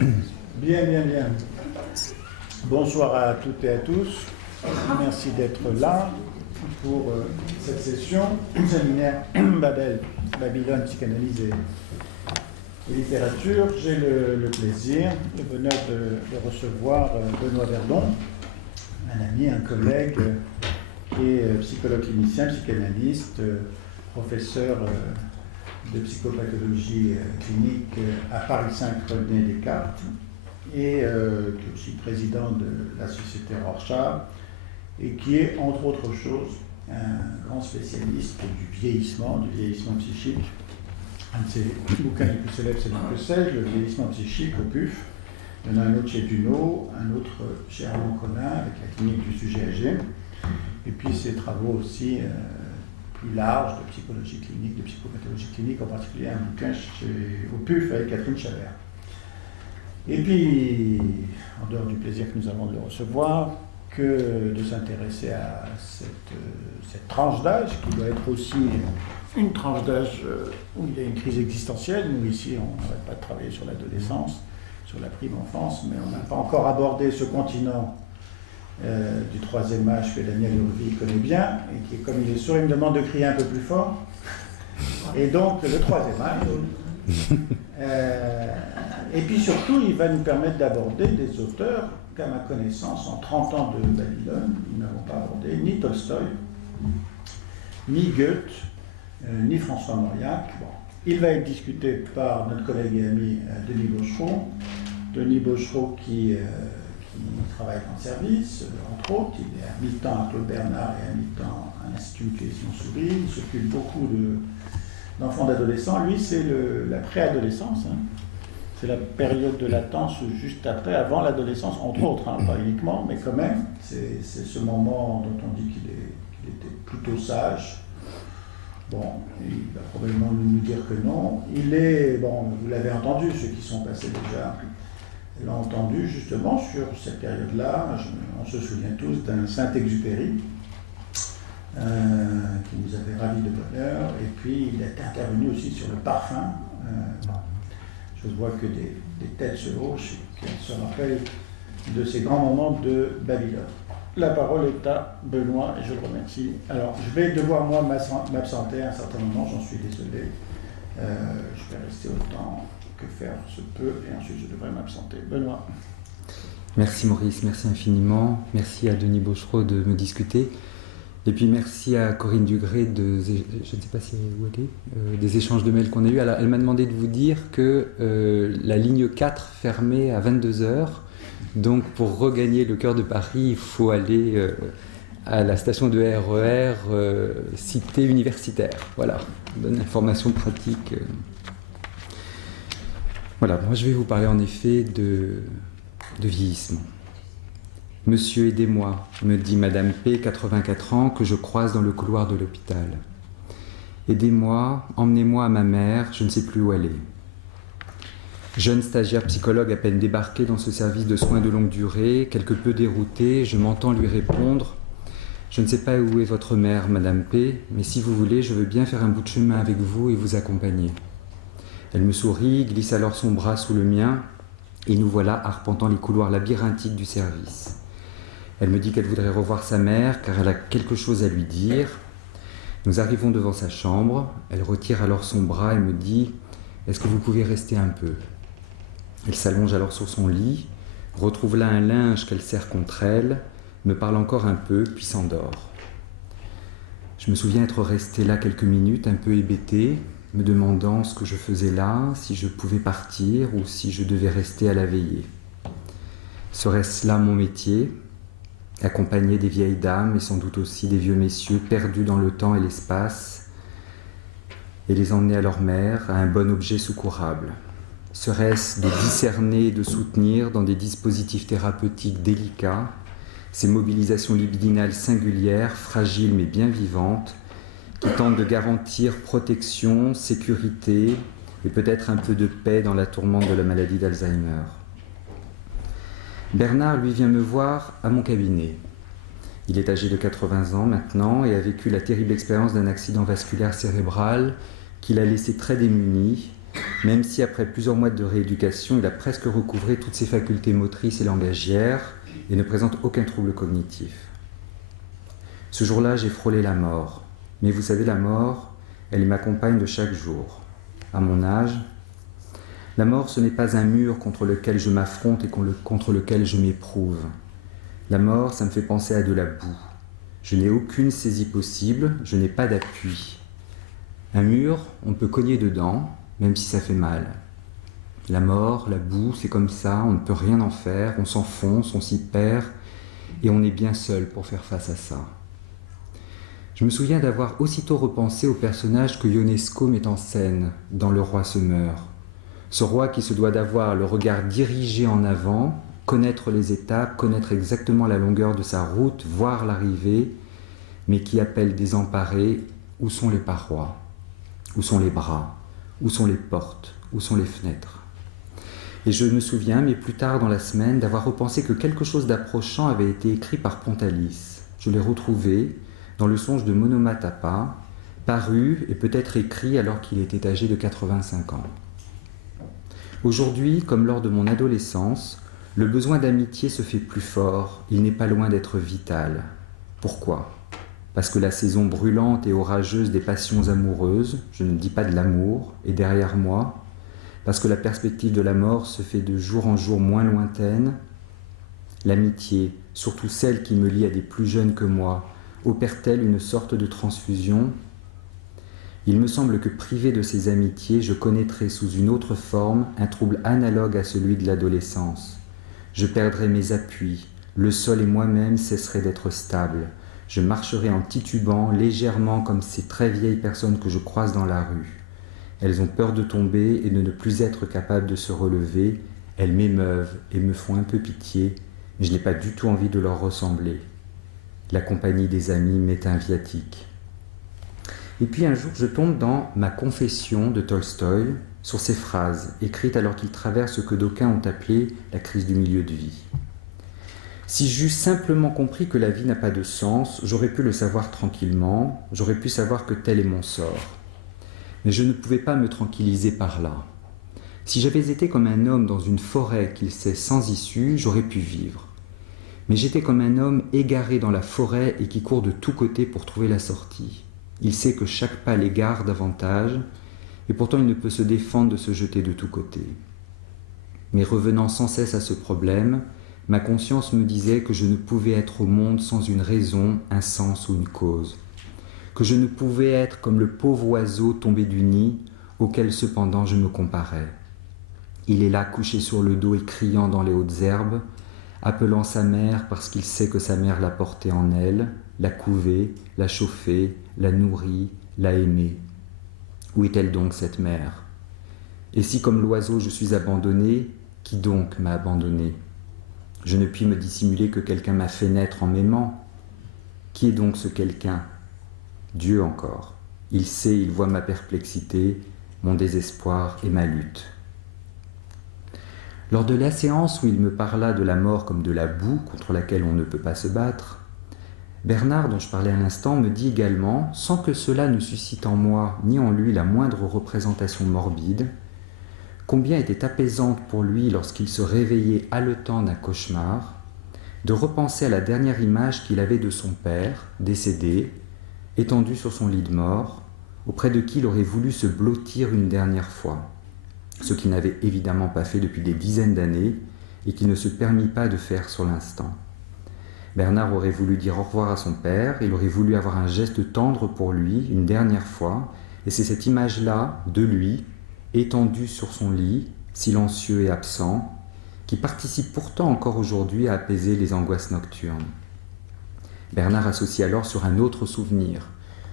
Bien, bien, bien. Bonsoir à toutes et à tous. Merci d'être là pour cette session séminaire Babylone, psychanalyse et littérature. J'ai le plaisir, le bonheur de recevoir Benoît Verdon, un ami, un collègue, qui est psychologue clinicien, psychanalyste, professeur de psychopathologie clinique à Paris 5 René Descartes, et qui est aussi président de la société Rorschach, et qui est, entre autres choses, un grand spécialiste du vieillissement psychique. Un de ses bouquins les plus célèbres, c'est « Que sais-je ? Le vieillissement psychique » au PUF. Il y en a un autre chez Duno, un autre chez Armand Collin, avec la clinique du sujet âgé. Et puis ses travaux aussi plus larges de psychologie clinique, de psychopathologie clinique, en particulier un bouquin au PUF avec Catherine Chabert. Et puis, en dehors du plaisir que nous avons de le recevoir, que de s'intéresser à cette tranche d'âge, qui doit être aussi une tranche d'âge où il y a une crise existentielle. Nous, ici, on n'arrête pas de travailler sur l'adolescence, sur la prime enfance, mais on n'a pas encore abordé ce continent du troisième âge que Daniel Urville connaît bien, et qui, comme il est sourd, il me demande de crier un peu plus fort. Et donc, le troisième âge. Et puis surtout, il va nous permettre d'aborder des auteurs qu'à ma connaissance, en 30 ans de Babylone, nous n'avons pas abordé ni Tolstoï, ni Goethe, ni François Mauriac. Bon. Il va être discuté par notre collègue et ami Denis Bochereau. Denis Bochereau qui travaille en service, entre autres. Il est à mi-temps à Claude Bernard et à mi-temps à l'Institut Clésion-Souris. Il s'occupe beaucoup d'enfants, d'adolescents. Lui, c'est la préadolescence. C'est la période de latence juste après, avant l'adolescence, entre autres, pas uniquement, mais quand même. C'est ce moment dont on dit qu'il était plutôt sage. Bon, il va probablement nous dire que non. Il est, bon, vous l'avez entendu, ceux qui sont passés déjà l'ont entendu justement sur cette période-là. On se souvient tous d'un Saint-Exupéry, qui nous avait ravis de bonheur, et puis il est intervenu aussi sur le parfum. Je vois que des têtes se hochent et qu'elles se rappellent de ces grands moments de Babylone. La parole est à Benoît et je le remercie. Alors, je vais devoir, moi, m'absenter à un certain moment, j'en suis désolé. Je vais rester autant que faire se peut et ensuite je devrais m'absenter. Benoît. Merci Maurice, merci infiniment. Merci à Denis Bochereau de me discuter. Et puis merci à Corinne Dugré je ne sais pas si où elle est, des échanges de mails qu'on a eus. Elle m'a demandé de vous dire que la ligne 4 fermait à 22h. Donc pour regagner le cœur de Paris, il faut aller à la station de RER Cité Universitaire. Voilà, bonne information pratique. Voilà, moi je vais vous parler en effet de vieillissement. Monsieur, aidez-moi, me dit Madame P, 84 ans, que je croise dans le couloir de l'hôpital. Aidez-moi, emmenez-moi à ma mère, je ne sais plus où elle est. Jeune stagiaire psychologue à peine débarqué dans ce service de soins de longue durée, quelque peu dérouté, je m'entends lui répondre « Je ne sais pas où est votre mère, Madame P, mais si vous voulez, je veux bien faire un bout de chemin avec vous et vous accompagner. » Elle me sourit, glisse alors son bras sous le mien, et nous voilà arpentant les couloirs labyrinthiques du service. Elle me dit qu'elle voudrait revoir sa mère, car elle a quelque chose à lui dire. Nous arrivons devant sa chambre, elle retire alors son bras et me dit « Est-ce que vous pouvez rester un peu ?» Elle s'allonge alors sur son lit, retrouve là un linge qu'elle serre contre elle, me parle encore un peu, puis s'endort. Je me souviens être resté là quelques minutes, un peu hébété, me demandant ce que je faisais là, si je pouvais partir ou si je devais rester à la veillée. Serait-ce là mon métier ? Accompagner des vieilles dames et sans doute aussi des vieux messieurs perdus dans le temps et l'espace et les emmener à leur mère, à un bon objet secourable. Serait-ce de discerner et de soutenir dans des dispositifs thérapeutiques délicats ces mobilisations libidinales singulières, fragiles mais bien vivantes, qui tentent de garantir protection, sécurité et peut-être un peu de paix dans la tourmente de la maladie d'Alzheimer. Bernard, lui, vient me voir à mon cabinet. Il est âgé de 80 ans maintenant et a vécu la terrible expérience d'un accident vasculaire cérébral qui l'a laissé très démuni même si après plusieurs mois de rééducation, il a presque recouvré toutes ses facultés motrices et langagières et ne présente aucun trouble cognitif. Ce jour-là, j'ai frôlé la mort. Mais vous savez, la mort, elle est ma compagne de chaque jour. À mon âge, la mort, ce n'est pas un mur contre lequel je m'affronte et contre lequel je m'éprouve. La mort, ça me fait penser à de la boue. Je n'ai aucune saisie possible, je n'ai pas d'appui. Un mur, on peut cogner dedans, même si ça fait mal. La mort, la boue, c'est comme ça, on ne peut rien en faire, on s'enfonce, on s'y perd, et on est bien seul pour faire face à ça. Je me souviens d'avoir aussitôt repensé au personnage que Ionesco met en scène dans Le Roi se meurt. Ce roi qui se doit d'avoir le regard dirigé en avant, connaître les étapes, connaître exactement la longueur de sa route, voir l'arrivée, mais qui appelle désemparé, où sont les parois? Où sont les bras? Où sont les portes? Où sont les fenêtres? Et je me souviens, mais plus tard dans la semaine, d'avoir repensé que quelque chose d'approchant avait été écrit par Pontalis. Je l'ai retrouvé dans le songe de Monomatapa, paru et peut-être écrit alors qu'il était âgé de 85 ans. Aujourd'hui, comme lors de mon adolescence, le besoin d'amitié se fait plus fort, il n'est pas loin d'être vital. Pourquoi ? Parce que la saison brûlante et orageuse des passions amoureuses, je ne dis pas de l'amour, est derrière moi, parce que la perspective de la mort se fait de jour en jour moins lointaine. L'amitié, surtout celle qui me lie à des plus jeunes que moi, opère-t-elle une sorte de transfusion ? Il me semble que privé de ces amitiés, je connaîtrais sous une autre forme un trouble analogue à celui de l'adolescence. Je perdrais mes appuis, le sol et moi-même cesseraient d'être stables. Je marcherais en titubant, légèrement comme ces très vieilles personnes que je croise dans la rue. Elles ont peur de tomber et de ne plus être capables de se relever. Elles m'émeuvent et me font un peu pitié, mais je n'ai pas du tout envie de leur ressembler. La compagnie des amis m'est un viatique. Et puis un jour, je tombe dans Ma confession de Tolstoï sur ces phrases, écrites alors qu'il traverse ce que d'aucuns ont appelé la crise du milieu de vie. Si j'eus simplement compris que la vie n'a pas de sens, j'aurais pu le savoir tranquillement, j'aurais pu savoir que tel est mon sort. Mais je ne pouvais pas me tranquilliser par là. Si j'avais été comme un homme dans une forêt qu'il sait sans issue, j'aurais pu vivre. Mais j'étais comme un homme égaré dans la forêt et qui court de tous côtés pour trouver la sortie. Il sait que chaque pas l'égare davantage, et pourtant il ne peut se défendre de se jeter de tous côtés. Mais revenant sans cesse à ce problème, ma conscience me disait que je ne pouvais être au monde sans une raison, un sens ou une cause, que je ne pouvais être comme le pauvre oiseau tombé du nid, auquel cependant je me comparais. Il est là couché sur le dos et criant dans les hautes herbes, appelant sa mère parce qu'il sait que sa mère l'a porté en elle, l'a couvé, l'a chauffé, l'a nourri, l'a aimé. Où est-elle donc cette mère ? Et si comme l'oiseau je suis abandonné, qui donc m'a abandonné ? Je ne puis me dissimuler que quelqu'un m'a fait naître en m'aimant. Qui est donc ce quelqu'un ? Dieu encore. Il sait, il voit ma perplexité, mon désespoir et ma lutte. Lors de la séance où il me parla de la mort comme de la boue contre laquelle on ne peut pas se battre, Bernard, dont je parlais à l'instant, me dit également, sans que cela ne suscite en moi ni en lui la moindre représentation morbide, combien était apaisante pour lui lorsqu'il se réveillait haletant d'un cauchemar, de repenser à la dernière image qu'il avait de son père, décédé, étendu sur son lit de mort, auprès de qui il aurait voulu se blottir une dernière fois, ce qu'il n'avait évidemment pas fait depuis des dizaines d'années et qu'il ne se permit pas de faire sur l'instant. Bernard aurait voulu dire au revoir à son père, il aurait voulu avoir un geste tendre pour lui une dernière fois, et c'est cette image-là de lui, étendu sur son lit, silencieux et absent, qui participe pourtant encore aujourd'hui à apaiser les angoisses nocturnes. Bernard associe alors sur un autre souvenir,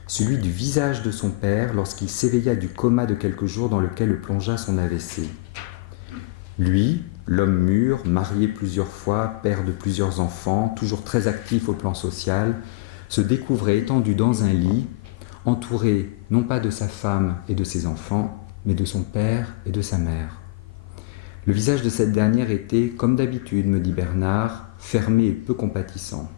celui du visage de son père lorsqu'il s'éveilla du coma de quelques jours dans lequel le plongea son AVC. Lui, l'homme mûr, marié plusieurs fois, père de plusieurs enfants, toujours très actif au plan social, se découvrait étendu dans un lit, entouré non pas de sa femme et de ses enfants, mais de son père et de sa mère. Le visage de cette dernière était, comme d'habitude, me dit Bernard, fermé et peu compatissant.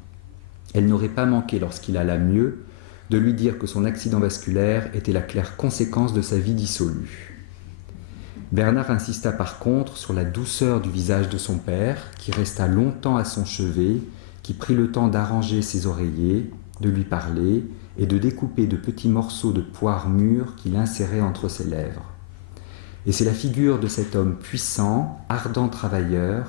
Elle n'aurait pas manqué, lorsqu'il alla mieux, de lui dire que son accident vasculaire était la claire conséquence de sa vie dissolue. Bernard insista par contre sur la douceur du visage de son père, qui resta longtemps à son chevet, qui prit le temps d'arranger ses oreillers, de lui parler et de découper de petits morceaux de poire mûre qu'il insérait entre ses lèvres. Et c'est la figure de cet homme puissant, ardent travailleur,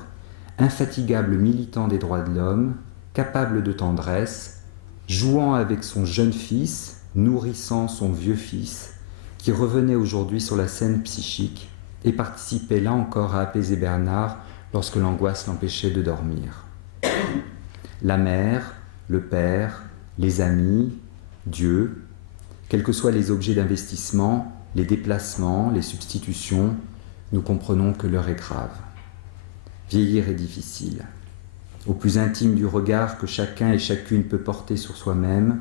infatigable militant des droits de l'homme, capable de tendresse, jouant avec son jeune fils, nourrissant son vieux fils, qui revenait aujourd'hui sur la scène psychique et participait là encore à apaiser Bernard lorsque l'angoisse l'empêchait de dormir. La mère, le père, les amis, Dieu, quels que soient les objets d'investissement, les déplacements, les substitutions, nous comprenons que l'heure est grave. Vieillir est difficile. Au plus intime du regard que chacun et chacune peut porter sur soi-même,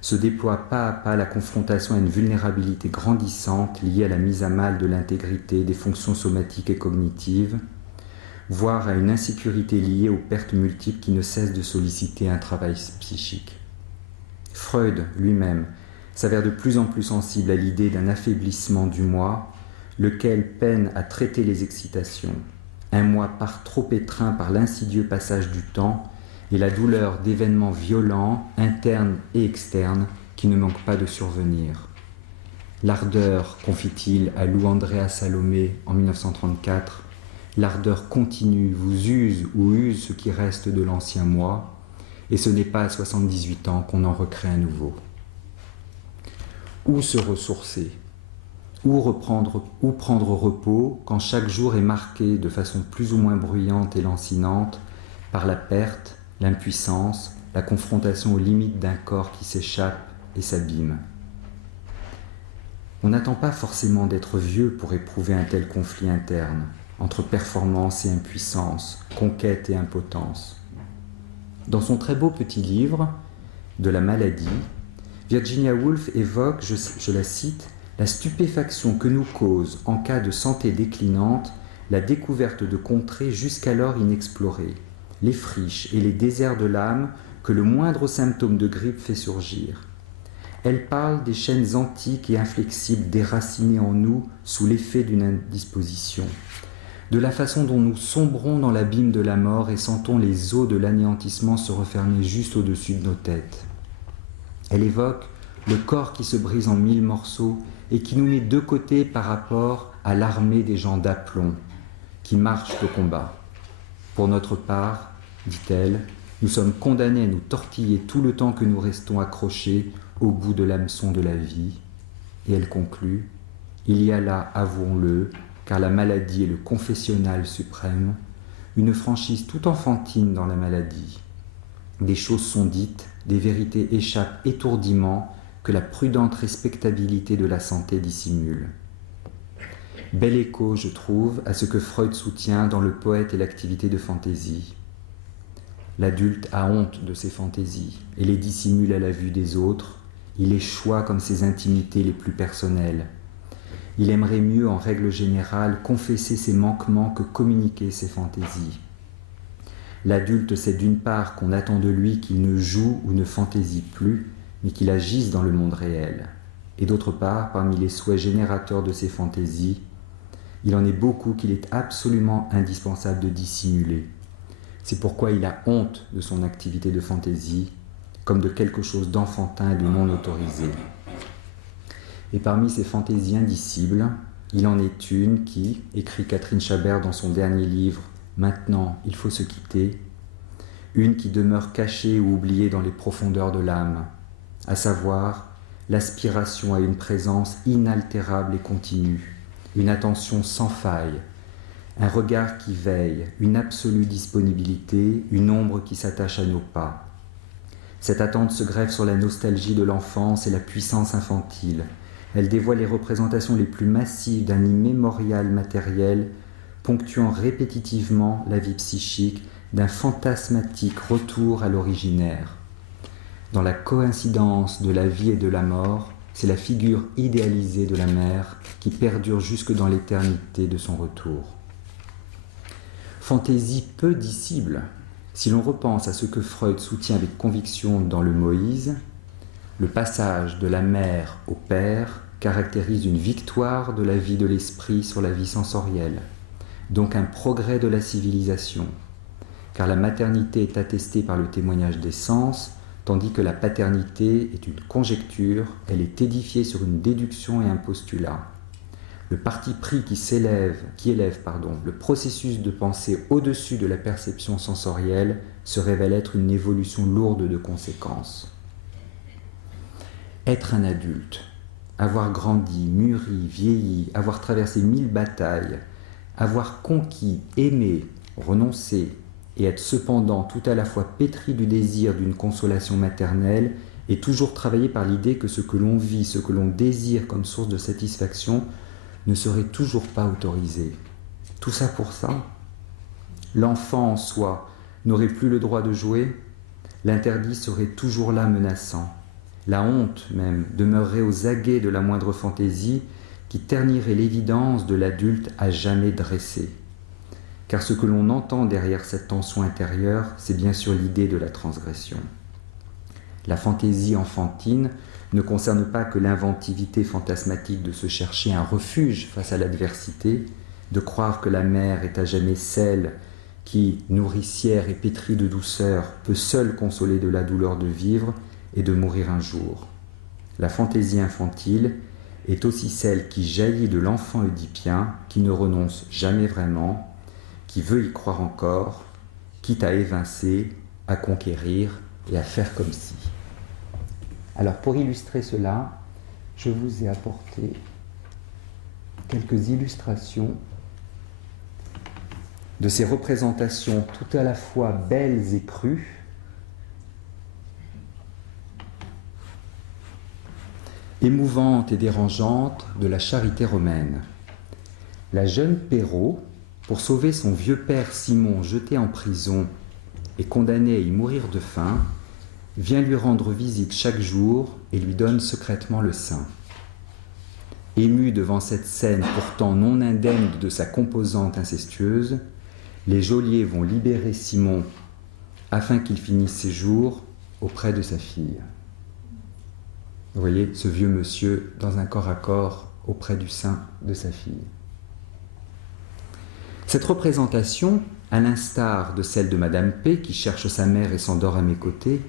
se déploie pas à pas la confrontation à une vulnérabilité grandissante liée à la mise à mal de l'intégrité des fonctions somatiques et cognitives, voire à une insécurité liée aux pertes multiples qui ne cessent de solliciter un travail psychique. Freud, lui-même, s'avère de plus en plus sensible à l'idée d'un affaiblissement du moi, lequel peine à traiter les excitations, un moi trop étreint par l'insidieux passage du temps et la douleur d'événements violents, internes et externes, qui ne manquent pas de survenir. L'ardeur, confie-t-il à Lou Andrea Salomé en 1934, l'ardeur continue vous use ou use ce qui reste de l'ancien moi, et ce n'est pas à 78 ans qu'on en recrée un nouveau. Où se ressourcer ? Où prendre repos quand chaque jour est marqué de façon plus ou moins bruyante et lancinante par la perte, l'impuissance, la confrontation aux limites d'un corps qui s'échappe et s'abîme. On n'attend pas forcément d'être vieux pour éprouver un tel conflit interne, entre performance et impuissance, conquête et impotence. Dans son très beau petit livre « De la maladie », Virginia Woolf évoque, je la cite, « la stupéfaction que nous cause, en cas de santé déclinante, la découverte de contrées jusqu'alors inexplorées, les friches et les déserts de l'âme que le moindre symptôme de grippe fait surgir. Elle parle des chaînes antiques et inflexibles déracinées en nous sous l'effet d'une indisposition, de la façon dont nous sombrons dans l'abîme de la mort et sentons les eaux de l'anéantissement se refermer juste au-dessus de nos têtes. Elle évoque le corps qui se brise en 1000 morceaux et qui nous met de côté par rapport à l'armée des gens d'aplomb qui marchent au combat. Pour notre part, dit-elle, nous sommes condamnés à nous tortiller tout le temps que nous restons accrochés au bout de l'hameçon de la vie. Et elle conclut, il y a là, avouons-le, car la maladie est le confessionnal suprême, une franchise tout enfantine dans la maladie. Des choses sont dites, des vérités échappent étourdiment que la prudente respectabilité de la santé dissimule. Bel écho, je trouve, à ce que Freud soutient dans Le poète et l'activité de fantaisie. L'adulte a honte de ses fantaisies et les dissimule à la vue des autres, il les choisit comme ses intimités les plus personnelles. Il aimerait mieux, en règle générale, confesser ses manquements que communiquer ses fantaisies. L'adulte sait d'une part qu'on attend de lui qu'il ne joue ou ne fantaisie plus, mais qu'il agisse dans le monde réel. Et d'autre part, parmi les souhaits générateurs de ses fantaisies, il en est beaucoup qu'il est absolument indispensable de dissimuler. C'est pourquoi il a honte de son activité de fantaisie, comme de quelque chose d'enfantin et de non autorisé. Et parmi ces fantaisies indicibles, il en est une qui, écrit Catherine Chabert dans son dernier livre « Maintenant, il faut se quitter », une qui demeure cachée ou oubliée dans les profondeurs de l'âme, à savoir l'aspiration à une présence inaltérable et continue, une attention sans faille, un regard qui veille, une absolue disponibilité, une ombre qui s'attache à nos pas. Cette attente se greffe sur la nostalgie de l'enfance et la puissance infantile. Elle dévoile les représentations les plus massives d'un immémorial matériel, ponctuant répétitivement la vie psychique d'un fantasmatique retour à l'originaire. Dans la coïncidence de la vie et de la mort, c'est la figure idéalisée de la mère qui perdure jusque dans l'éternité de son retour. Fantaisie peu dissible, si l'on repense à ce que Freud soutient avec conviction dans le Moïse, le passage de la mère au père caractérise une victoire de la vie de l'esprit sur la vie sensorielle, donc un progrès de la civilisation, car la maternité est attestée par le témoignage des sens, tandis que la paternité est une conjecture, elle est édifiée sur une déduction et un postulat. Le parti pris qui élève le processus de pensée au-dessus de la perception sensorielle se révèle être une évolution lourde de conséquences. Être un adulte, avoir grandi, mûri, vieilli, avoir traversé 1000 batailles, avoir conquis, aimé, renoncé, et être cependant tout à la fois pétri du désir d'une consolation maternelle et toujours travaillé par l'idée que ce que l'on vit, ce que l'on désire comme source de satisfaction ne serait toujours pas autorisé. Tout ça pour ça. L'enfant en soi n'aurait plus le droit de jouer, l'interdit serait toujours là menaçant. La honte même demeurerait aux aguets de la moindre fantaisie qui ternirait l'évidence de l'adulte à jamais dressé. Car ce que l'on entend derrière cette tension intérieure, c'est bien sûr l'idée de la transgression. La fantaisie enfantine ne concerne pas que l'inventivité fantasmatique de se chercher un refuge face à l'adversité, de croire que la mère est à jamais celle qui, nourricière et pétrie de douceur, peut seule consoler de la douleur de vivre et de mourir un jour. La fantaisie infantile est aussi celle qui jaillit de l'enfant oedipien qui ne renonce jamais vraiment, qui veut y croire encore, quitte à évincer, à conquérir et à faire comme si. Alors pour illustrer cela, je vous ai apporté quelques illustrations de ces représentations tout à la fois belles et crues, émouvantes et dérangeantes de la charité romaine. La jeune Perrault, pour sauver son vieux père Simon jeté en prison et condamné à y mourir de faim, vient lui rendre visite chaque jour et lui donne secrètement le sein. Émus devant cette scène pourtant non indemne de sa composante incestueuse, les geôliers vont libérer Simon afin qu'il finisse ses jours auprès de sa fille. Vous voyez ce vieux monsieur dans un corps à corps auprès du sein de sa fille. Cette représentation, à l'instar de celle de Madame P, qui cherche sa mère et s'endort à mes côtés,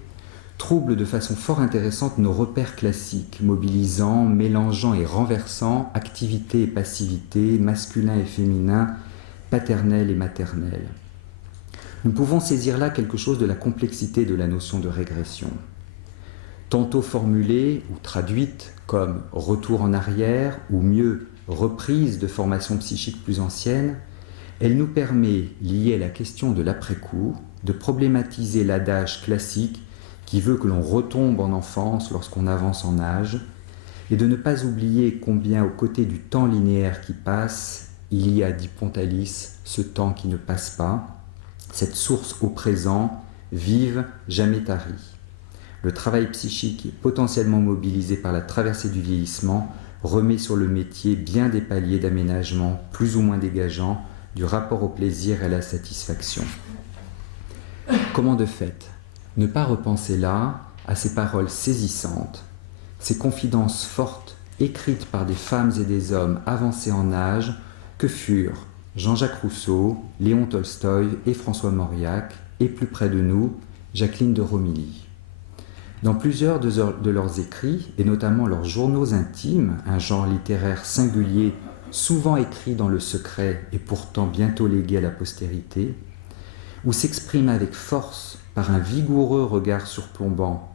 trouble de façon fort intéressante nos repères classiques, mobilisant, mélangeant et renversant activité et passivité, masculin et féminin, paternel et maternel. Nous pouvons saisir là quelque chose de la complexité de la notion de régression. Tantôt formulée ou traduite comme retour en arrière, ou mieux, reprise de formations psychiques plus anciennes, elle nous permet, liée à la question de l'après-coup, de problématiser l'adage classique qui veut que l'on retombe en enfance lorsqu'on avance en âge, et de ne pas oublier combien, aux côtés du temps linéaire qui passe, il y a, dit Pontalis, ce temps qui ne passe pas, cette source au présent, vive, jamais tarie. Le travail psychique, potentiellement mobilisé par la traversée du vieillissement, remet sur le métier bien des paliers d'aménagement plus ou moins dégageants du rapport au plaisir et à la satisfaction. Comment de fait ne pas repenser là à ces paroles saisissantes, ces confidences fortes écrites par des femmes et des hommes avancés en âge que furent Jean-Jacques Rousseau, Léon Tolstoï et François Mauriac, et plus près de nous, Jacqueline de Romilly. Dans plusieurs de leurs écrits, et notamment leurs journaux intimes, un genre littéraire singulier, souvent écrit dans le secret et pourtant bientôt légué à la postérité, où s'exprime avec force, par un vigoureux regard surplombant,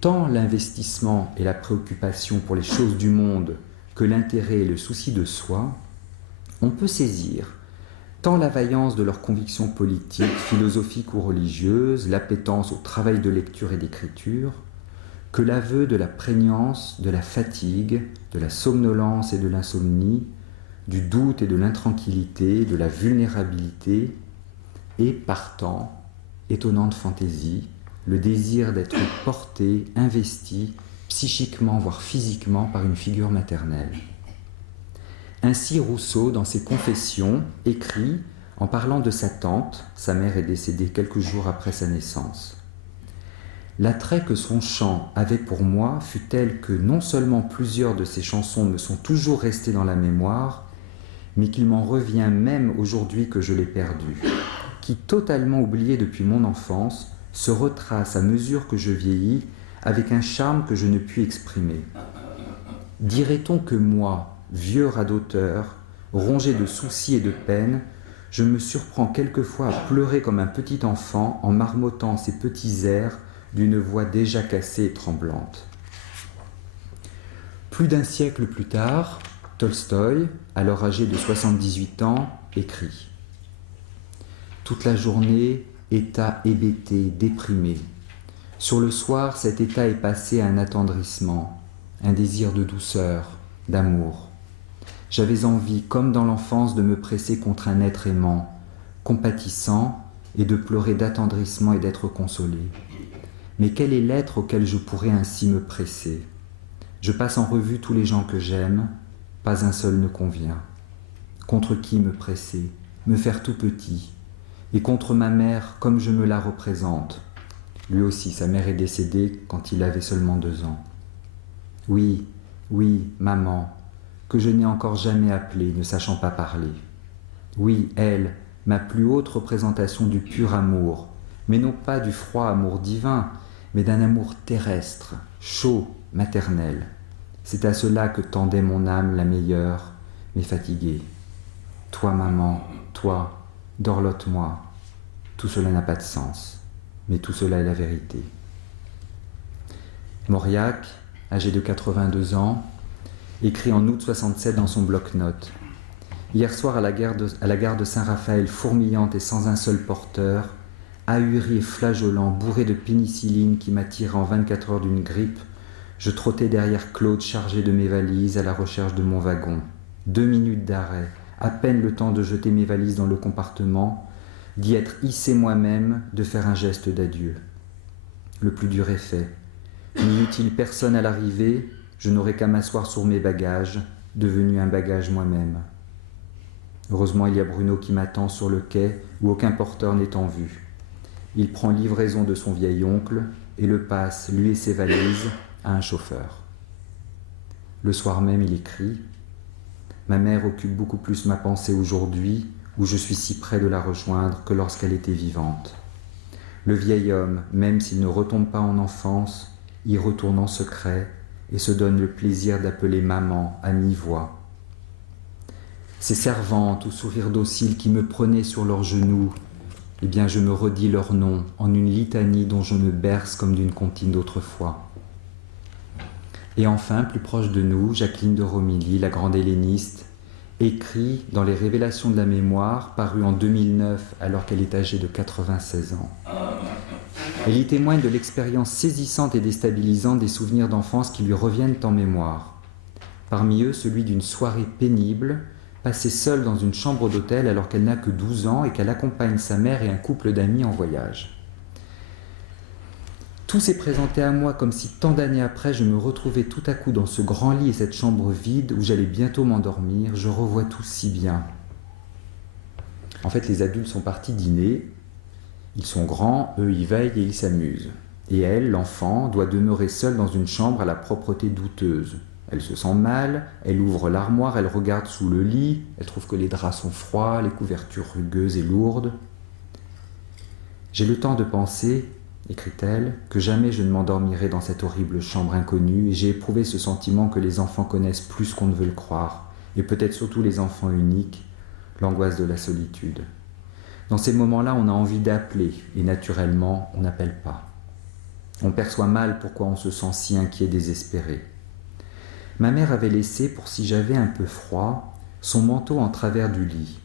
tant l'investissement et la préoccupation pour les choses du monde que l'intérêt et le souci de soi, on peut saisir tant la vaillance de leurs convictions politiques, philosophiques ou religieuses, l'appétence au travail de lecture et d'écriture, que l'aveu de la prégnance, de la fatigue, de la somnolence et de l'insomnie, du doute et de l'intranquillité, de la vulnérabilité, et partant, étonnante fantaisie, le désir d'être porté, investi, psychiquement voire physiquement par une figure maternelle. Ainsi Rousseau, dans ses Confessions, écrit en parlant de sa tante, sa mère est décédée quelques jours après sa naissance. L'attrait que son chant avait pour moi fut tel que non seulement plusieurs de ses chansons me sont toujours restées dans la mémoire, mais qu'il m'en revient même aujourd'hui que je l'ai perdu, qui, totalement oublié depuis mon enfance, se retrace à mesure que je vieillis avec un charme que je ne puis exprimer. Dirait-on que moi, vieux radoteur, rongé de soucis et de peines, je me surprends quelquefois à pleurer comme un petit enfant en marmottant ces petits airs d'une voix déjà cassée et tremblante. Plus d'un siècle plus tard, Tolstoï, alors âgé de 78 ans, écrit « Toute la journée, état hébété, déprimé. Sur le soir, cet état est passé à un attendrissement, un désir de douceur, d'amour. J'avais envie, comme dans l'enfance, de me presser contre un être aimant, compatissant, et de pleurer d'attendrissement et d'être consolé. Mais quel est l'être auquel je pourrais ainsi me presser? Je passe en revue tous les gens que j'aime, pas un seul ne convient. Contre qui me presser, me faire tout petit, et contre ma mère comme je me la représente. Lui aussi, sa mère est décédée quand il avait seulement 2 ans. Oui, oui, maman, que je n'ai encore jamais appelée, ne sachant pas parler. Oui, elle, ma plus haute représentation du pur amour, mais non pas du froid amour divin, mais d'un amour terrestre, chaud, maternel. C'est à cela que tendait mon âme la meilleure, mais fatiguée. Toi, maman, toi, dorlote-moi. Tout cela n'a pas de sens, mais tout cela est la vérité. Mauriac, âgé de 82 ans, écrit en août 67 dans son bloc-notes. Hier soir à la gare de Saint-Raphaël, fourmillante et sans un seul porteur, ahuri et flageolant, bourré de pénicilline qui m'a tiré en 24 heures d'une grippe, je trottais derrière Claude chargé de mes valises à la recherche de mon wagon. 2 minutes d'arrêt, à peine le temps de jeter mes valises dans le compartiment, d'y être hissé moi-même, de faire un geste d'adieu. Le plus dur est fait. N'eût-il personne à l'arrivée, je n'aurais qu'à m'asseoir sur mes bagages, devenu un bagage moi-même. Heureusement, il y a Bruno qui m'attend sur le quai où aucun porteur n'est en vue. Il prend livraison de son vieil oncle et le passe, lui et ses valises, à un chauffeur. Le soir même, il écrit « Ma mère occupe beaucoup plus ma pensée aujourd'hui, où je suis si près de la rejoindre que lorsqu'elle était vivante. Le vieil homme, même s'il ne retombe pas en enfance, y retourne en secret et se donne le plaisir d'appeler maman à mi-voix. Ces servantes au sourire docile qui me prenaient sur leurs genoux, eh bien je me redis leurs noms en une litanie dont je me berce comme d'une comptine d'autrefois. Et enfin, plus proche de nous, Jacqueline de Romilly, la grande helléniste, écrit dans les Révélations de la mémoire, paru en 2009 alors qu'elle est âgée de 96 ans. Elle y témoigne de l'expérience saisissante et déstabilisante des souvenirs d'enfance qui lui reviennent en mémoire. Parmi eux, celui d'une soirée pénible, passée seule dans une chambre d'hôtel alors qu'elle n'a que 12 ans et qu'elle accompagne sa mère et un couple d'amis en voyage. Tout s'est présenté à moi comme si tant d'années après je me retrouvais tout à coup dans ce grand lit et cette chambre vide où j'allais bientôt m'endormir. Je revois tout si bien. En fait, les adultes sont partis dîner. Ils sont grands, eux ils veillent et ils s'amusent. Et elle, l'enfant, doit demeurer seule dans une chambre à la propreté douteuse. Elle se sent mal, elle ouvre l'armoire, elle regarde sous le lit, elle trouve que les draps sont froids, les couvertures rugueuses et lourdes. J'ai le temps de penser, écrit-elle, que jamais je ne m'endormirai dans cette horrible chambre inconnue, et j'ai éprouvé ce sentiment que les enfants connaissent plus qu'on ne veut le croire, et peut-être surtout les enfants uniques, l'angoisse de la solitude. Dans ces moments-là, on a envie d'appeler, et naturellement, on n'appelle pas. On perçoit mal pourquoi on se sent si inquiet, désespéré. Ma mère avait laissé, pour si j'avais un peu froid, son manteau en travers du lit.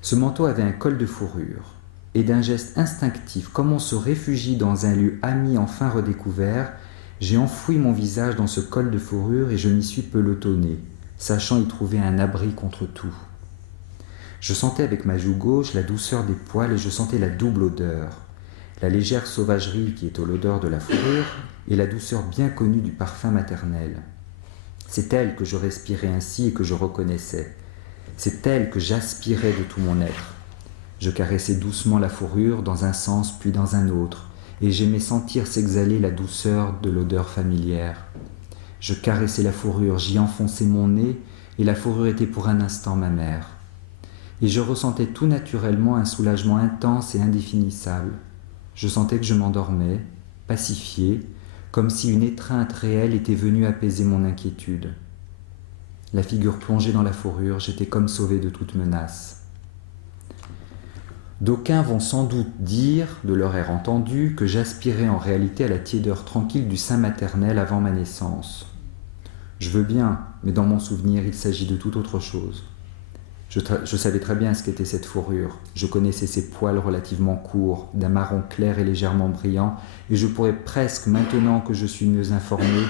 Ce manteau avait un col de fourrure, et d'un geste instinctif, comme on se réfugie dans un lieu ami enfin redécouvert, j'ai enfoui mon visage dans ce col de fourrure et je m'y suis pelotonné, sachant y trouver un abri contre tout. Je sentais avec ma joue gauche la douceur des poils et je sentais la double odeur, la légère sauvagerie qui est l'odeur de la fourrure et la douceur bien connue du parfum maternel. C'est elle que je respirais ainsi et que je reconnaissais. C'est elle que j'aspirais de tout mon être. Je caressais doucement la fourrure dans un sens puis dans un autre, et j'aimais sentir s'exhaler la douceur de l'odeur familière. Je caressais la fourrure, j'y enfonçais mon nez, et la fourrure était pour un instant ma mère. Et je ressentais tout naturellement un soulagement intense et indéfinissable. Je sentais que je m'endormais, pacifié, comme si une étreinte réelle était venue apaiser mon inquiétude. La figure plongée dans la fourrure, j'étais comme sauvé de toute menace. D'aucuns vont sans doute dire, de leur air entendu, que j'aspirais en réalité à la tiédeur tranquille du sein maternel avant ma naissance. Je veux bien, mais dans mon souvenir, il s'agit de toute autre chose. Je savais très bien ce qu'était cette fourrure. Je connaissais ses poils relativement courts, d'un marron clair et légèrement brillant, et je pourrais presque, maintenant que je suis mieux informé,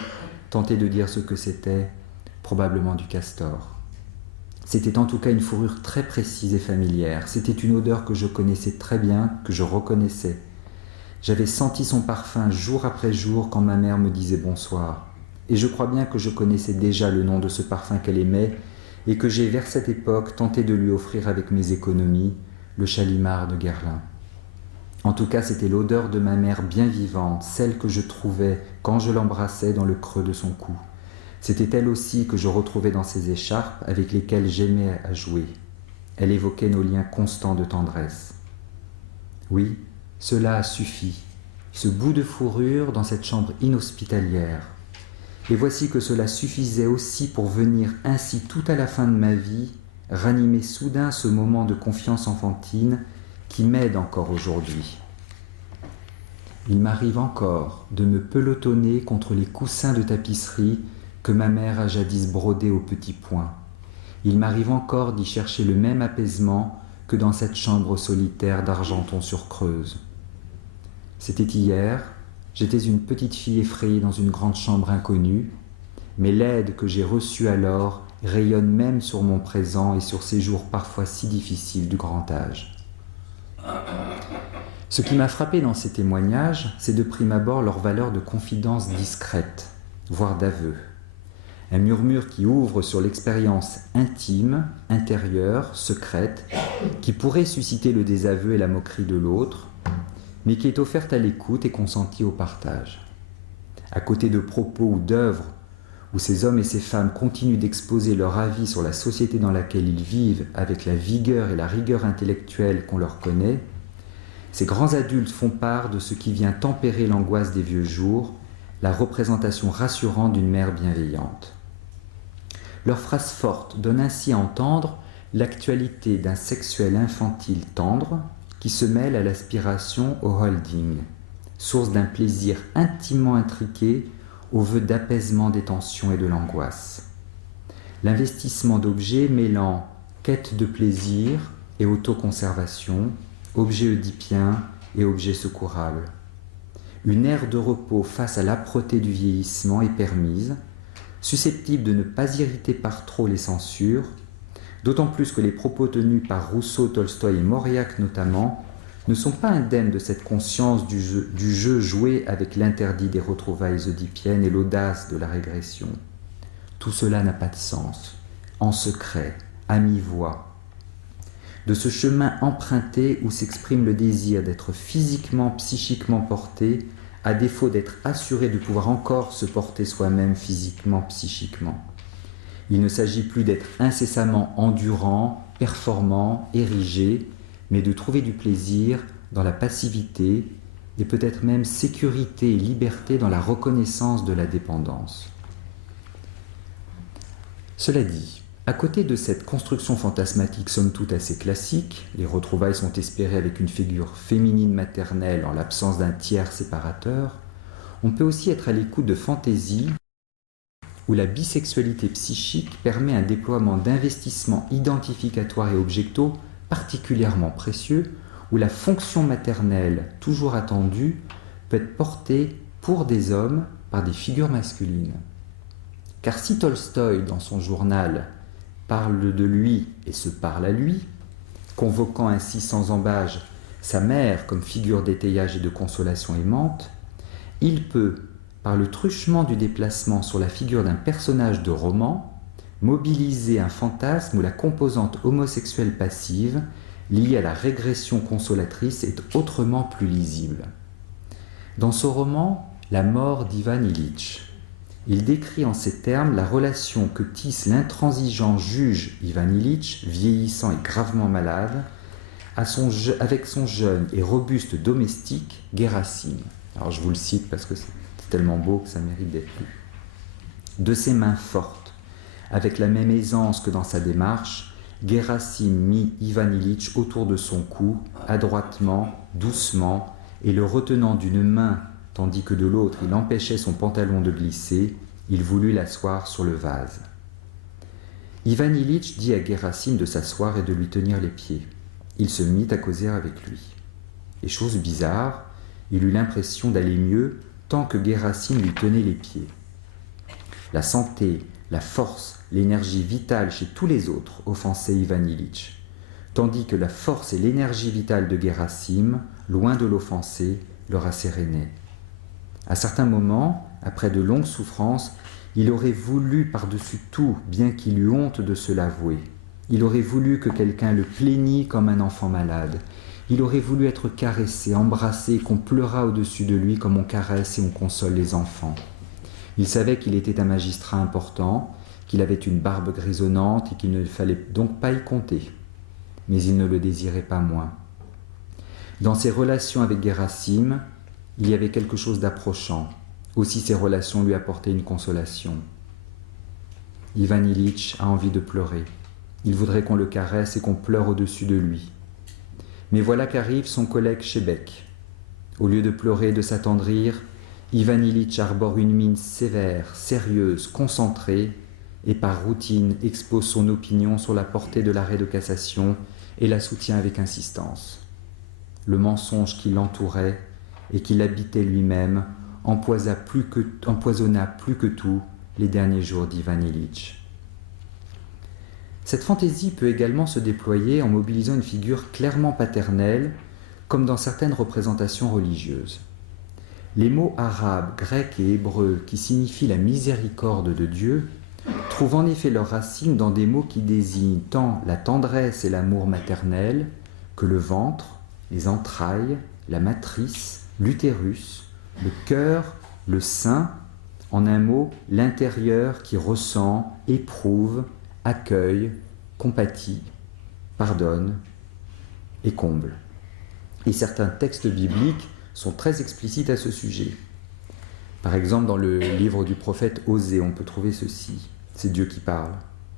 tenter de dire ce que c'était, probablement du castor. C'était en tout cas une fourrure très précise et familière. C'était une odeur que je connaissais très bien, que je reconnaissais. J'avais senti son parfum jour après jour quand ma mère me disait bonsoir. Et je crois bien que je connaissais déjà le nom de ce parfum qu'elle aimait et que j'ai vers cette époque tenté de lui offrir avec mes économies, le Chalimard de Guerlain. En tout cas, c'était l'odeur de ma mère bien vivante, celle que je trouvais quand je l'embrassais dans le creux de son cou. C'était elle aussi que je retrouvais dans ses écharpes avec lesquelles j'aimais à jouer. Elle évoquait nos liens constants de tendresse. Oui, cela a suffi, ce bout de fourrure dans cette chambre inhospitalière. Et voici que cela suffisait aussi pour venir ainsi tout à la fin de ma vie ranimer soudain ce moment de confiance enfantine qui m'aide encore aujourd'hui. Il m'arrive encore de me pelotonner contre les coussins de tapisserie que ma mère a jadis brodés au petit point. Il m'arrive encore d'y chercher le même apaisement que dans cette chambre solitaire d'Argenton-sur-Creuse. C'était hier. J'étais une petite fille effrayée dans une grande chambre inconnue, mais l'aide que j'ai reçue alors rayonne même sur mon présent et sur ces jours parfois si difficiles du grand âge. Ce qui m'a frappé dans ces témoignages, c'est de prime abord leur valeur de confidence discrète, voire d'aveu. Un murmure qui ouvre sur l'expérience intime, intérieure, secrète, qui pourrait susciter le désaveu et la moquerie de l'autre, mais qui est offerte à l'écoute et consentie au partage. À côté de propos ou d'œuvres où ces hommes et ces femmes continuent d'exposer leur avis sur la société dans laquelle ils vivent avec la vigueur et la rigueur intellectuelle qu'on leur connaît, ces grands adultes font part de ce qui vient tempérer l'angoisse des vieux jours, la représentation rassurante d'une mère bienveillante. Leurs phrases fortes donnent ainsi à entendre l'actualité d'un sexuel infantile tendre, qui se mêle à l'aspiration au holding, source d'un plaisir intimement intriqué au vœu d'apaisement des tensions et de l'angoisse. L'investissement d'objets mêlant quête de plaisir et autoconservation, objet oedipien et objet secourable. Une ère de repos face à l'âpreté du vieillissement est permise, susceptible de ne pas irriter par trop les censures, d'autant plus que les propos tenus par Rousseau, Tolstoï et Mauriac notamment ne sont pas indemnes de cette conscience du jeu joué avec l'interdit des retrouvailles oedipiennes et l'audace de la régression. Tout cela n'a pas de sens, en secret, à mi-voix. De ce chemin emprunté où s'exprime le désir d'être physiquement, psychiquement porté, à défaut d'être assuré de pouvoir encore se porter soi-même physiquement, psychiquement. Il ne s'agit plus d'être incessamment endurant, performant, érigé, mais de trouver du plaisir dans la passivité et peut-être même sécurité et liberté dans la reconnaissance de la dépendance. Cela dit, à côté de cette construction fantasmatique somme toute assez classique, les retrouvailles sont espérées avec une figure féminine maternelle en l'absence d'un tiers séparateur, on peut aussi être à l'écoute de fantaisies où la bisexualité psychique permet un déploiement d'investissements identificatoires et objectaux particulièrement précieux, où la fonction maternelle, toujours attendue, peut être portée pour des hommes par des figures masculines. Car si Tolstoï, dans son journal, parle de lui et se parle à lui, convoquant ainsi sans embâge sa mère comme figure d'étayage et de consolation aimante, il peut, par le truchement du déplacement sur la figure d'un personnage de roman, mobiliser un fantasme où la composante homosexuelle passive, liée à la régression consolatrice, est autrement plus lisible. Dans son roman « La mort d'Ivan Ilitch », il décrit en ces termes la relation que tisse l'intransigeant juge Ivan Ilitch, vieillissant et gravement malade, avec son jeune et robuste domestique, Guérasime. Alors je vous le cite parce que c'est tellement beau que ça mérite d'être lu. De ses mains fortes, avec la même aisance que dans sa démarche, Guérasime mit Ivan Ilitch autour de son cou, adroitement, doucement, et le retenant d'une main, tandis que de l'autre il empêchait son pantalon de glisser, il voulut l'asseoir sur le vase. Ivan Ilitch dit à Guérasime de s'asseoir et de lui tenir les pieds. Il se mit à causer avec lui. Et chose bizarre, il eut l'impression d'aller mieux tant que Guérasime lui tenait les pieds. La santé, la force, l'énergie vitale chez tous les autres offensaient Ivan Ilitch, tandis que la force et l'énergie vitale de Guérasime, loin de l'offenser, le rassérénaient. À certains moments, après de longues souffrances, il aurait voulu par-dessus tout, bien qu'il eût honte de se l'avouer. Il aurait voulu que quelqu'un le plaignît comme un enfant malade. Il aurait voulu être caressé, embrassé, qu'on pleurât au-dessus de lui comme on caresse et on console les enfants. Il savait qu'il était un magistrat important, qu'il avait une barbe grisonnante et qu'il ne fallait donc pas y compter. Mais il ne le désirait pas moins. Dans ses relations avec Guérasime, il y avait quelque chose d'approchant. Aussi ses relations lui apportaient une consolation. Ivan Ilitch a envie de pleurer. Il voudrait qu'on le caresse et qu'on pleure au-dessus de lui. Mais voilà qu'arrive son collègue Chebek. Au lieu de pleurer et de s'attendrir, Ivan Ilitch arbore une mine sévère, sérieuse, concentrée, et par routine expose son opinion sur la portée de l'arrêt de cassation et la soutient avec insistance. Le mensonge qui l'entourait et qui l'habitait lui-même empoisonna plus que tout les derniers jours d'Ivan Ilitch. Cette fantaisie peut également se déployer en mobilisant une figure clairement paternelle, comme dans certaines représentations religieuses. Les mots arabes, grecs et hébreux qui signifient la miséricorde de Dieu trouvent en effet leur racine dans des mots qui désignent tant la tendresse et l'amour maternel que le ventre, les entrailles, la matrice, l'utérus, le cœur, le sein, en un mot, l'intérieur qui ressent, éprouve, accueille, compatit, pardonne et comble. Et certains textes bibliques sont très explicites à ce sujet. Par exemple, dans le livre du prophète Osée, on peut trouver ceci. C'est Dieu qui parle.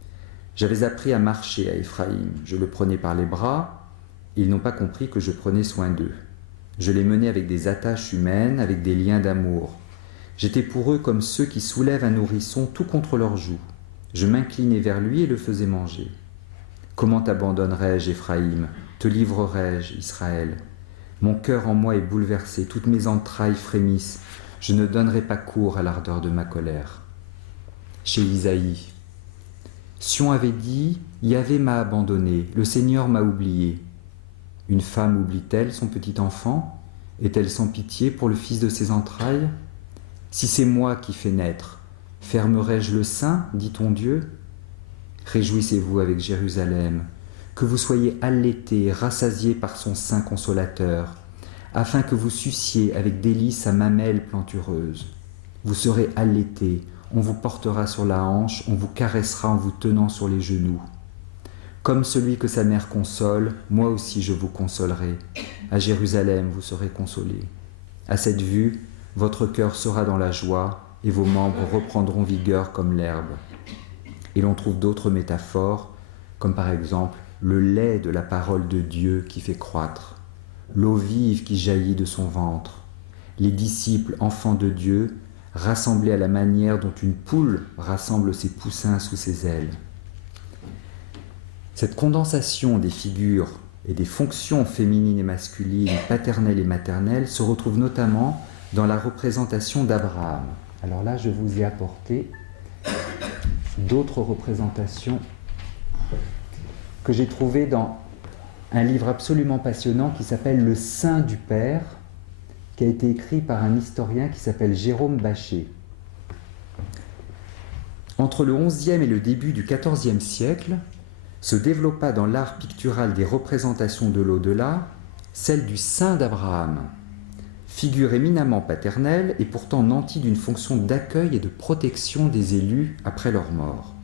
« J'avais appris à marcher à Éphraïm. Je le prenais par les bras. Ils n'ont pas compris que je prenais soin d'eux. Je les menais avec des attaches humaines, avec des liens d'amour. J'étais pour eux comme ceux qui soulèvent un nourrisson tout contre leurs joues. Je m'inclinais vers lui et le faisais manger. Comment t'abandonnerais-je, Éphraïm? Te livrerais-je, Israël? Mon cœur en moi est bouleversé, toutes mes entrailles frémissent. Je ne donnerai pas cours à l'ardeur de ma colère. » Chez Isaïe, Sion avait dit « Yahvé m'a abandonné, le Seigneur m'a oublié. » Une femme oublie-t-elle son petit enfant? Est-elle sans pitié pour le fils de ses entrailles? Si c'est moi qui fais naître, fermerai-je le sein, dit ton Dieu? Réjouissez-vous avec Jérusalem, que vous soyez allaités, rassasiés par son sein consolateur, afin que vous suciez avec délice sa mamelle plantureuse. Vous serez allaités, on vous portera sur la hanche, on vous caressera en vous tenant sur les genoux. Comme celui que sa mère console, moi aussi je vous consolerai. À Jérusalem, vous serez consolés. À cette vue, votre cœur sera dans la joie et vos membres reprendront vigueur comme l'herbe. Et l'on trouve d'autres métaphores, comme par exemple le lait de la parole de Dieu qui fait croître, l'eau vive qui jaillit de son ventre, les disciples enfants de Dieu rassemblés à la manière dont une poule rassemble ses poussins sous ses ailes. Cette condensation des figures et des fonctions féminines et masculines, paternelles et maternelles, se retrouve notamment dans la représentation d'Abraham. Alors là, je vous ai apporté d'autres représentations que j'ai trouvées dans un livre absolument passionnant qui s'appelle « Le sein du Père », qui a été écrit par un historien qui s'appelle Jérôme Bachet. Entre le XIe et le début du XIVe siècle, se développa dans l'art pictural des représentations de l'au-delà celle du sein d'Abraham, figure éminemment paternelle et pourtant nantie d'une fonction d'accueil et de protection des élus après leur mort.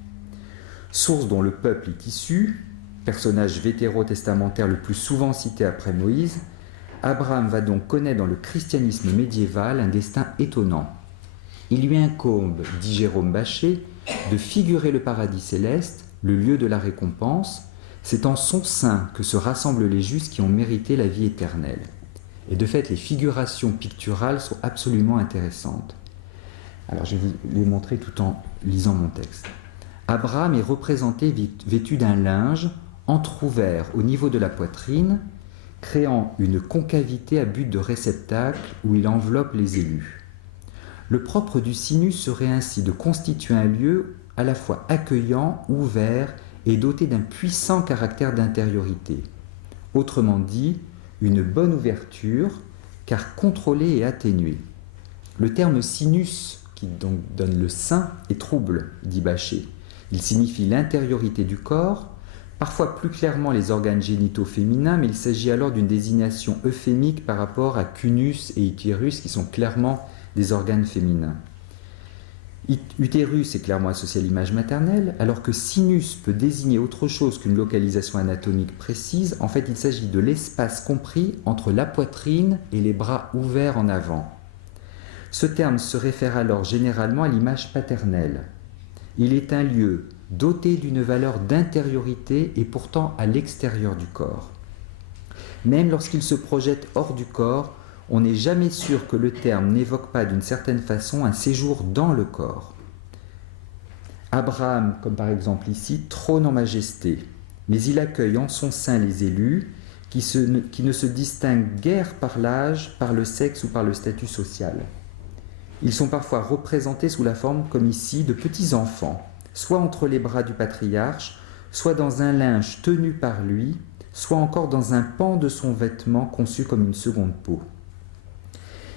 Source dont le peuple est issu, personnage vétérotestamentaire le plus souvent cité après Moïse, Abraham va donc connaître dans le christianisme médiéval un destin étonnant. Il lui incombe, dit Jérôme Bachet, de figurer le paradis céleste, le lieu de la récompense. C'est en son sein que se rassemblent les justes qui ont mérité la vie éternelle. Et de fait, les figurations picturales sont absolument intéressantes. Alors, je vais vous les montrer tout en lisant mon texte. Abraham est représenté vêtu d'un linge entrouvert au niveau de la poitrine, créant une concavité à but de réceptacle où il enveloppe les élus. Le propre du sinus serait ainsi de constituer un lieu à la fois accueillant, ouvert et doté d'un puissant caractère d'intériorité. Autrement dit, une bonne ouverture, car contrôlée et atténuée. Le terme sinus, qui donc donne le sein, est trouble, dit Bachet. Il signifie l'intériorité du corps, parfois plus clairement les organes génitaux féminins, mais il s'agit alors d'une désignation euphémique par rapport à cunus et utérus, qui sont clairement des organes féminins. Utérus est clairement associé à l'image maternelle, alors que sinus peut désigner autre chose qu'une localisation anatomique précise. En fait, il s'agit de l'espace compris entre la poitrine et les bras ouverts en avant. Ce terme se réfère alors généralement à l'image paternelle. Il est un lieu doté d'une valeur d'intériorité et pourtant à l'extérieur du corps. Même lorsqu'il se projette hors du corps, on n'est jamais sûr que le terme n'évoque pas d'une certaine façon un séjour dans le corps. Abraham, comme par exemple ici, trône en majesté, mais il accueille en son sein les élus qui ne se distinguent guère par l'âge, par le sexe ou par le statut social. Ils sont parfois représentés sous la forme, comme ici, de petits enfants, soit entre les bras du patriarche, soit dans un linge tenu par lui, soit encore dans un pan de son vêtement conçu comme une seconde peau.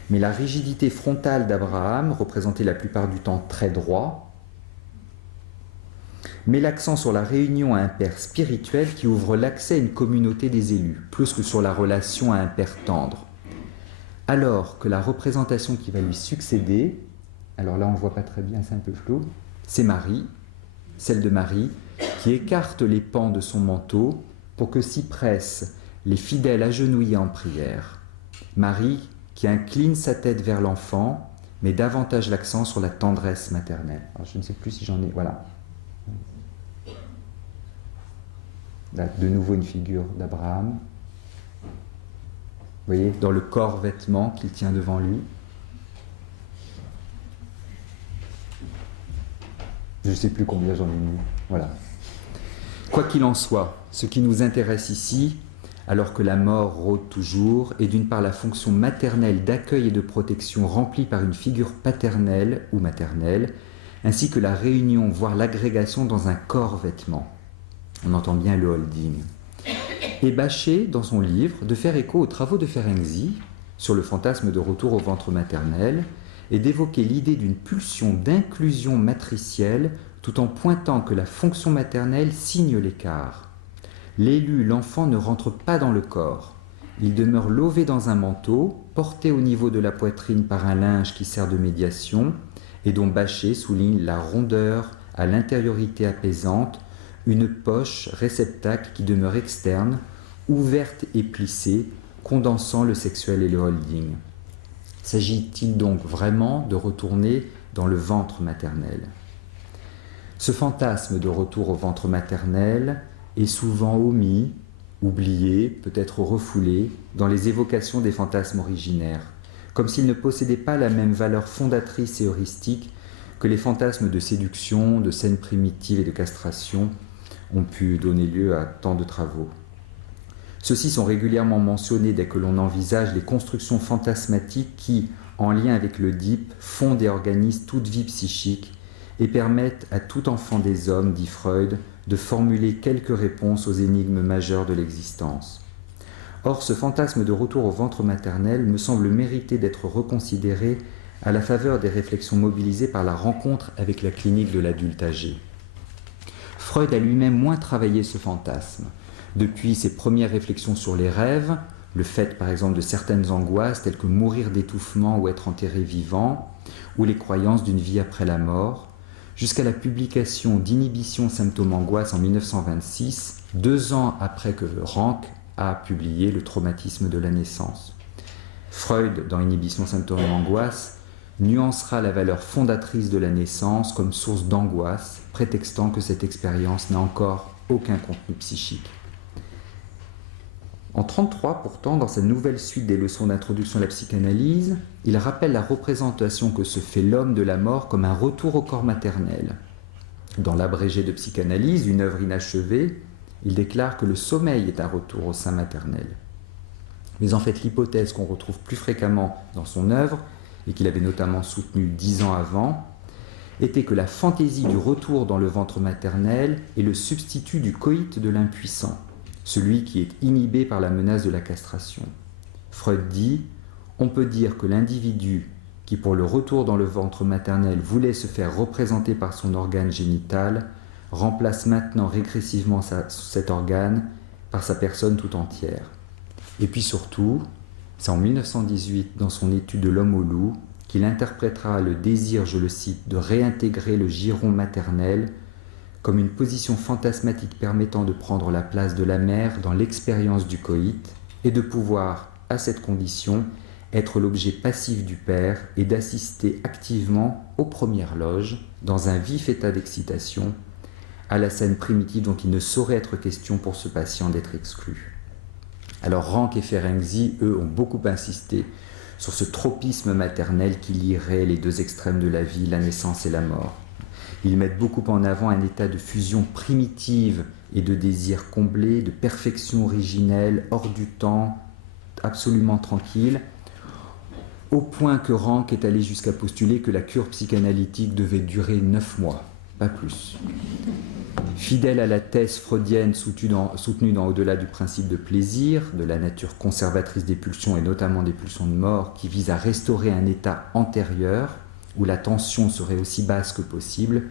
Mais la rigidité frontale d'Abraham, représentée la plupart du temps très droit, met l'accent sur la réunion à un père spirituel qui ouvre l'accès à une communauté des élus, plus que sur la relation à un père tendre. Alors que la représentation qui va lui succéder, alors là on ne voit pas très bien, c'est un peu flou, c'est Marie, celle de Marie, qui écarte les pans de son manteau pour que s'y pressent les fidèles agenouillés en prière. Marie qui incline sa tête vers l'enfant, mais davantage l'accent sur la tendresse maternelle. Alors, je ne sais plus si j'en ai... Voilà. Là, de nouveau une figure d'Abraham. Vous voyez, dans le corps vêtement qu'il tient devant lui. Je ne sais plus combien j'en ai mis. Voilà. Quoi qu'il en soit, ce qui nous intéresse ici, alors que la mort rôde toujours, est d'une part la fonction maternelle d'accueil et de protection remplie par une figure paternelle ou maternelle, ainsi que la réunion, voire l'agrégation dans un corps-vêtement. On entend bien le holding. Et Bachet, dans son livre, de faire écho aux travaux de Ferenczi sur le fantasme de retour au ventre maternel, et d'évoquer l'idée d'une pulsion d'inclusion matricielle, tout en pointant que la fonction maternelle signe l'écart. L'élu, l'enfant, ne rentre pas dans le corps. Il demeure lové dans un manteau, porté au niveau de la poitrine par un linge qui sert de médiation, et dont Bachet souligne la rondeur à l'intériorité apaisante, une poche réceptacle qui demeure externe, ouverte et plissée, condensant le sexuel et le holding. S'agit-il donc vraiment de retourner dans le ventre maternel ? Ce fantasme de retour au ventre maternel est souvent omis, oublié, peut-être refoulé, dans les évocations des fantasmes originaires, comme s'ils ne possédaient pas la même valeur fondatrice et heuristique que les fantasmes de séduction, de scènes primitives et de castration ont pu donner lieu à tant de travaux. Ceux-ci sont régulièrement mentionnés dès que l'on envisage les constructions fantasmatiques qui, en lien avec l'Oedipe, fondent et organisent toute vie psychique et permettent à tout enfant des hommes, dit Freud, de formuler quelques réponses aux énigmes majeures de l'existence. Or, ce fantasme de retour au ventre maternel me semble mériter d'être reconsidéré à la faveur des réflexions mobilisées par la rencontre avec la clinique de l'adulte âgé. Freud a lui-même moins travaillé ce fantasme. Depuis ses premières réflexions sur les rêves, le fait par exemple de certaines angoisses telles que mourir d'étouffement ou être enterré vivant, ou les croyances d'une vie après la mort, jusqu'à la publication d'Inhibition symptômes angoisse en 1926, 2 ans après que Rank a publié Le traumatisme de la naissance. Freud, dans Inhibition symptômes angoisse, nuancera la valeur fondatrice de la naissance comme source d'angoisse, prétextant que cette expérience n'a encore aucun contenu psychique. En 1933, pourtant, dans sa nouvelle suite des leçons d'introduction à la psychanalyse, il rappelle la représentation que se fait l'homme de la mort comme un retour au corps maternel. Dans l'abrégé de psychanalyse, une œuvre inachevée, il déclare que le sommeil est un retour au sein maternel. Mais en fait, l'hypothèse qu'on retrouve plus fréquemment dans son œuvre, et qu'il avait notamment soutenue 10 ans avant, était que la fantaisie du retour dans le ventre maternel est le substitut du coït de l'impuissant, celui qui est inhibé par la menace de la castration. Freud dit « On peut dire que l'individu qui, pour le retour dans le ventre maternel, voulait se faire représenter par son organe génital, remplace maintenant régressivement cet organe par sa personne tout entière. » Et puis surtout, c'est en 1918, dans son étude de l'homme au loup, qu'il interprétera le désir, je le cite, de réintégrer le giron maternel comme une position fantasmatique permettant de prendre la place de la mère dans l'expérience du coït et de pouvoir, à cette condition, être l'objet passif du père et d'assister activement aux premières loges, dans un vif état d'excitation, à la scène primitive dont il ne saurait être question pour ce patient d'être exclu. Alors Rank et Ferenczi, eux, ont beaucoup insisté sur ce tropisme maternel qui lierait les 2 extrêmes de la vie, la naissance et la mort. Ils mettent beaucoup en avant un état de fusion primitive et de désir comblé, de perfection originelle, hors du temps, absolument tranquille, au point que Rank est allé jusqu'à postuler que la cure psychanalytique devait durer 9 mois, pas plus. Fidèle à la thèse freudienne soutenue dans Au-delà du principe de plaisir, de la nature conservatrice des pulsions et notamment des pulsions de mort, qui vise à restaurer un état antérieur, où la tension serait aussi basse que possible,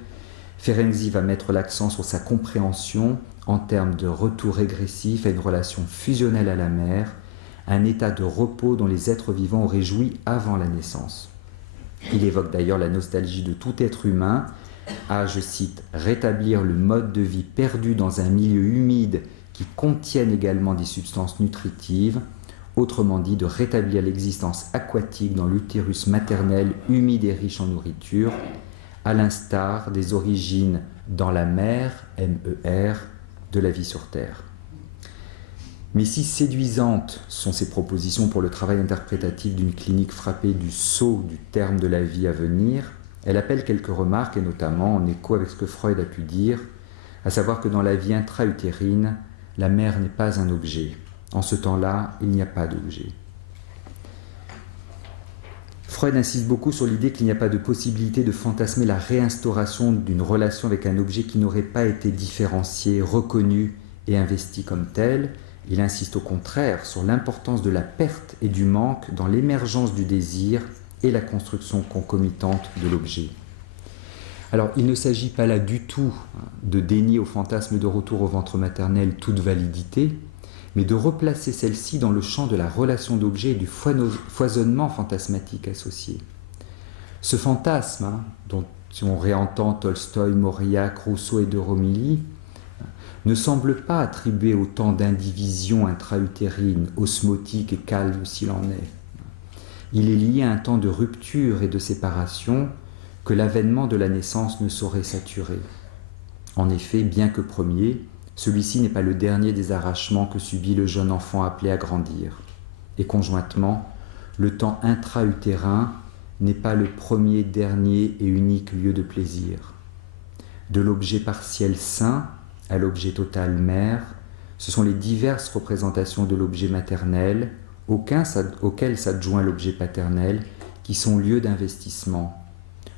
Ferenczi va mettre l'accent sur sa compréhension en termes de retour régressif à une relation fusionnelle à la mère, un état de repos dont les êtres vivants auraient joui avant la naissance. Il évoque d'ailleurs la nostalgie de tout être humain à, je cite, « rétablir le mode de vie perdu dans un milieu humide qui contienne également des substances nutritives », autrement dit, de rétablir l'existence aquatique dans l'utérus maternel humide et riche en nourriture, à l'instar des origines dans la mer, MER, de la vie sur Terre. Mais si séduisantes sont ces propositions pour le travail interprétatif d'une clinique frappée du sceau du terme de la vie à venir, elle appelle quelques remarques, et notamment en écho avec ce que Freud a pu dire, à savoir que dans la vie intra-utérine, la mère n'est pas un objet. En ce temps-là, il n'y a pas d'objet. Freud insiste beaucoup sur l'idée qu'il n'y a pas de possibilité de fantasmer la réinstauration d'une relation avec un objet qui n'aurait pas été différencié, reconnu et investi comme tel. Il insiste au contraire sur l'importance de la perte et du manque dans l'émergence du désir et la construction concomitante de l'objet. Alors, il ne s'agit pas là du tout de dénier au fantasme de retour au ventre maternel toute validité, mais de replacer celle-ci dans le champ de la relation d'objet et du foisonnement fantasmatique associé. Ce fantasme, dont si on réentend Tolstoï, Mauriac, Rousseau et de Romilly, ne semble pas attribué au temps d'indivision intra-utérine, osmotique et calme s'il en est. Il est lié à un temps de rupture et de séparation que l'avènement de la naissance ne saurait saturer. En effet, bien que premier, celui-ci n'est pas le dernier des arrachements que subit le jeune enfant appelé à grandir. Et conjointement, le temps intra-utérin n'est pas le premier, dernier et unique lieu de plaisir. De l'objet partiel sain à l'objet total mère, ce sont les diverses représentations de l'objet maternel auxquelles s'adjoint l'objet paternel qui sont lieux d'investissement,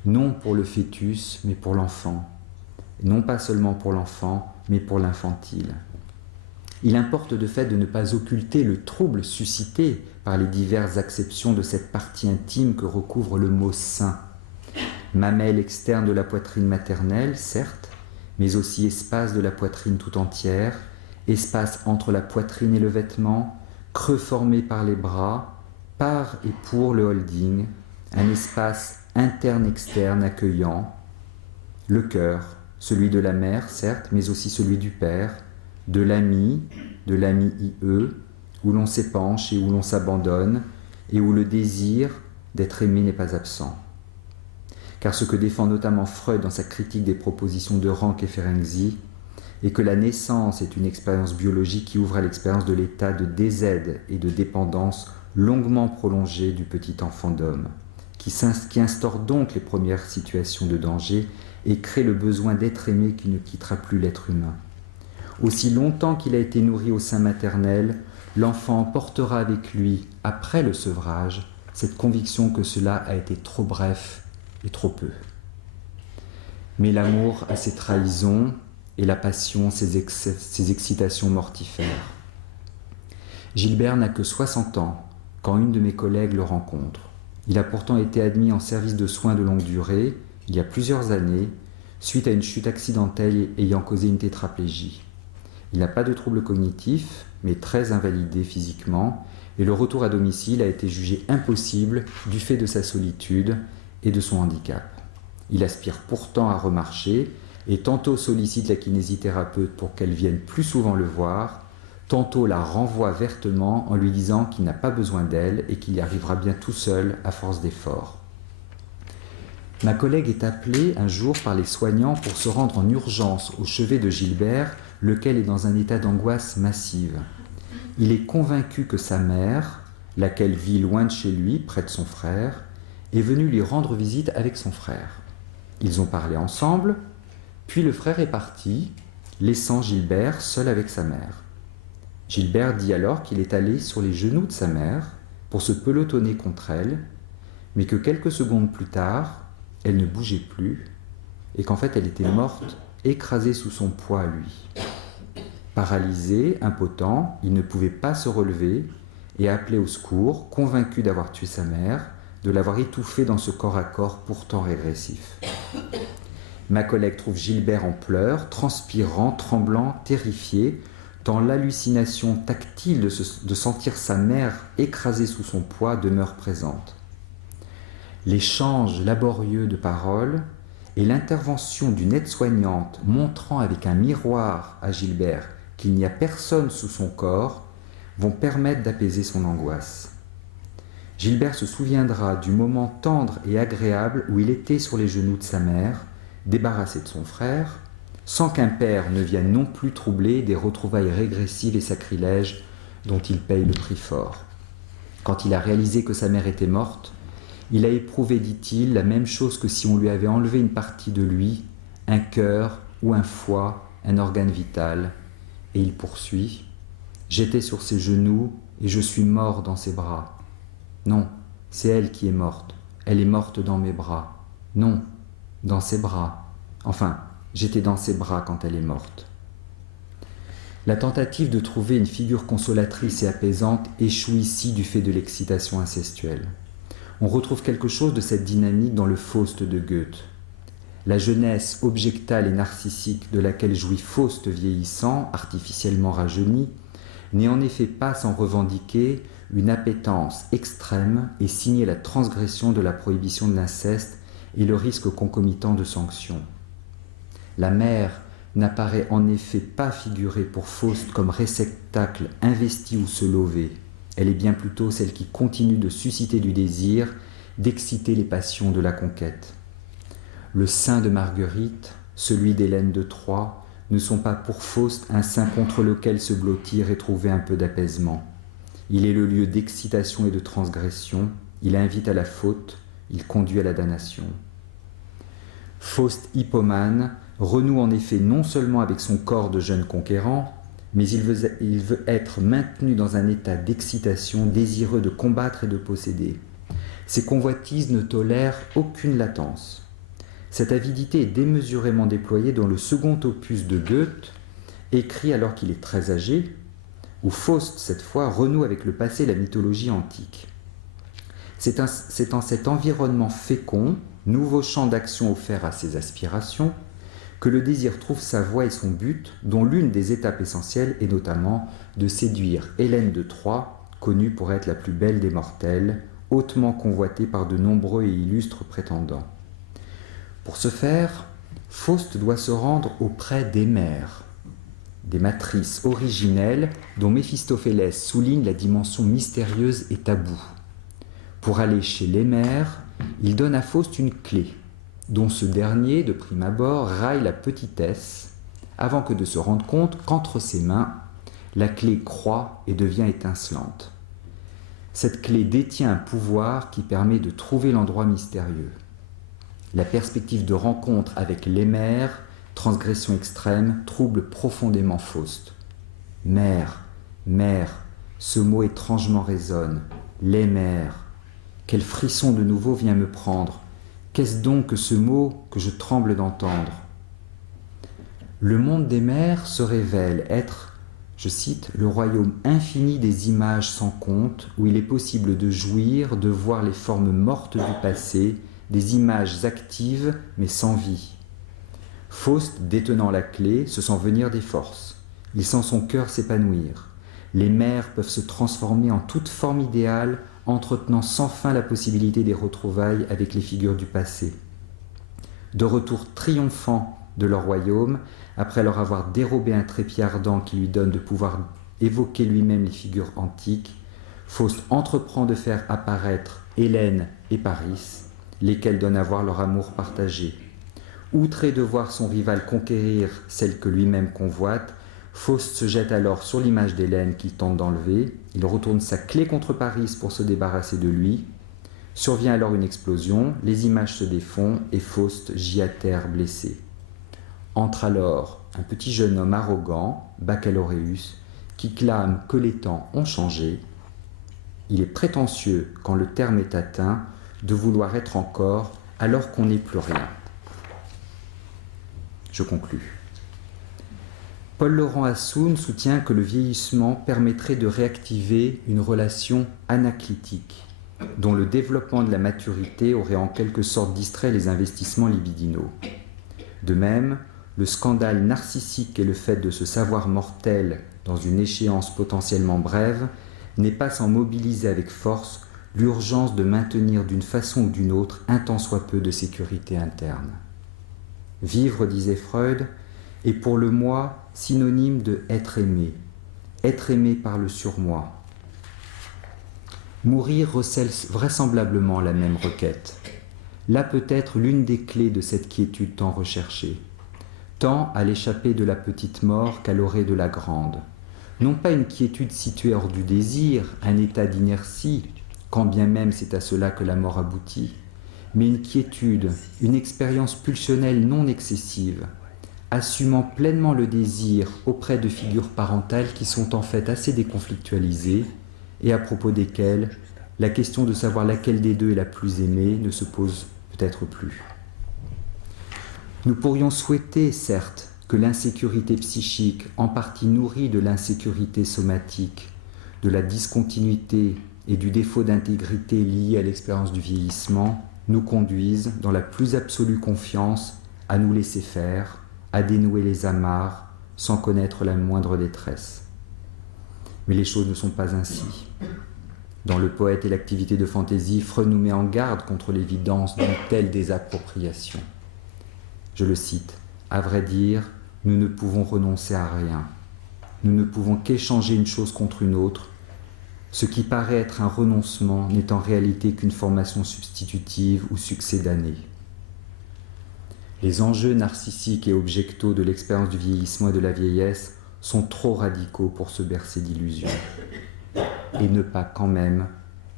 non pour le fœtus, mais pour l'enfant. Non pas seulement pour l'enfant, mais pour l'infantile. Il importe de fait de ne pas occulter le trouble suscité par les diverses acceptions de cette partie intime que recouvre le mot sein. Mamelle externe de la poitrine maternelle, certes, mais aussi espace de la poitrine tout entière, espace entre la poitrine et le vêtement, creux formé par les bras, par et pour le holding, un espace interne-externe accueillant, le cœur, celui de la mère, certes, mais aussi celui du père, de l'ami IE, où l'on s'épanche et où l'on s'abandonne, et où le désir d'être aimé n'est pas absent. Car ce que défend notamment Freud dans sa critique des propositions de Rank et Ferenczi est que la naissance est une expérience biologique qui ouvre à l'expérience de l'état de désaide et de dépendance longuement prolongée du petit enfant d'homme, qui instaure donc les premières situations de danger et crée le besoin d'être aimé qui ne quittera plus l'être humain. Aussi longtemps qu'il a été nourri au sein maternel, l'enfant portera avec lui, après le sevrage, cette conviction que cela a été trop bref et trop peu. Mais l'amour a ses trahisons et la passion ses excitations mortifères. Gilbert n'a que 60 ans quand une de mes collègues le rencontre. Il a pourtant été admis en service de soins de longue durée, il y a plusieurs années, suite à une chute accidentelle ayant causé une tétraplégie. Il n'a pas de troubles cognitifs, mais très invalidé physiquement, et le retour à domicile a été jugé impossible du fait de sa solitude et de son handicap. Il aspire pourtant à remarcher, et tantôt sollicite la kinésithérapeute pour qu'elle vienne plus souvent le voir, tantôt la renvoie vertement en lui disant qu'il n'a pas besoin d'elle et qu'il y arrivera bien tout seul à force d'efforts. Ma collègue est appelée un jour par les soignants pour se rendre en urgence au chevet de Gilbert, lequel est dans un état d'angoisse massive. Il est convaincu que sa mère, laquelle vit loin de chez lui, près de son frère, est venue lui rendre visite avec son frère. Ils ont parlé ensemble, puis le frère est parti, laissant Gilbert seul avec sa mère. Gilbert dit alors qu'il est allé sur les genoux de sa mère pour se pelotonner contre elle, mais que quelques secondes plus tard, elle ne bougeait plus et qu'en fait elle était morte, écrasée sous son poids à lui. Paralysé, impotent, il ne pouvait pas se relever et appelait au secours, convaincu d'avoir tué sa mère, de l'avoir étouffée dans ce corps à corps pourtant régressif. Ma collègue trouve Gilbert en pleurs, transpirant, tremblant, terrifié, tant l'hallucination tactile de sentir sa mère écrasée sous son poids demeure présente. L'échange laborieux de paroles et l'intervention d'une aide-soignante montrant avec un miroir à Gilbert qu'il n'y a personne sous son corps vont permettre d'apaiser son angoisse. Gilbert se souviendra du moment tendre et agréable où il était sur les genoux de sa mère, débarrassé de son frère, sans qu'un père ne vienne non plus troubler des retrouvailles régressives et sacrilèges dont il paye le prix fort. Quand il a réalisé que sa mère était morte, il a éprouvé, dit-il, la même chose que si on lui avait enlevé une partie de lui, un cœur ou un foie, un organe vital. Et il poursuit, « J'étais sur ses genoux et je suis mort dans ses bras. Non, c'est elle qui est morte. Elle est morte dans mes bras. Non, dans ses bras. Enfin, j'étais dans ses bras quand elle est morte. » La tentative de trouver une figure consolatrice et apaisante échoue ici du fait de l'excitation incestuelle. On retrouve quelque chose de cette dynamique dans le Faust de Goethe. La jeunesse objectale et narcissique de laquelle jouit Faust vieillissant, artificiellement rajeuni, n'est en effet pas sans revendiquer une appétence extrême et signer la transgression de la prohibition de l'inceste et le risque concomitant de sanctions. La mère n'apparaît en effet pas figurée pour Faust comme réceptacle investi où se lever. Elle est bien plutôt celle qui continue de susciter du désir, d'exciter les passions de la conquête. Le sein de Marguerite, celui d'Hélène de Troie, ne sont pas pour Faust un sein contre lequel se blottir et trouver un peu d'apaisement. Il est le lieu d'excitation et de transgression, il invite à la faute, il conduit à la damnation. Faust hippomane renoue en effet non seulement avec son corps de jeune conquérant, mais il veut être maintenu dans un état d'excitation, désireux de combattre et de posséder. Ses convoitises ne tolèrent aucune latence. Cette avidité est démesurément déployée dans le second opus de Goethe, écrit alors qu'il est très âgé, où Faust, cette fois, renoue avec le passé et la mythologie antique. C'est en cet environnement fécond, nouveau champ d'action offert à ses aspirations, que le désir trouve sa voie et son but, dont l'une des étapes essentielles est notamment de séduire Hélène de Troie connue pour être la plus belle des mortelles, hautement convoitée par de nombreux et illustres prétendants. Pour ce faire, Faust doit se rendre auprès des mères, des matrices originelles dont Méphistophélès souligne la dimension mystérieuse et taboue. Pour aller chez les mères, il donne à Faust une clé, dont ce dernier, de prime abord, raille la petitesse, avant que de se rendre compte qu'entre ses mains, la clé croît et devient étincelante. Cette clé détient un pouvoir qui permet de trouver l'endroit mystérieux. La perspective de rencontre avec les mères, transgression extrême, trouble profondément Faust. Mère, mère, ce mot étrangement résonne. Les mères. Quel frisson de nouveau vient me prendre. Qu'est-ce donc que ce mot que je tremble d'entendre? Le monde des mers se révèle être, je cite, le royaume infini des images sans compte, où il est possible de jouir, de voir les formes mortes du passé, des images actives mais sans vie. Faust, détenant la clé, se sent venir des forces. Il sent son cœur s'épanouir. Les mers peuvent se transformer en toute forme idéale, entretenant sans fin la possibilité des retrouvailles avec les figures du passé. De retour triomphant de leur royaume, après leur avoir dérobé un trépied ardent qui lui donne de pouvoir évoquer lui-même les figures antiques, Faust entreprend de faire apparaître Hélène et Paris, lesquels donnent à voir leur amour partagé. Outré de voir son rival conquérir celle que lui-même convoite, Faust se jette alors sur l'image d'Hélène qu'il tente d'enlever. Il retourne sa clé contre Paris pour se débarrasser de lui. Survient alors une explosion, les images se défont et Faust gît à terre blessé. Entre alors un petit jeune homme arrogant, Baccalauréus, qui clame que les temps ont changé. Il est prétentieux, quand le terme est atteint, de vouloir être encore alors qu'on n'est plus rien. Je conclus. Paul-Laurent Assoun soutient que le vieillissement permettrait de réactiver une relation anaclitique, dont le développement de la maturité aurait en quelque sorte distrait les investissements libidinaux. De même, le scandale narcissique et le fait de se savoir mortel dans une échéance potentiellement brève n'est pas sans mobiliser avec force l'urgence de maintenir d'une façon ou d'une autre un tant soit peu de sécurité interne. Vivre, disait Freud, est pour le moi synonyme de être aimé par le surmoi. Mourir recèle vraisemblablement la même requête. Là peut être l'une des clés de cette quiétude tant recherchée, tant à l'échappée de la petite mort qu'à l'orée de la grande. Non pas une quiétude située hors du désir, un état d'inertie, quand bien même c'est à cela que la mort aboutit, mais une quiétude, une expérience pulsionnelle non excessive, assumant pleinement le désir auprès de figures parentales qui sont en fait assez déconflictualisées et à propos desquelles la question de savoir laquelle des deux est la plus aimée ne se pose peut-être plus. Nous pourrions souhaiter, certes, que l'insécurité psychique, en partie nourrie de l'insécurité somatique, de la discontinuité et du défaut d'intégrité lié à l'expérience du vieillissement, nous conduise, dans la plus absolue confiance, à nous laisser faire, à dénouer les amarres, sans connaître la moindre détresse. Mais les choses ne sont pas ainsi. Dans Le poète et l'activité de fantaisie, Freud nous met en garde contre l'évidence d'une telle désappropriation. Je le cite, « À vrai dire, nous ne pouvons renoncer à rien. Nous ne pouvons qu'échanger une chose contre une autre. Ce qui paraît être un renoncement n'est en réalité qu'une formation substitutive ou succédanée. » Les enjeux narcissiques et objectaux de l'expérience du vieillissement et de la vieillesse sont trop radicaux pour se bercer d'illusions et ne pas quand même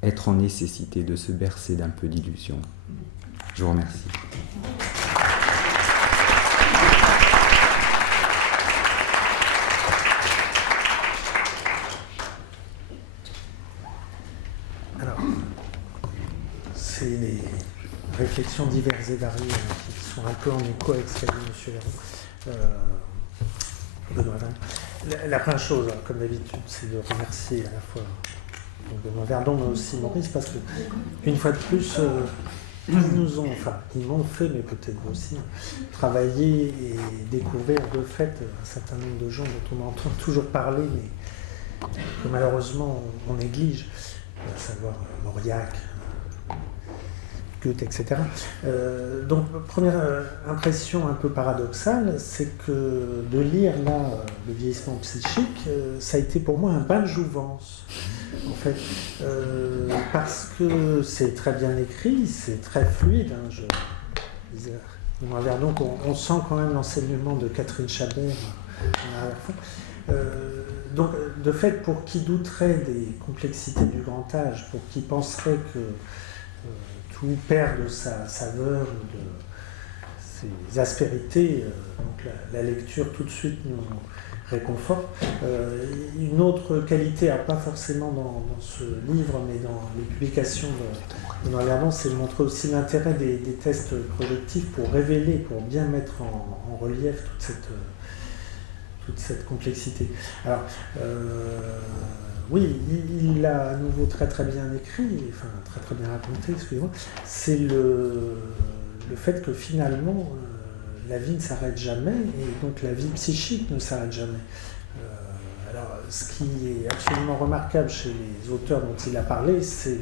être en nécessité de se bercer d'un peu d'illusions. Je vous remercie. Alors, c'est les réflexions diverses et variées qui sont un peu en écho avec ce qu'a dit M. Véron. Benoît Verdon. La première chose, comme d'habitude, c'est de remercier à la fois Benoît Verdon, mais aussi Maurice, parce que, une fois de plus, ils m'ont fait, mais peut-être aussi, travailler et découvrir de fait un certain nombre de gens dont on entend toujours parler, mais que malheureusement on néglige, à savoir Mauriac, Goethe, etc. Donc, première impression un peu paradoxale, c'est que de lire là le vieillissement psychique, ça a été pour moi un bain de jouvence, en fait, parce que c'est très bien écrit, c'est très fluide. Hein, je disais, donc on sent quand même l'enseignement de Catherine Chabert en arrière-fond. Donc, de fait, pour qui douterait des complexités du grand âge, pour qui penserait que tout perd de sa saveur, de ses aspérités, donc la lecture tout de suite nous réconforte. Une autre qualité, pas forcément dans ce livre, mais dans les publications de Benoît Verdon, c'est de montrer aussi l'intérêt des tests projectifs pour révéler, pour bien mettre en relief toute cette complexité. Alors, oui, il l'a à nouveau très très bien écrit, enfin très très bien raconté, excusez-moi. C'est le fait que finalement, la vie ne s'arrête jamais, et donc la vie psychique ne s'arrête jamais. Alors, ce qui est absolument remarquable chez les auteurs dont il a parlé, c'est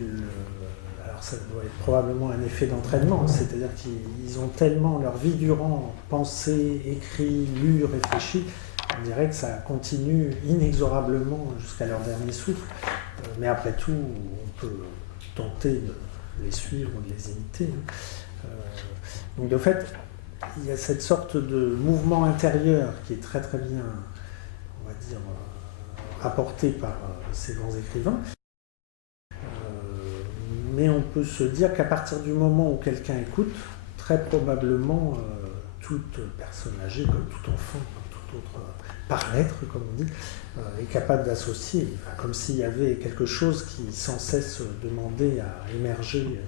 alors ça doit être probablement un effet d'entraînement, c'est-à-dire qu'ils ont tellement leur vie durant pensé, écrit, lu, réfléchi, on dirait que ça continue inexorablement jusqu'à leur dernier souffle. Mais après tout, on peut tenter de les suivre ou de les imiter. Donc de fait, il y a cette sorte de mouvement intérieur qui est très très bien, on va dire, rapporté par ces grands écrivains. Mais on peut se dire qu'à partir du moment où quelqu'un écoute, très probablement toute personne âgée, comme tout enfant, comme tout autre par lettre, comme on dit, est capable d'associer, comme s'il y avait quelque chose qui sans cesse demandait à émerger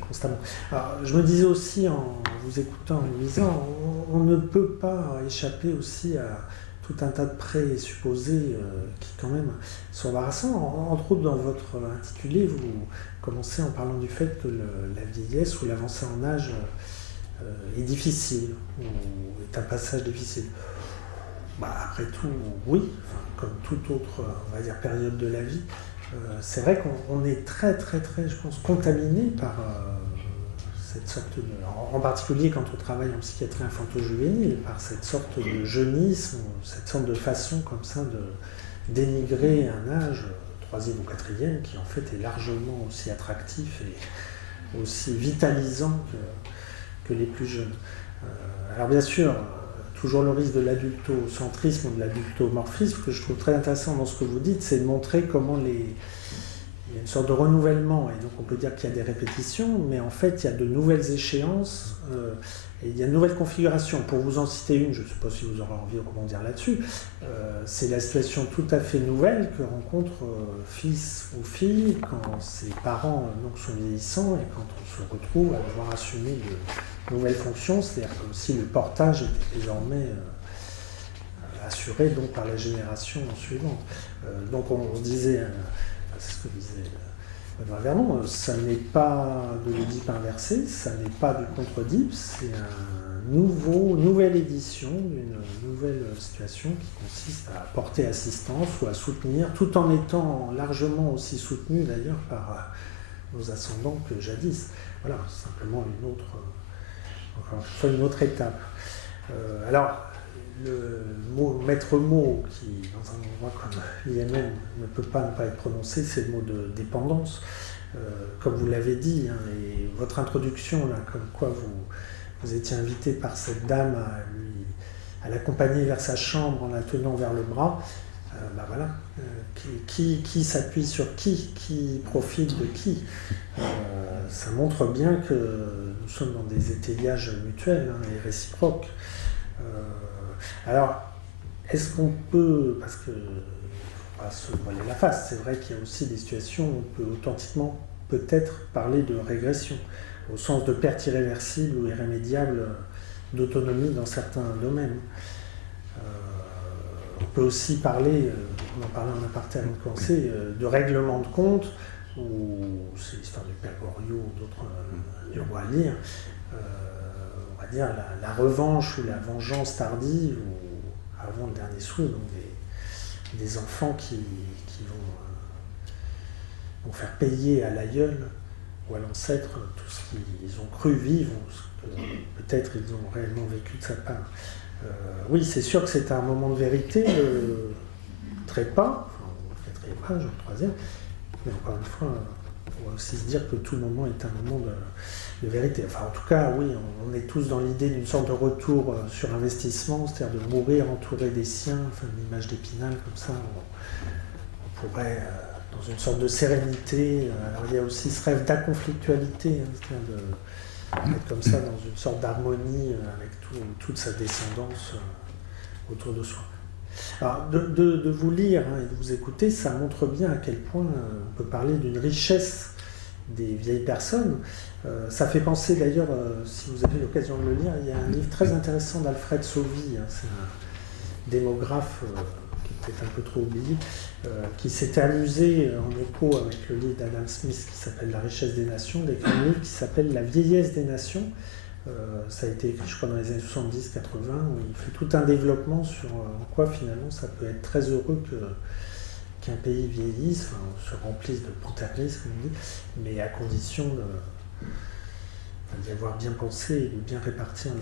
constamment. Alors, je me disais aussi, en vous écoutant, en vous lisant, on ne peut pas échapper aussi à tout un tas de présupposés qui quand même sont embarrassants. Entre autres, dans votre intitulé, vous commencez en parlant du fait que la vieillesse ou l'avancée en âge est difficile, ou est un passage difficile. Après tout, oui, comme toute autre, on va dire, période de la vie, c'est vrai qu'on est très, très, très, je pense, contaminé par cette sorte de... En particulier quand on travaille en psychiatrie infanto-juvénile, par cette sorte de jeunisme, cette sorte de façon comme ça de dénigrer un âge, 3e ou 4e, qui en fait est largement aussi attractif et aussi vitalisant que les plus jeunes. Alors bien sûr, toujours le risque de l'adultocentrisme ou de l'adultomorphisme, que je trouve très intéressant dans ce que vous dites, c'est de montrer comment il y a une sorte de renouvellement, et donc on peut dire qu'il y a des répétitions, mais en fait il y a de nouvelles échéances, et il y a de nouvelles configurations. Pour vous en citer une, je ne sais pas si vous aurez envie de rebondir là-dessus, c'est la situation tout à fait nouvelle que rencontre fils ou fille quand ses parents donc, sont vieillissants, et quand on se retrouve à devoir assumer de nouvelles fonctions, c'est-à-dire que si le portage était désormais assuré donc, par la génération suivante. Donc on se disait, c'est ce que disait Benoît Verdon, ça n'est pas de l'Oedipe inversé, ça n'est pas du contre-Oedipe, c'est une nouvelle édition d'une nouvelle situation qui consiste à porter assistance ou à soutenir, tout en étant largement aussi soutenu d'ailleurs par nos ascendants que jadis. Voilà, simplement une autre étape. Alors, le maître mot qui, dans un endroit comme l'IMN, ne peut pas ne pas être prononcé, c'est le mot de dépendance. Comme vous l'avez dit, hein, et votre introduction, là, comme quoi vous étiez invité par cette dame à l'accompagner vers sa chambre en la tenant vers le bras, voilà. Qui s'appuie sur qui profite de qui. Ça montre bien que nous sommes dans des étayages mutuels et réciproques. Alors, est-ce qu'on peut, parce que faut pas se voiler la face, c'est vrai qu'il y a aussi des situations où on peut authentiquement peut-être parler de régression, au sens de perte irréversible ou irrémédiable d'autonomie dans certains domaines. On peut aussi parler, on en parlait en aparté avec Cancé, de règlement de compte, ou c'est l'histoire du Père Goriot ou d'autres du roi Lear, on va dire la revanche ou la vengeance tardive, ou avant le dernier souhait, donc des enfants qui vont faire payer à l'aïeul ou à l'ancêtre tout ce qu'ils ont cru vivre, ou ce que peut-être ils ont réellement vécu de sa part. Oui, c'est sûr que c'est un moment de vérité, trépas, enfin, le quatrième âge, le troisième, mais encore une fois, on va aussi se dire que tout moment est un moment de vérité. Enfin, en tout cas, oui, on est tous dans l'idée d'une sorte de retour sur investissement, c'est-à-dire de mourir entouré des siens, enfin, une image d'Épinal comme ça, on pourrait, dans une sorte de sérénité, alors il y a aussi ce rêve d'aconflictualité, hein, c'est-à-dire d'être comme ça dans une sorte d'harmonie avec toute sa descendance autour de soi. Alors, de vous lire et de vous écouter, ça montre bien à quel point on peut parler d'une richesse des vieilles personnes. Ça fait penser d'ailleurs, si vous avez l'occasion de le lire, il y a un livre très intéressant d'Alfred Sauvy, hein, c'est un démographe qui est peut-être un peu trop oublié, qui s'était amusé en écho avec le livre d'Adam Smith qui s'appelle La richesse des nations, d'écrire un livre qui s'appelle La vieillesse des nations. Ça a été écrit, je crois, dans les années 70-80, où il fait tout un développement sur en quoi finalement ça peut être très heureux qu'un pays vieillisse, enfin, se remplisse de potagris, comme on dit, mais à condition d'y avoir bien pensé et de bien répartir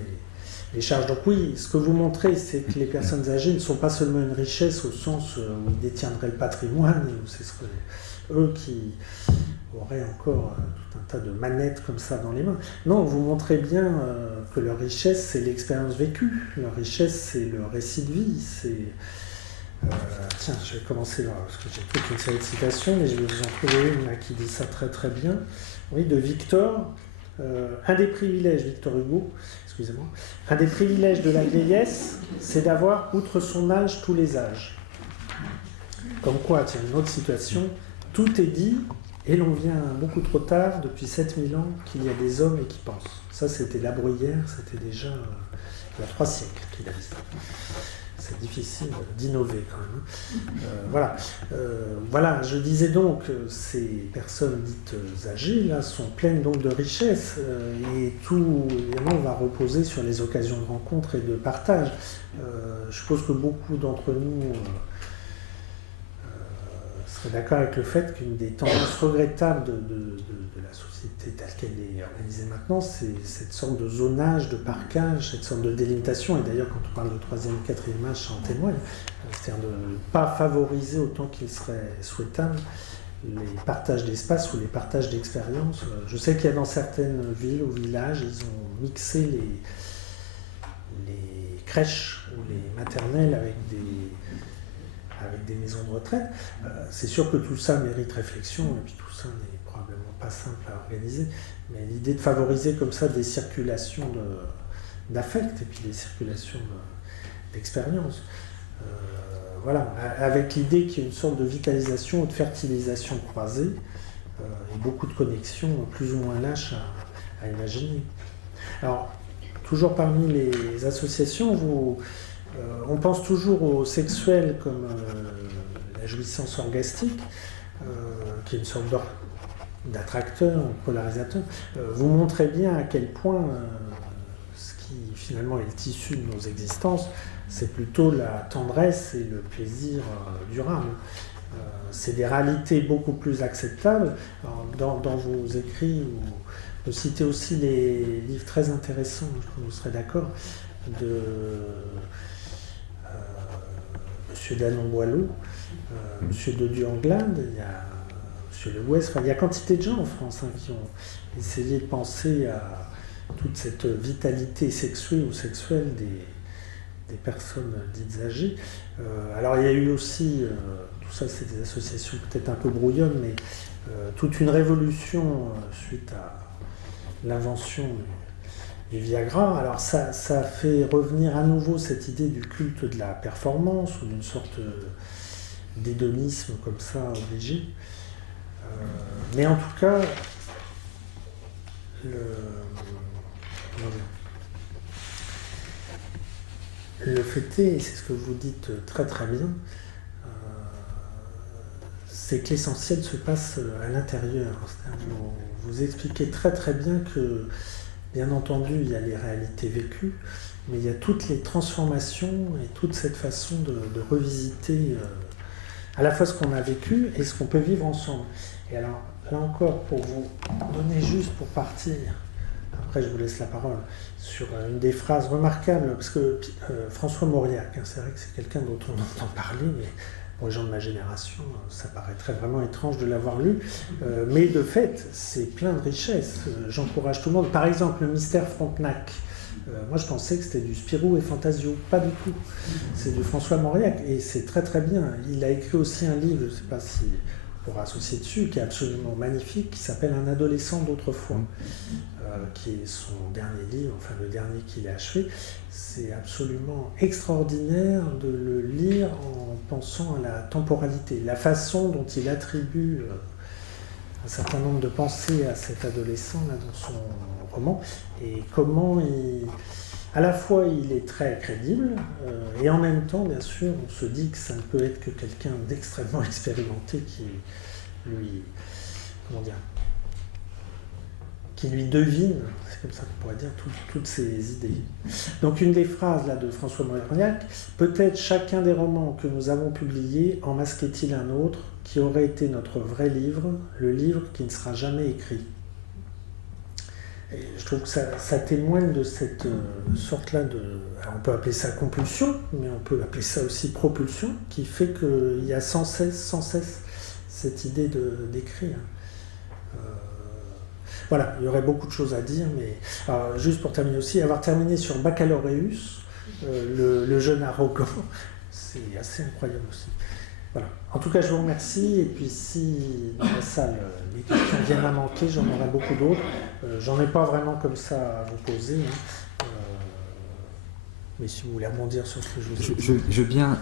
les charges. Donc oui, ce que vous montrez, c'est que les personnes âgées ne sont pas seulement une richesse au sens où ils détiendraient le patrimoine, et où c'est eux qui auraient encore tout un tas de manettes comme ça dans les mains. Non, vous montrez bien que leur richesse, c'est l'expérience vécue. Leur richesse, c'est le récit de vie. Tiens, je vais commencer là, parce que j'ai toute une série de citations, mais je vais vous en trouver une là, qui dit ça très très bien. Oui, de Victor. Un des privilèges, Victor Hugo, excusez-moi, un des privilèges de la vieillesse, c'est d'avoir, outre son âge, tous les âges. Comme quoi, tiens, une autre situation, tout est dit, et l'on vient beaucoup trop tard, depuis 7000 ans, qu'il y a des hommes et qui pensent. Ça, c'était La Bruyère, c'était déjà il y a 3 siècles qu'il a dit ça. C'est difficile d'innover quand même. Voilà, je disais donc, ces personnes dites âgées là sont pleines donc de richesses et tout évidemment va reposer sur les occasions de rencontre et de partage. Je suppose que beaucoup d'entre nous seraient d'accord avec le fait qu'une des tendances regrettables de la société telle qu'elle est organisée maintenant, c'est cette sorte de zonage, de parquage, cette sorte de délimitation. Et d'ailleurs, quand on parle de 3e et 4e âge, ça en témoigne. C'est-à-dire de ne pas favoriser autant qu'il serait souhaitable les partages d'espace ou les partages d'expériences. Je sais qu'il y a dans certaines villes ou villages, ils ont mixé les crèches ou les maternelles avec des maisons de retraite. C'est sûr que tout ça mérite réflexion, et puis tout ça n'est probablement pas simple à organiser, mais l'idée de favoriser comme ça des circulations d'affect et puis des circulations d'expérience, voilà, avec l'idée qu'il y a une sorte de vitalisation ou de fertilisation croisée, et beaucoup de connexions plus ou moins lâches à imaginer. Alors, toujours parmi les associations, on pense toujours au sexuel comme la jouissance orgastique, qui est une sorte d'attracteur, polarisateur. Vous montrez bien à quel point ce qui finalement est le tissu de nos existences, c'est plutôt la tendresse et le plaisir durable. C'est des réalités beaucoup plus acceptables. Alors, dans vos écrits, vous citez aussi des livres très intéressants, je crois que vous serez d'accord, de M. Danon-Boileau, M. Dodieu-Anglade, il y a M. Le Ouest, il y a quantité de gens en France qui ont essayé de penser à toute cette vitalité sexuée ou sexuelle des personnes dites âgées. Alors il y a eu aussi, tout ça c'est des associations peut-être un peu brouillonnes, mais toute une révolution suite à l'invention du Viagra. Alors ça fait revenir à nouveau cette idée du culte de la performance ou d'une sorte d'hédonisme comme ça obligé. Mais en tout cas, le fait est, et c'est ce que vous dites très très bien, c'est que l'essentiel se passe à l'intérieur. Vous expliquez très très bien que, bien entendu, il y a les réalités vécues, mais il y a toutes les transformations et toute cette façon de revisiter à la fois ce qu'on a vécu et ce qu'on peut vivre ensemble. Et alors, là encore, pour vous donner juste pour partir, après je vous laisse la parole, sur une des phrases remarquables, parce que François Mauriac, c'est vrai que c'est quelqu'un dont on entend parler, mais pour les gens de ma génération, ça paraîtrait vraiment étrange de l'avoir lu, mais de fait, c'est plein de richesses. J'encourage tout le monde. Par exemple, le mystère Frontenac. Moi, je pensais que c'était du Spirou et Fantasio. Pas du tout. C'est du François Mauriac, et c'est très très bien. Il a écrit aussi un livre, je ne sais pas si on pourra associer dessus, qui est absolument magnifique, qui s'appelle Un adolescent d'autrefois, qui est son dernier livre, enfin le dernier qu'il a achevé. C'est absolument extraordinaire de le lire en pensant à la temporalité, la façon dont il attribue un certain nombre de pensées à cet adolescent là, dans son roman, et comment à la fois il est très crédible, et en même temps, bien sûr, on se dit que ça ne peut être que quelqu'un d'extrêmement expérimenté qui lui, qui lui devine, c'est comme ça qu'on pourrait dire, toutes ses idées. Donc une des phrases là, de François Mauriac, peut-être chacun des romans que nous avons publiés en masquait-il un autre qui aurait été notre vrai livre, le livre qui ne sera jamais écrit. Et je trouve que ça témoigne de cette sorte-là de... Alors on peut appeler ça compulsion, mais on peut appeler ça aussi propulsion, qui fait qu'il y a sans cesse cette idée d'écrire. Voilà, il y aurait beaucoup de choses à dire, mais juste pour terminer aussi, avoir terminé sur Baccalauréus, le jeune arrogant, c'est assez incroyable aussi. Voilà. En tout cas, je vous remercie, et puis si dans la salle, les questions viennent à manquer, j'en aurai beaucoup d'autres. J'en ai pas vraiment comme ça à vous poser, mais si vous voulez rebondir sur ce que je vous ai dit. Je veux bien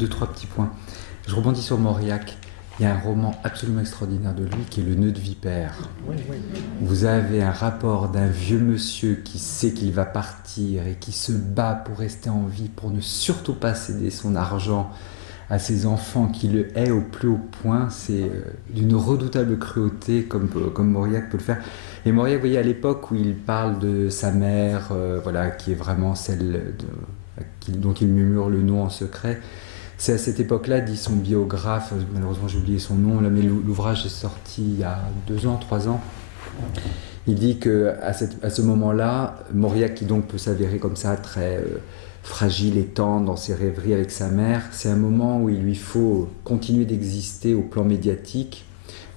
2-3 petits points. Je rebondis sur Mauriac. Il y a un roman absolument extraordinaire de lui qui est Le Nœud de Vipère. Oui. Vous avez un rapport d'un vieux monsieur qui sait qu'il va partir et qui se bat pour rester en vie, pour ne surtout pas céder son argent à ses enfants qui le haient au plus haut point. C'est d'une redoutable cruauté comme Mauriac peut le faire. Et Mauriac, vous voyez, à l'époque où il parle de sa mère, qui est vraiment celle dont il murmure le nom en secret, c'est à cette époque-là, dit son biographe, malheureusement j'ai oublié son nom, là, mais l'ouvrage est sorti il y a 2 ans, 3 ans. Il dit qu'à ce moment-là, Mauriac, qui donc peut s'avérer comme ça très fragile et tendre dans ses rêveries avec sa mère, c'est un moment où il lui faut continuer d'exister au plan médiatique,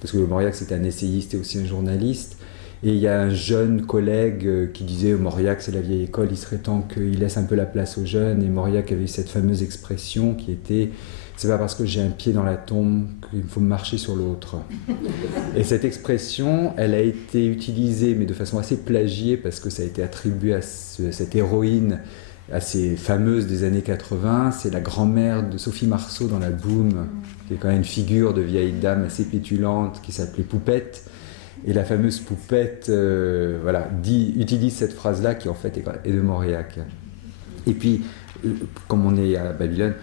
parce que Mauriac c'était un essayiste et aussi un journaliste. Et il y a un jeune collègue qui disait Mauriac c'est la vieille école, il serait temps qu'il laisse un peu la place aux jeunes. Et Mauriac avait cette fameuse expression qui était c'est pas parce que j'ai un pied dans la tombe qu'il faut marcher sur l'autre. Et cette expression, elle a été utilisée mais de façon assez plagiée parce que ça a été attribué à cette héroïne assez fameuse des années 80. C'est la grand-mère de Sophie Marceau dans La Boum, qui est quand même une figure de vieille dame assez pétulante qui s'appelait Poupette. Et la fameuse Poupette utilise cette phrase-là qui en fait est de Mauriac. Et puis, comme on est à Babylone,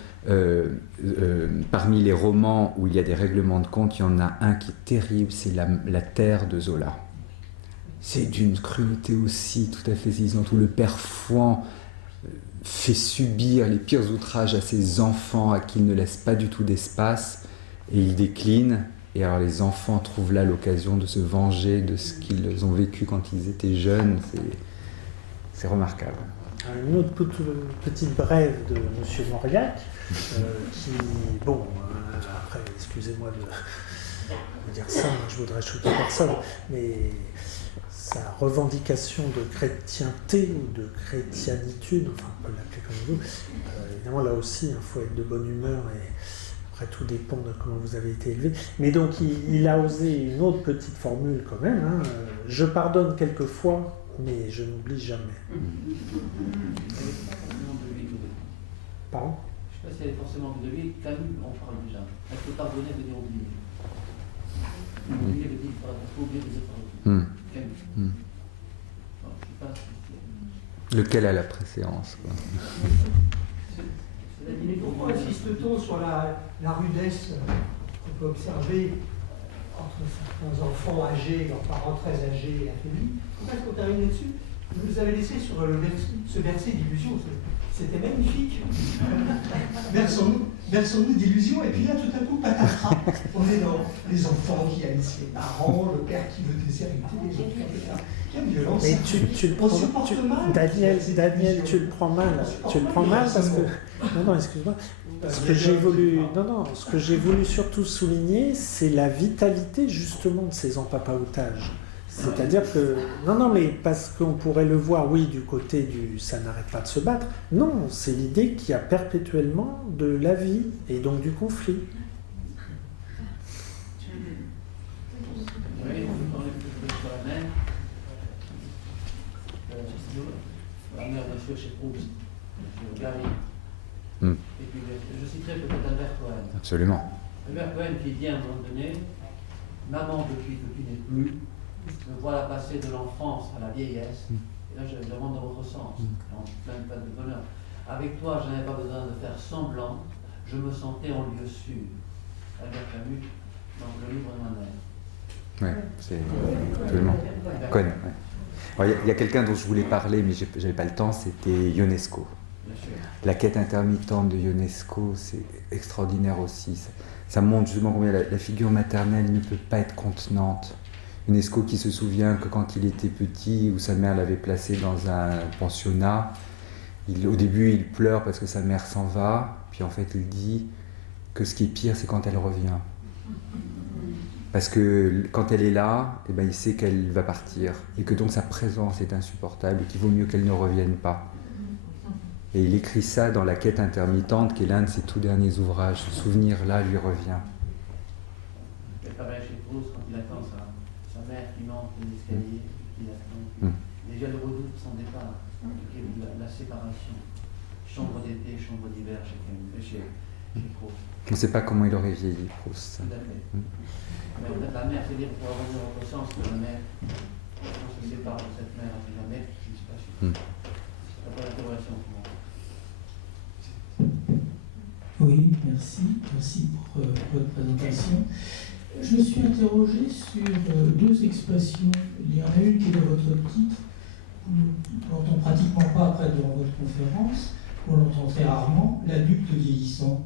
parmi les romans où il y a des règlements de compte, il y en a un qui est terrible, c'est La Terre de Zola. C'est d'une cruauté aussi tout à fait saisissante, où le père Fouan fait subir les pires outrages à ses enfants à qui il ne laisse pas du tout d'espace, et il décline. Et alors les enfants trouvent là l'occasion de se venger de ce qu'ils ont vécu quand ils étaient jeunes. C'est remarquable. Une autre petite brève de M. Mauriac, après, excusez-moi de dire ça, je voudrais choquer personne, mais sa revendication de chrétienté ou de chrétianitude, enfin on peut l'appeler comme vous, évidemment là aussi, il faut être de bonne humeur et après tout dépend de comment vous avez été élevé. Mais donc il a osé une autre petite formule quand même, je pardonne quelquefois, mais je n'oublie jamais. Pardon ? Je ne sais pas si elle est forcément de lui. Camus en parle déjà. Elle peut pardonner de dire oublier. Oublier veut dire qu'il faut oublier de dire pardonner. Camus. Non, je sais pas si lequel a la préséance quoi. Pourquoi insiste-t-on sur la rudesse qu'on peut observer entre certains enfants âgés, leurs parents très âgés et affaiblis? Pourquoi est-ce qu'on termine là-dessus? vous avez laissé sur ce verset d'illusion, c'était magnifique. Berçons-nous d'illusion, et puis là, tout à coup, patatras, on est dans les enfants qui haïssent les parents, le père qui veut déshériter les enfants, etc. Quelle violence. Mais tu le On prends, supporte mal. Daniel, tu le prends mal. Tu le prends mal parce que... Non, excuse-moi. Ce que j'ai voulu surtout souligner, c'est la vitalité justement de ces empapahoutages. C'est-à-dire que, mais parce qu'on pourrait le voir, oui, du côté du ça n'arrête pas de se battre. Non, c'est l'idée qu'il y a perpétuellement de la vie et donc du conflit. Oui, on est plus sur la mer. La mère de Monsieur chez Proust, Monsieur Gary. Et puis je citerai peut-être Albert Cohen. Absolument. Albert Cohen qui dit à un moment donné, maman depuis que tu n'es plus, me voilà passer de l'enfance à la vieillesse, et là je demande dans votre sens, en pleine peine de bonheur. Avec toi, je n'avais pas besoin de faire semblant, je me sentais en lieu sûr. Albert Camus, dans le livre de ma mère. Oui, c'est absolument. Cohen, ouais. Alors, il y a quelqu'un dont je voulais parler, mais je n'avais pas le temps, c'était Ionesco. Bien sûr. La quête intermittente de Ionesco, c'est extraordinaire aussi. Ça montre justement combien la figure maternelle ne peut pas être contenante. Ionesco qui se souvient que quand il était petit, où sa mère l'avait placé dans un pensionnat, au début il pleure parce que sa mère s'en va, puis en fait il dit que ce qui est pire c'est quand elle revient. Parce que quand elle est là, eh ben, il sait qu'elle va partir, et que donc sa présence est insupportable, et qu'il vaut mieux qu'elle ne revienne pas. Et il écrit ça dans La quête intermittente, qui est l'un de ses tout derniers ouvrages. Ce souvenir-là lui revient. C'est pareil chez Proust quand il attend sa mère qui monte les escaliers, qui attend. Déjà le redoute de son départ, la séparation. Chambre d'été, chambre d'hiver chez Proust. On ne sait pas comment il aurait vieilli, Proust. Tout à fait. Mais la mère, c'est-à-dire pour avoir dans l'autre sens que la mère, on se sépare de cette mère avec la mère, je ne suis pas sûr. C'est pas l'interrogation pour moi. Oui, merci pour votre présentation. Je me suis interrogé sur deux expressions. Il y en a une qui est dans votre titre, qu'on n'entend pratiquement pas après dans votre conférence, on l'entend très rarement, l'adulte vieillissant.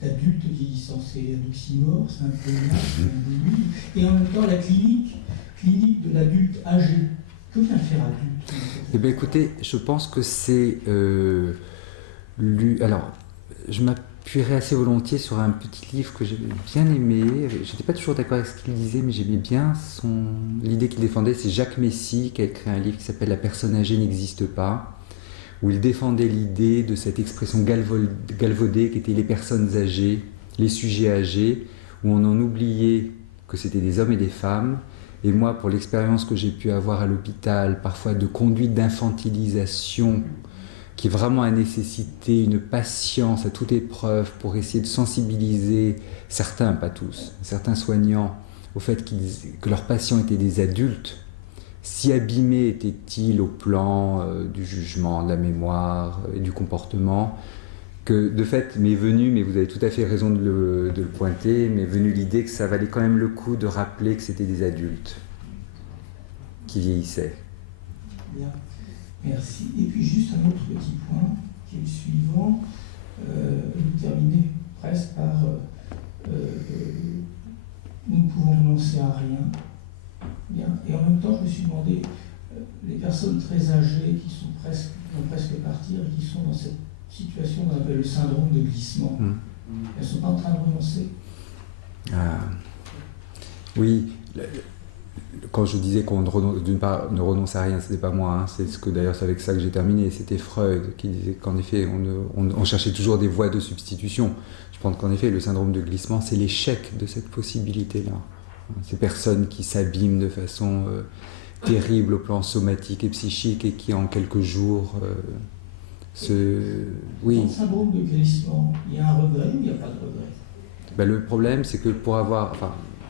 L'adulte vieillissant, c'est un oxymore, c'est un peu large, c'est un peu nul. Et en même temps, la clinique de l'adulte âgé. Que vient faire adulte? Eh bien écoutez, je pense que c'est... Alors, je m'appuierai assez volontiers sur un petit livre que j'ai bien aimé. Je n'étais pas toujours d'accord avec ce qu'il disait, mais j'aimais bien l'idée qu'il défendait. C'est Jacques Messy qui a écrit un livre qui s'appelle « La personne âgée n'existe pas », où il défendait l'idée de cette expression galvaudée qui était les personnes âgées, les sujets âgés, où on en oubliait que c'était des hommes et des femmes. Et moi, pour l'expérience que j'ai pu avoir à l'hôpital, parfois de conduite d'infantilisation, qui vraiment a nécessité une patience à toute épreuve pour essayer de sensibiliser certains, pas tous, certains soignants, au fait que leurs patients étaient des adultes. Si abîmés étaient-ils au plan du jugement, de la mémoire et du comportement, que de fait m'est venue, mais vous avez tout à fait raison de le pointer, m'est venue l'idée que ça valait quand même le coup de rappeler que c'était des adultes qui vieillissaient. Bien, merci. Et puis juste un autre petit point, qui est le suivant. Vous terminez presque par nous ne pouvons renoncer à rien. Bien. Et en même temps, je me suis demandé, les personnes très âgées qui vont presque partir et qui sont dans cette situation qu'on appelle le syndrome de glissement, elles ne sont pas en train de renoncer. Oui, quand je disais qu'on d'une part ne renonce à rien, ce n'était pas moi, hein, c'est d'ailleurs c'est avec ça que j'ai terminé, c'était Freud qui disait qu'en effet on cherchait toujours des voies de substitution. Je pense qu'en effet le syndrome de glissement c'est l'échec de cette possibilité-là. Ces personnes qui s'abîment de façon terrible au plan somatique et psychique et qui en quelques jours Oui. Dans le syndrome de glissement, il y a un regret ou il n'y a pas de regret? Ben, le problème c'est que pour avoir...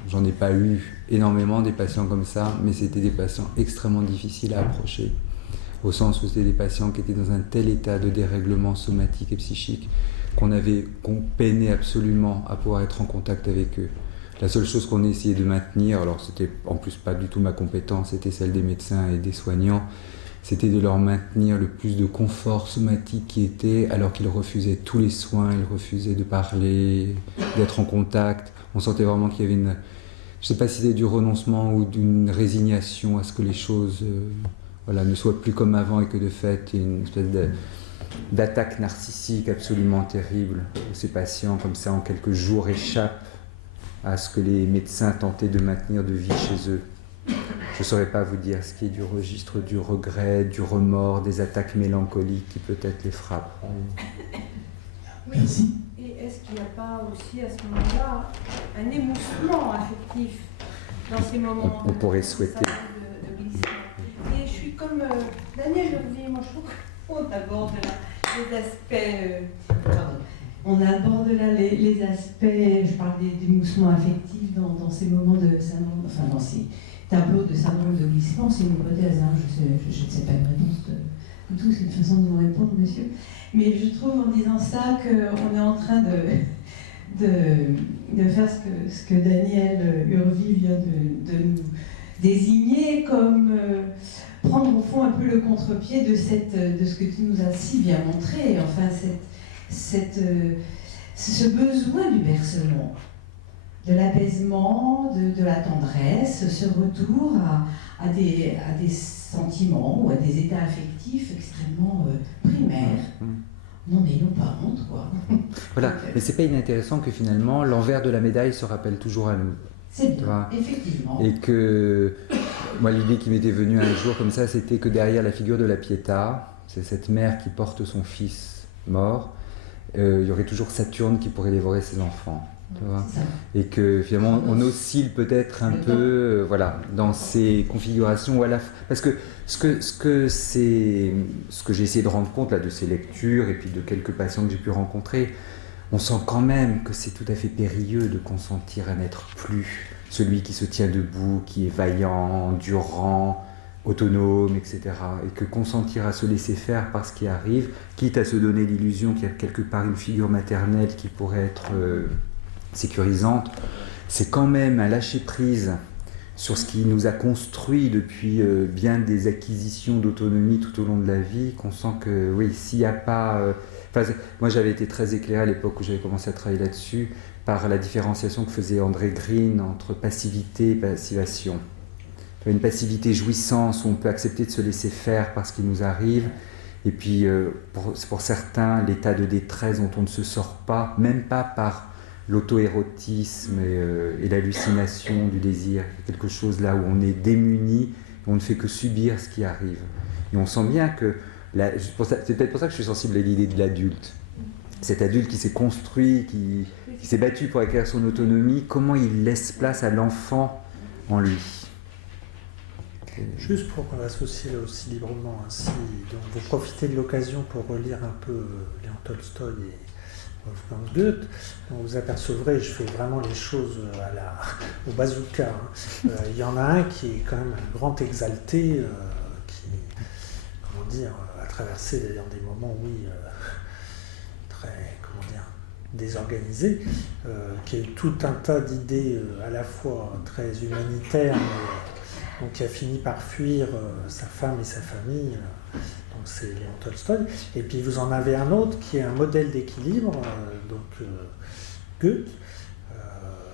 J'en ai pas eu énormément des patients comme ça, mais c'était des patients extrêmement difficiles à approcher, au sens où c'était des patients qui étaient dans un tel état de dérèglement somatique et psychique qu'on peinait absolument à pouvoir être en contact avec eux. La seule chose qu'on essayait de maintenir, alors c'était en plus pas du tout ma compétence, c'était celle des médecins et des soignants, c'était de leur maintenir le plus de confort somatique qui était, alors qu'ils refusaient tous les soins, ils refusaient de parler, d'être en contact. On sentait vraiment qu'il y avait une... Je ne sais pas si c'était du renoncement ou d'une résignation à ce que les choses ne soient plus comme avant et que de fait, il y ait une espèce d'attaque narcissique absolument terrible où ces patients, comme ça, en quelques jours, échappent à ce que les médecins tentaient de maintenir de vie chez eux. Je ne saurais pas vous dire ce qui est du registre du regret, du remords, des attaques mélancoliques qui peut-être les frappent. Merci. Et est-ce qu'il n'y a pas aussi à ce moment-là un émoussement affectif dans ces moments On pourrait souhaiter. de glissement? Et je suis comme Daniel Levy, moi je trouve qu'on aborde là les aspects. On aborde là les aspects, je parle d'émoussement affectif dans ces moments de syndrome, enfin dans ces tableaux de syndrome de glissement, c'est une hypothèse, hein, je ne sais pas une réponse de tout, c'est une façon de vous répondre, monsieur. Mais je trouve en disant ça qu'on est en train de faire ce que Daniel Urvi vient de nous désigner comme prendre au fond un peu le contre-pied de ce que tu nous as si bien montré, enfin ce besoin du bercement, de l'apaisement, de la tendresse, ce retour à des sentiments ou à des états affectifs extrêmement primaires. Non, n'ayons pas honte, quoi. Voilà, mais c'est pas inintéressant que finalement l'envers de la médaille se rappelle toujours à nous. C'est bien, effectivement. Et que moi, l'idée qui m'était venue un jour comme ça, c'était que derrière la figure de la Pietà, c'est cette mère qui porte son fils mort, il y aurait toujours Saturne qui pourrait dévorer ses enfants. Tu vois, et que finalement on oscille peut-être un peu dans ces configurations où parce que ce que j'ai essayé de rendre compte là, de ces lectures et puis de quelques patients que j'ai pu rencontrer, on sent quand même que c'est tout à fait périlleux de consentir à n'être plus celui qui se tient debout, qui est vaillant, endurant, autonome, etc. Et que consentir à se laisser faire par ce qui arrive, quitte à se donner l'illusion qu'il y a quelque part une figure maternelle qui pourrait être sécurisante, c'est quand même un lâcher-prise sur ce qui nous a construit depuis bien des acquisitions d'autonomie tout au long de la vie, qu'on sent que, oui, s'il n'y a pas... moi, j'avais été très éclairé à l'époque où j'avais commencé à travailler là-dessus par la différenciation que faisait André Green entre passivité et passivation. Une passivité jouissance où on peut accepter de se laisser faire par ce qui nous arrive, et puis pour certains, l'état de détresse dont on ne se sort pas, même pas par l'auto-érotisme et l'hallucination du désir, quelque chose là où on est démuni, on ne fait que subir ce qui arrive. Et on sent bien que, c'est peut-être pour ça que je suis sensible à l'idée de l'adulte. Cet adulte qui s'est construit, qui s'est battu pour acquérir son autonomie, comment il laisse place à l'enfant en lui. Juste pour associer aussi librement ainsi, donc vous profitez de l'occasion pour relire un peu Léon Tolstoï et Wolfgang Goethe, donc vous apercevrez, je fais vraiment les choses au bazooka. Il y en a un qui est quand même un grand exalté, qui, a traversé d'ailleurs des moments, oui, très, désorganisés, qui a eu tout un tas d'idées à la fois très humanitaires, mais donc qui a fini par fuir sa femme et sa famille. Donc c'est Léon Tolstoï. Et puis vous en avez un autre qui est un modèle d'équilibre, Goethe,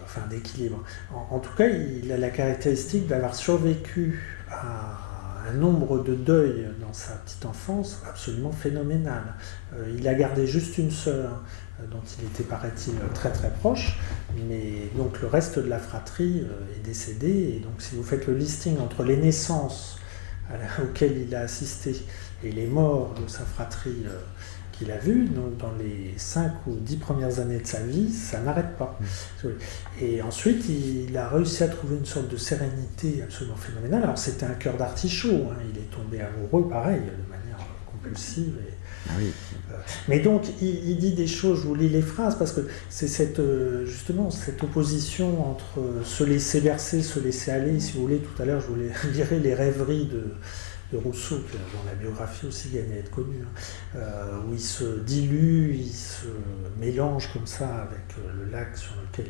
enfin d'équilibre. En tout cas, il a la caractéristique d'avoir survécu à un nombre de deuils dans sa petite enfance absolument phénoménal. Il a gardé juste une sœur, dont il était, paraît-il, très très proche, mais donc le reste de la fratrie est décédé. Et donc si vous faites le listing entre les naissances auxquelles il a assisté et les morts de sa fratrie qu'il a vues, donc dans les 5 ou 10 premières années de sa vie, ça n'arrête pas. Et ensuite, il a réussi à trouver une sorte de sérénité absolument phénoménale. Alors c'était un cœur d'artichaut, il est tombé amoureux, pareil, de manière compulsive. Mais donc, il dit des choses, je vous lis les phrases, parce que c'est justement cette opposition entre se laisser bercer, se laisser aller. Si vous voulez, tout à l'heure, je vous lirai les rêveries de Rousseau, dont la biographie aussi gagne à être connue, où il se dilue, il se mélange comme ça avec le lac sur lequel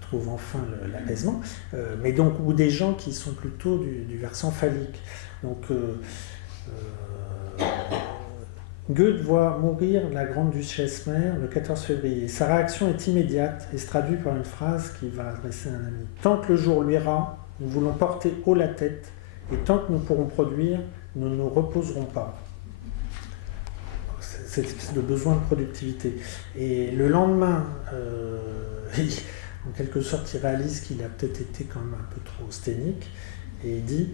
trouvent enfin l'apaisement, mais donc, ou des gens qui sont plutôt du versant phallique. Donc, Goethe voit mourir la grande-duchesse mère le 14 février. Sa réaction est immédiate et se traduit par une phrase qu'il va adresser à un ami. « Tant que le jour luira, nous voulons porter haut la tête, et tant que nous pourrons produire, nous ne nous reposerons pas. » C'est cette espèce de besoin de productivité. Et le lendemain, en quelque sorte, il réalise qu'il a peut-être été quand même un peu trop sténique, et il dit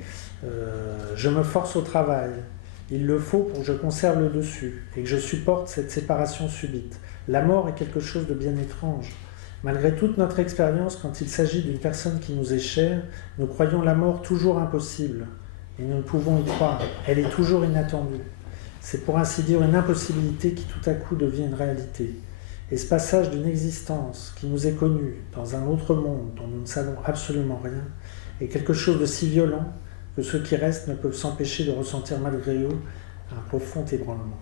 « Je me force au travail. Il le faut pour que je conserve le dessus et que je supporte cette séparation subite. La mort est quelque chose de bien étrange. Malgré toute notre expérience, quand il s'agit d'une personne qui nous est chère, nous croyons la mort toujours impossible. Et nous ne pouvons y croire. Elle est toujours inattendue. C'est pour ainsi dire une impossibilité qui tout à coup devient une réalité. Et ce passage d'une existence qui nous est connue dans un autre monde dont nous ne savons absolument rien est quelque chose de si violent que ceux qui restent ne peuvent s'empêcher de ressentir malgré eux un profond ébranlement. »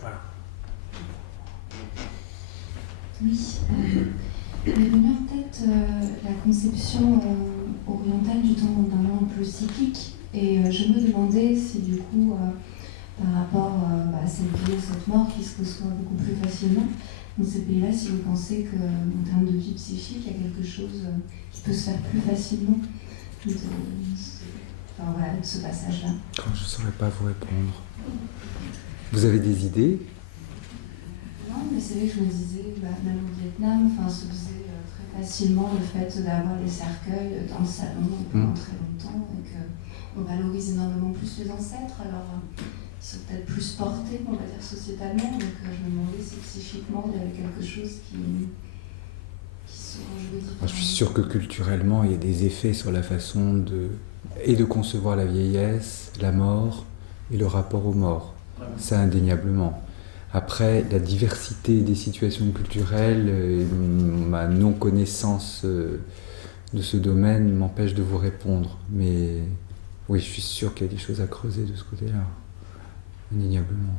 Voilà. Oui, il m'est venu en tête la conception orientale du temps d'un an un peu cyclique, et je me demandais si du coup, par rapport à cette vie, cette mort qui se reçoit beaucoup plus facilement dans ces pays-là, si vous pensez qu'en termes de vie psychique, il y a quelque chose qui peut se faire plus facilement de ce passage-là. Je ne saurais pas vous répondre. Vous avez des idées? Non, mais c'est vrai que je me disais, même au Vietnam, se faisait très facilement le fait d'avoir les cercueils dans le salon pendant très longtemps, et qu'on valorise énormément plus les ancêtres, alors ils sont peut-être plus portés, on va dire, sociétalement, donc je me demandais si psychiquement il y avait quelque chose qui se rejouait différemment. Je suis sûr que culturellement, il y a des effets sur la façon de concevoir la vieillesse, la mort et le rapport aux morts. Ça, indéniablement. Après, la diversité des situations culturelles, ma non-connaissance de ce domaine m'empêche de vous répondre. Mais oui, je suis sûr qu'il y a des choses à creuser de ce côté-là. Indéniablement.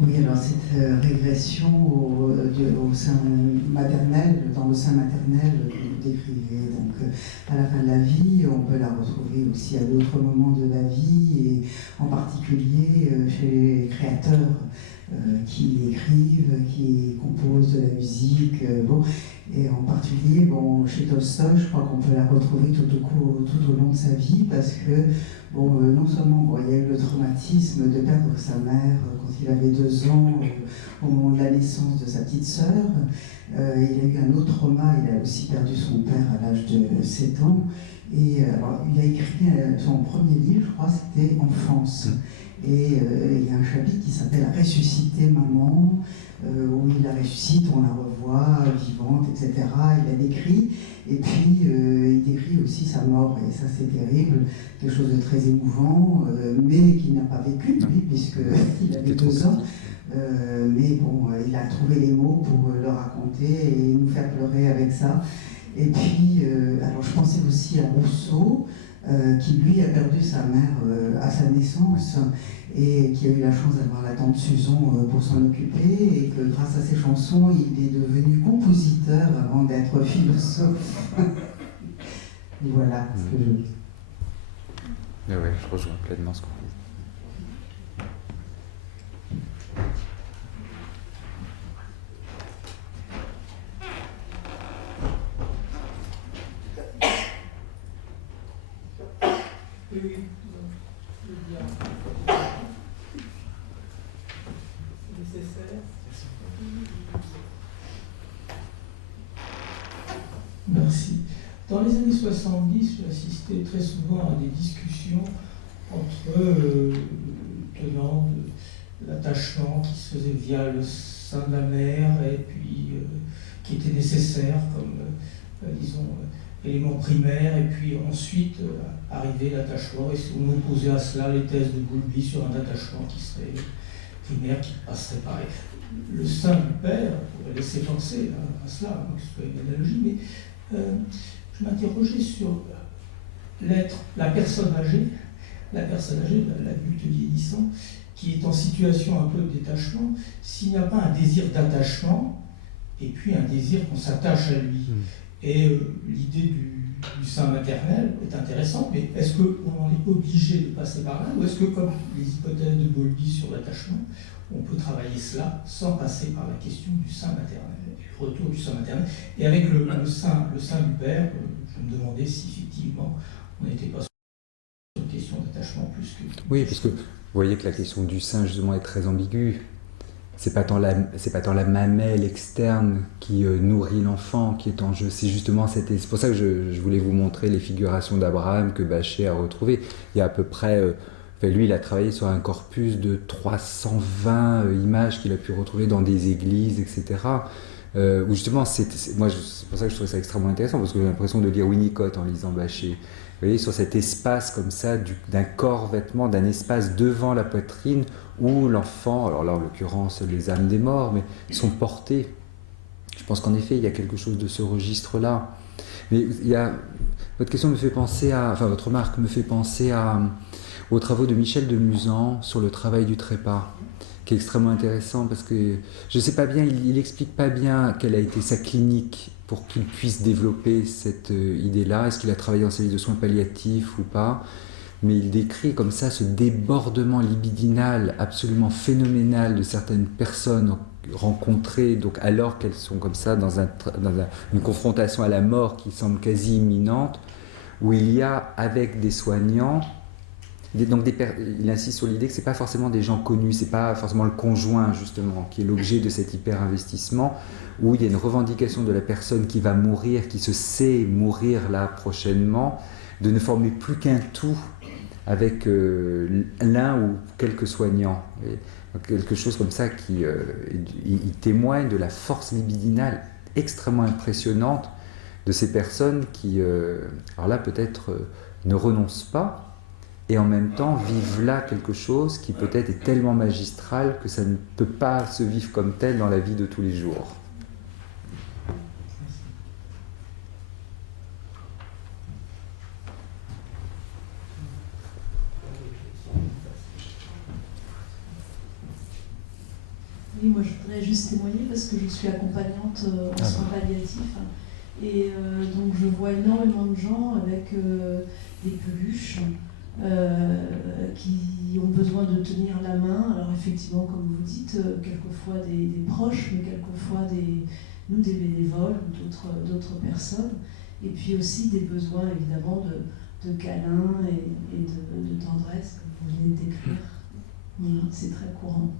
Oui, alors cette régression au sein maternel, dans le sein maternel, vous décrivez donc à la fin de la vie, on peut la retrouver aussi à d'autres moments de la vie, et en particulier chez les créateurs qui écrivent, qui composent de la musique, et en particulier chez Tolstoï, je crois qu'on peut la retrouver tout au long de sa vie, parce que non seulement il y a eu le traumatisme de perdre sa mère quand il avait 2 ans, au moment de la naissance de sa petite sœur, il a eu un autre trauma, il a aussi perdu son père à l'âge de 7 ans, et il a écrit son premier livre, je crois, c'était Enfance. Et il y a un chapitre qui s'appelle « Ressusciter maman », où il la ressuscite, on la revoit vivante, etc. Il la décrit, et puis il décrit aussi sa mort, et ça c'est terrible, quelque chose de très émouvant, mais qu'il n'a pas vécu, lui, puisqu'il avait 2 ans. Mais il a trouvé les mots pour le raconter et nous faire pleurer avec ça. Et puis, alors je pensais aussi à Rousseau, qui lui a perdu sa mère à sa naissance, et qui a eu la chance d'avoir la tante Suzon pour s'en occuper, et que grâce à ses chansons, il est devenu compositeur avant d'être philosophe. Voilà ce que je dis. Mais ouais, je rejoins pleinement ce qu'on dit. Merci. Dans les années 70, j'ai assisté très souvent à des discussions entre tenants de l'attachement qui se faisait via le sein de la mère, et puis qui était nécessaire comme, disons, élément primaire, et puis ensuite arrivait l'attachement, et on opposait à cela les thèses de Bowlby sur un attachement qui serait primaire, qui passerait par le sein du père, on pourrait laisser penser à cela, donc ce soit une analogie, mais je m'interrogeais sur l'être, la personne âgée, la personne âgée, l'adulte vieillissant, qui est en situation un peu de détachement, s'il n'y a pas un désir d'attachement, et puis un désir qu'on s'attache à lui. Et l'idée du sein maternel est intéressante, mais est-ce qu'on en est obligé de passer par là, ou est-ce que, comme les hypothèses de Bowlby sur l'attachement, on peut travailler cela sans passer par la question du sein maternel, le retour du sein maternel. Et avec le sein du père, je me demandais si effectivement on n'était pas sur une question d'attachement plus que... Oui, parce que vous voyez que la question du sein justement est très ambiguë. C'est pas tant la mamelle externe qui nourrit l'enfant qui est en jeu, c'est justement c'est pour ça que je voulais vous montrer les figurations d'Abraham que Bachet a retrouvées. Il y a à peu près, lui il a travaillé sur un corpus de 320 images qu'il a pu retrouver dans des églises, etc. Où justement, moi c'est pour ça que je trouvais ça extrêmement intéressant, parce que j'ai l'impression de lire Winnicott en lisant Bachet. Vous voyez, sur cet espace comme ça, d'un corps-vêtement, d'un espace devant la poitrine, où l'enfant, alors là en l'occurrence les âmes des morts, mais sont portées. Je pense qu'en effet il y a quelque chose de ce registre-là. Mais votre question me fait penser votre remarque me fait penser aux travaux de Michel de Musan sur le travail du trépas, qui est extrêmement intéressant parce que je ne sais pas bien, il explique pas bien quelle a été sa clinique pour qu'il puisse développer cette idée-là. Est-ce qu'il a travaillé en service de soins palliatifs ou pas? Mais il décrit comme ça ce débordement libidinal absolument phénoménal de certaines personnes rencontrées, donc alors qu'elles sont comme ça dans une confrontation à la mort qui semble quasi imminente, où il y a avec des soignants, il insiste sur l'idée que ce n'est pas forcément des gens connus, ce n'est pas forcément le conjoint justement qui est l'objet de cet hyper-investissement, où il y a une revendication de la personne qui va mourir, qui se sait mourir là prochainement, de ne former plus qu'un tout avec l'un ou quelques soignants. Et quelque chose comme ça qui il témoigne de la force libidinale extrêmement impressionnante de ces personnes qui, alors là peut-être ne renoncent pas et en même temps vivent là quelque chose qui peut-être est tellement magistral que ça ne peut pas se vivre comme tel dans la vie de tous les jours. Oui, moi je voudrais juste témoigner parce que je suis accompagnante en soins palliatifs et donc je vois énormément de gens avec des peluches qui ont besoin de tenir la main. Alors effectivement, comme vous dites, quelquefois des proches, mais quelquefois des bénévoles ou d'autres personnes. Et puis aussi des besoins évidemment de câlins et de tendresse, comme vous venez de décrire. Voilà, c'est très courant.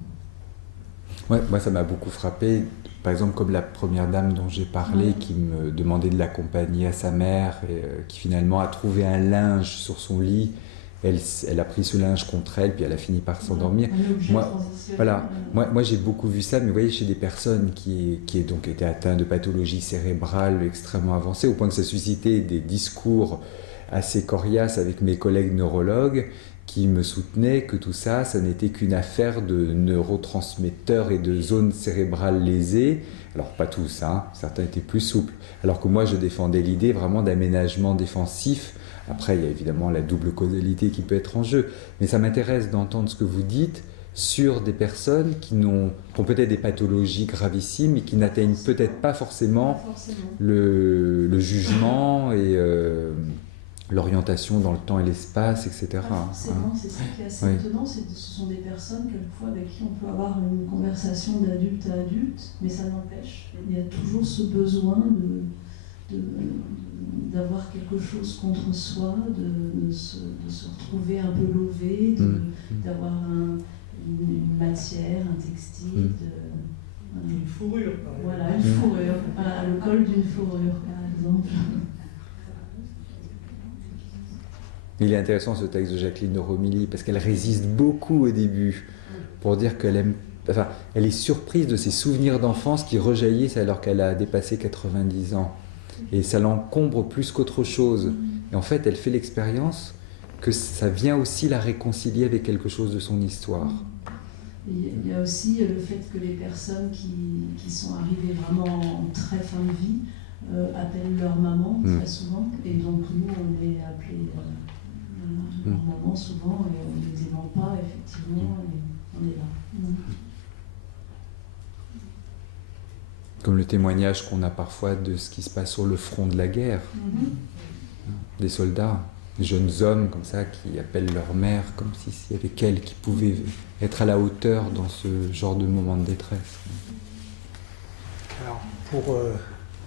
Ouais, moi ça m'a beaucoup frappé, par exemple comme la première dame dont j'ai parlé qui me demandait de l'accompagner à sa mère et qui finalement a trouvé un linge sur son lit, elle a pris ce linge contre elle puis elle a fini par s'endormir. Moi j'ai beaucoup vu ça, mais vous voyez chez des personnes qui donc étaient atteintes de pathologies cérébrales extrêmement avancées, au point que ça suscitait des discours assez coriaces avec mes collègues neurologues qui me soutenaient que tout ça, ça n'était qu'une affaire de neurotransmetteurs et de zones cérébrales lésées. Alors pas tous, hein, certains étaient plus souples. Alors que moi je défendais l'idée vraiment d'aménagement défensif. Après il y a évidemment la double causalité qui peut être en jeu. Mais ça m'intéresse d'entendre ce que vous dites sur des personnes qui ont peut-être des pathologies gravissimes et qui n'atteignent peut-être pas forcément le jugement et l'orientation dans le temps et l'espace, etc. Forcément, c'est ça qui est assez étonnant, ce sont des personnes quelquefois avec qui on peut avoir une conversation d'adulte à adulte, mais ça n'empêche, il y a toujours ce besoin d'avoir quelque chose contre soi, de se retrouver un peu lové, d'avoir une matière, un textile, une fourrure. Voilà, une fourrure, le col d'une fourrure par exemple. Il est intéressant ce texte de Jacqueline de Romilly parce qu'elle résiste beaucoup au début pour dire qu'elle elle est surprise de ses souvenirs d'enfance qui rejaillissent alors qu'elle a dépassé 90 ans. Et ça l'encombre plus qu'autre chose. Et en fait, elle fait l'expérience que ça vient aussi la réconcilier avec quelque chose de son histoire. Il y a aussi le fait que les personnes qui sont arrivées vraiment en très fin de vie appellent leur maman très souvent. Et donc nous, on est appelés normalement, souvent, et on ne les dément pas, effectivement, et on est là. Comme le témoignage qu'on a parfois de ce qui se passe sur le front de la guerre. Des soldats, des jeunes hommes comme ça qui appellent leur mère comme s'il y avait qu'elle qui pouvait être à la hauteur dans ce genre de moment de détresse. Alors, pour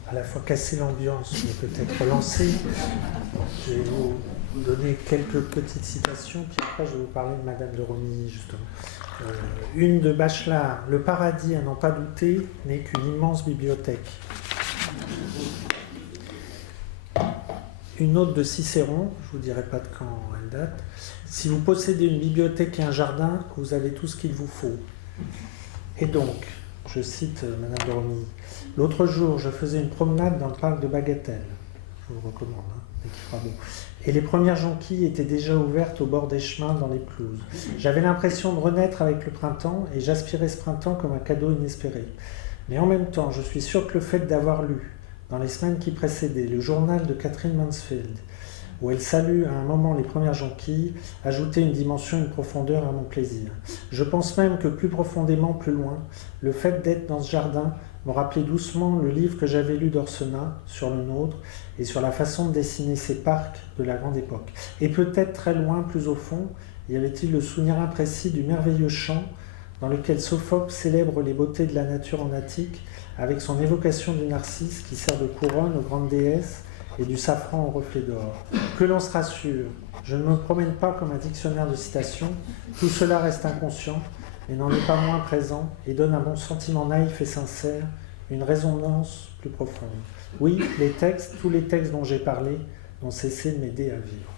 à la fois casser l'ambiance, mais peut-être relancer, je vais vous donner quelques petites citations, puis après je vais vous parler de Madame de Romilly, justement. Une de Bachelard, « Le paradis, à n'en pas douter, n'est qu'une immense bibliothèque ». Une autre de Cicéron, je ne vous dirai pas de quand elle date, « Si vous possédez une bibliothèque et un jardin, vous avez tout ce qu'il vous faut. » Et donc, je cite Madame de Romilly, « L'autre jour, je faisais une promenade dans le parc de Bagatelle. » Je vous le recommande, dès qu'il fera beau. Et les premières jonquilles étaient déjà ouvertes au bord des chemins dans les pelouses. J'avais l'impression de renaître avec le printemps et j'aspirais ce printemps comme un cadeau inespéré. Mais en même temps, je suis sûr que le fait d'avoir lu, dans les semaines qui précédaient, le journal de Catherine Mansfield, où elle salue à un moment les premières jonquilles, ajoutait une dimension, une profondeur à mon plaisir. Je pense même que plus profondément, plus loin, le fait d'être dans ce jardin me rappelait doucement le livre que j'avais lu d'Orsenat sur le nôtre et sur la façon de dessiner ces parcs de la grande époque. Et peut-être très loin, plus au fond, y avait-il le souvenir imprécis du merveilleux chant dans lequel Sophocle célèbre les beautés de la nature en Attique avec son évocation du narcisse qui sert de couronne aux grandes déesses et du safran au reflet d'or. Que l'on se rassure, je ne me promène pas comme un dictionnaire de citations, tout cela reste inconscient, mais n'en est pas moins présent et donne à mon sentiment naïf et sincère une résonance plus profonde. Oui, les textes, tous les textes dont j'ai parlé, n'ont cessé de m'aider à vivre.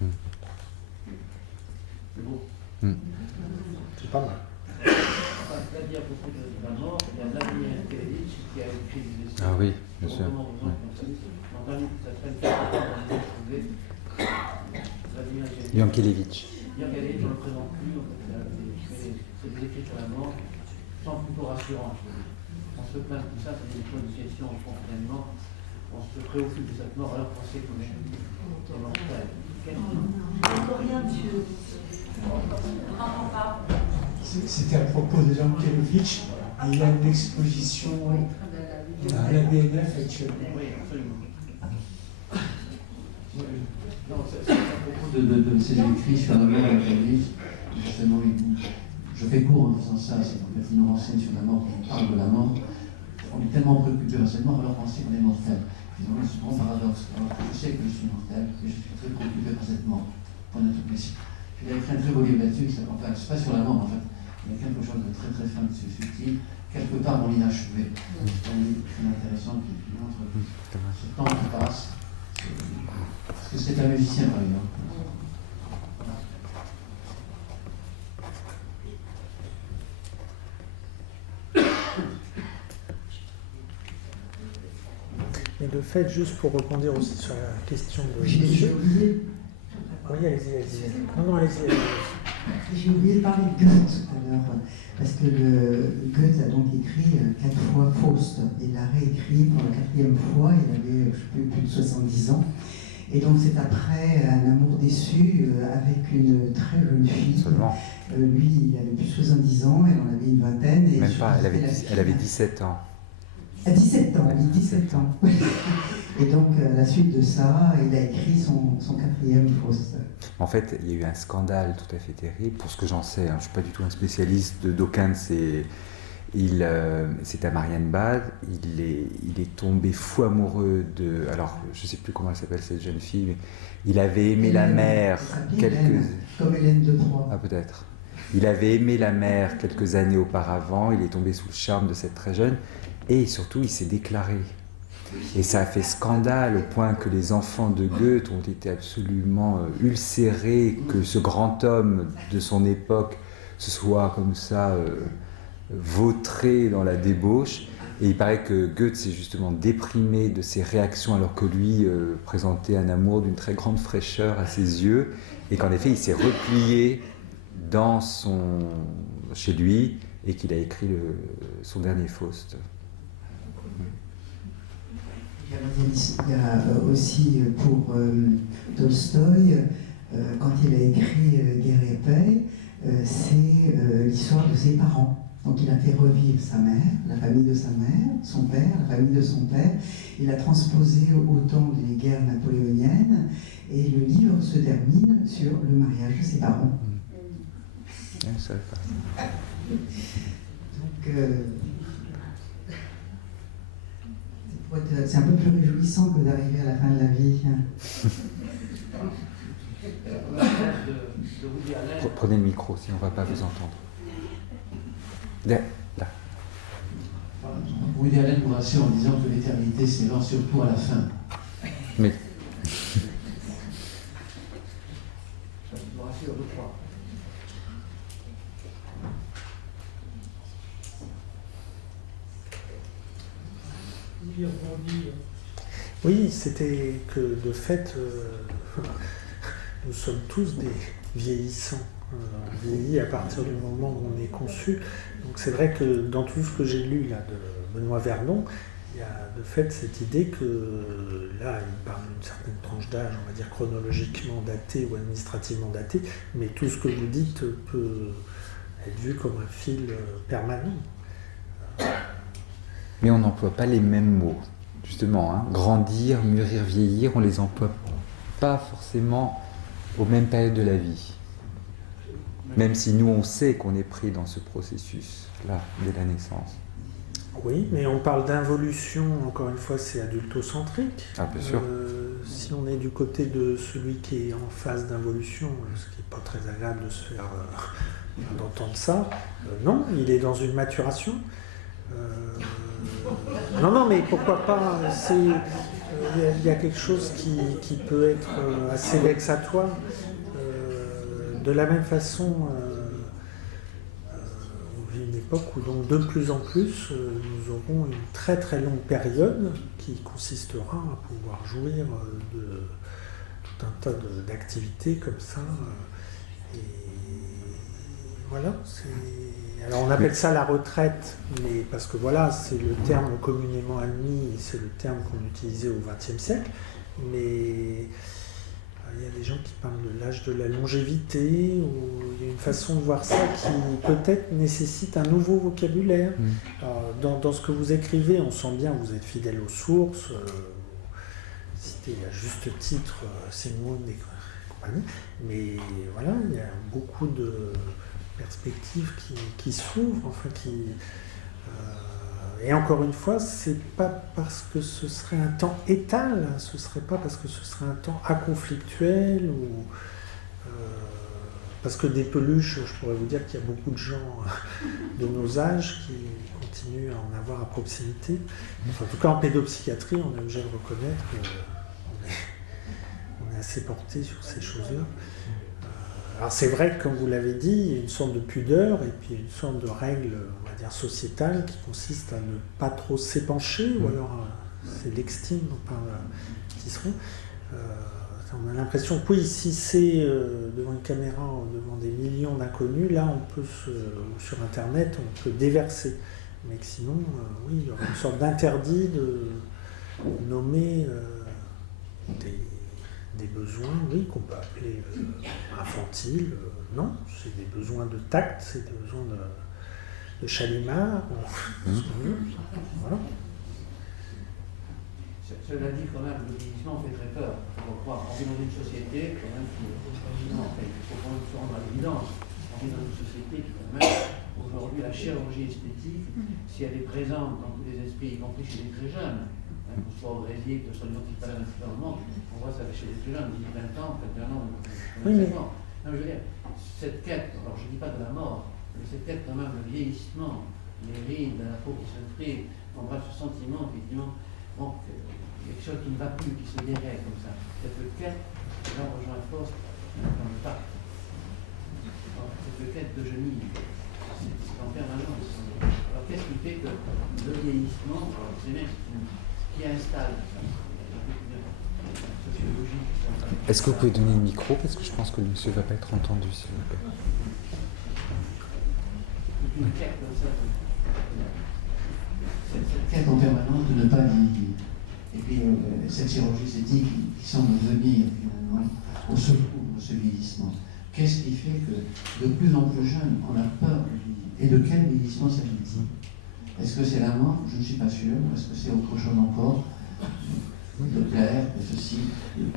C'est beau. C'est pas mal. C'est-à-dire à propos de la mort, il y a Vladimir Kelevitch qui a écrit des essais. Ah oui, bien sûr. Dans un livre qui s'appelle Vladimir Yankelevitch. Yankelevitch, on ne le présente plus, c'est des écrits sur la mort, sont plutôt rassurants. On se plaint de tout ça, c'est des choses de questions spontanément. On se préoccupe de cette mort alors qu'on sait qu'on est mortel. Rien, monsieur. C'était à propos de Yankelevitch, et il y a une exposition à la BNF actuellement. Oui, absolument. Non, c'est à propos de ses écrits sur la mort d'Yankelevitch. Justement, je fais court en faisant ça, c'est qu'en fait, il nous renseigne sur la mort, on parle de la mort. On est tellement préoccupé par cette mort alors qu'on sait qu'on est mortel. C'est un grand paradoxe. Alors que je sais que je suis mortel, et je suis très préoccupé par cette mort. On a tout plaisir. Il a écrit un très beau livre là-dessus qui s'appelle, enfin, c'est pas sur la mort en fait. Il y a quelque chose de très très fin, de subtil, quelque part dans l'inachevé. C'est un livre très intéressant qui montre ce temps qui passe. Parce que c'est un musicien par exemple. Mais le fait, juste pour rebondir aussi sur la question de... J'ai oublié. Oui, allez-y. Non, allez-y. J'ai oublié de parler de Goethe tout à l'heure, parce que Goethe a donc écrit 4 fois Faust. Il l'a réécrit pour la 4e fois, il avait, je sais plus de 70 ans. Et donc c'est après un amour déçu avec une très jeune fille. Seulement. Lui, il avait plus de 70 ans, elle en avait une vingtaine. Et même pas, elle avait 17 ans. À 17 ans, oui, 17 ans. Et donc, à la suite de ça, il a écrit son 4e Faust. En fait, il y a eu un scandale tout à fait terrible, pour ce que j'en sais. Je ne suis pas du tout un spécialiste d'aucun de ces... C'est à Marienbad, il est tombé fou amoureux de... Alors, je ne sais plus comment elle s'appelle cette jeune fille, mais il avait aimé la mère Comme Hélène de Troyes. Ah, peut-être. Il avait aimé la mère quelques années auparavant, il est tombé sous le charme de cette très jeune, et surtout, il s'est déclaré. Et ça a fait scandale au point que les enfants de Goethe ont été absolument ulcérés, que ce grand homme de son époque se soit comme ça vautré dans la débauche. Et il paraît que Goethe s'est justement déprimé de ses réactions alors que lui présentait un amour d'une très grande fraîcheur à ses yeux, et qu'en effet il s'est replié chez lui et qu'il a écrit son dernier Faust. Il y a aussi pour Tolstoï quand il a écrit Guerre et paix, c'est l'histoire de ses parents. Donc il a fait revivre sa mère, la famille de sa mère, son père, la famille de son père. Il a transposé au temps des guerres napoléoniennes et le livre se termine sur le mariage de ses parents. Donc c'est un peu plus réjouissant que d'arriver à la fin de la vie. Prenez le micro, sinon on ne va pas vous entendre. Là. Woody Allen nous rassure en disant que l'éternité s'élance surtout à la fin. Mais... Ça nous rassure, je crois. Oui, c'était que de fait, nous sommes tous des vieillissants. On vieillit à partir du moment où on est conçu. Donc c'est vrai que dans tout ce que j'ai lu là, de Benoît Vernon, il y a de fait cette idée que là, il parle d'une certaine tranche d'âge, on va dire chronologiquement datée ou administrativement datée, mais tout ce que vous dites peut être vu comme un fil permanent. Mais on n'emploie pas les mêmes mots, justement. Hein. Grandir, mûrir, vieillir, on ne les emploie pas forcément aux mêmes périodes de la vie. Même si nous, on sait qu'on est pris dans ce processus-là, dès la naissance. Oui, mais on parle d'involution, encore une fois, c'est adultocentrique. Ah, bien sûr. Si on est du côté de celui qui est en phase d'involution, ce qui n'est pas très agréable de se faire d'entendre ça, non, il est dans une maturation. Non, mais pourquoi pas, il y a quelque chose qui peut être assez vexatoire. De la même façon, on vit une époque où donc de plus en plus, nous aurons une très très longue période qui consistera à pouvoir jouir de tout un tas d'activités comme ça. Et voilà, alors on appelle ça la retraite, mais parce que voilà, c'est le terme communément admis, c'est le terme qu'on utilisait au XXe siècle, mais il y a des gens qui parlent de l'âge de la longévité, ou il y a une façon de voir ça qui peut-être nécessite un nouveau vocabulaire. Alors, dans ce que vous écrivez, on sent bien que vous êtes fidèle aux sources, vous citez à juste titre Sigmund et compagnie, mais voilà, il y a beaucoup de perspectives qui s'ouvrent, enfin et encore une fois, c'est pas parce que ce serait un temps étal, ce serait pas parce que ce serait un temps aconflictuel ou parce que des peluches, je pourrais vous dire qu'il y a beaucoup de gens de nos âges qui continuent à en avoir à proximité. Enfin, en tout cas, en pédopsychiatrie, on est obligé de reconnaître qu'on est assez porté sur ces choses-là. Alors c'est vrai que, comme vous l'avez dit, il y a une sorte de pudeur et puis une sorte de règle, on va dire, sociétale qui consiste à ne pas trop s'épancher, ou alors c'est l'extime, on parle Tisseron. On a l'impression que oui, si c'est devant une caméra, devant des millions d'inconnus, là on peut sur Internet, on peut déverser. Mais que sinon, oui, il y aurait une sorte d'interdit de nommer des besoins, oui, qu'on peut appeler infantiles. Non, c'est des besoins de tact, c'est des besoins de chalimard. Voilà. Cela dit, quand même, le vieillissement fait très peur. On vit dans une société, quand même, il faut quand même se rendre à l'évidence. On vit dans une société qui, quand même, aujourd'hui, la chirurgie esthétique, si elle est présente dans tous les esprits, y compris chez les très jeunes, que ce soit au Brésil, que ce soit dans le monde, on voit ça chez les plus jeunes, 10-20 ans, 21 ans, 25 ans. Non, je veux dire, cette quête, alors je ne dis pas de la mort, mais cette quête quand même, le vieillissement, les rides, la peau qui se frit, on bref, ce sentiment, effectivement, bon, quelque chose qui ne va plus, qui se dérègle comme ça. Cette quête, là on rejoint Faust dans le parc. Cette quête de genille, c'est en permanence. Alors qu'est-ce qui fait que le vieillissement, c'est même qui installe sociologie. Est-ce que vous pouvez donner le micro, parce que je pense que le monsieur ne va pas être entendu, s'il vous plaît. Une quête comme ça. Cette quête en permanence de ne pas vieillir. Et puis cette chirurgie esthétique qui semble venir finalement au secours de ce vieillissement? Qu'est-ce qui fait que de plus en plus jeune, on a peur de vieillir? Et de quel vieillissement s'agit-il? Est-ce que c'est la mort? Je ne suis pas sûr. Est-ce que c'est autre chose encore? De plaire, de ceci.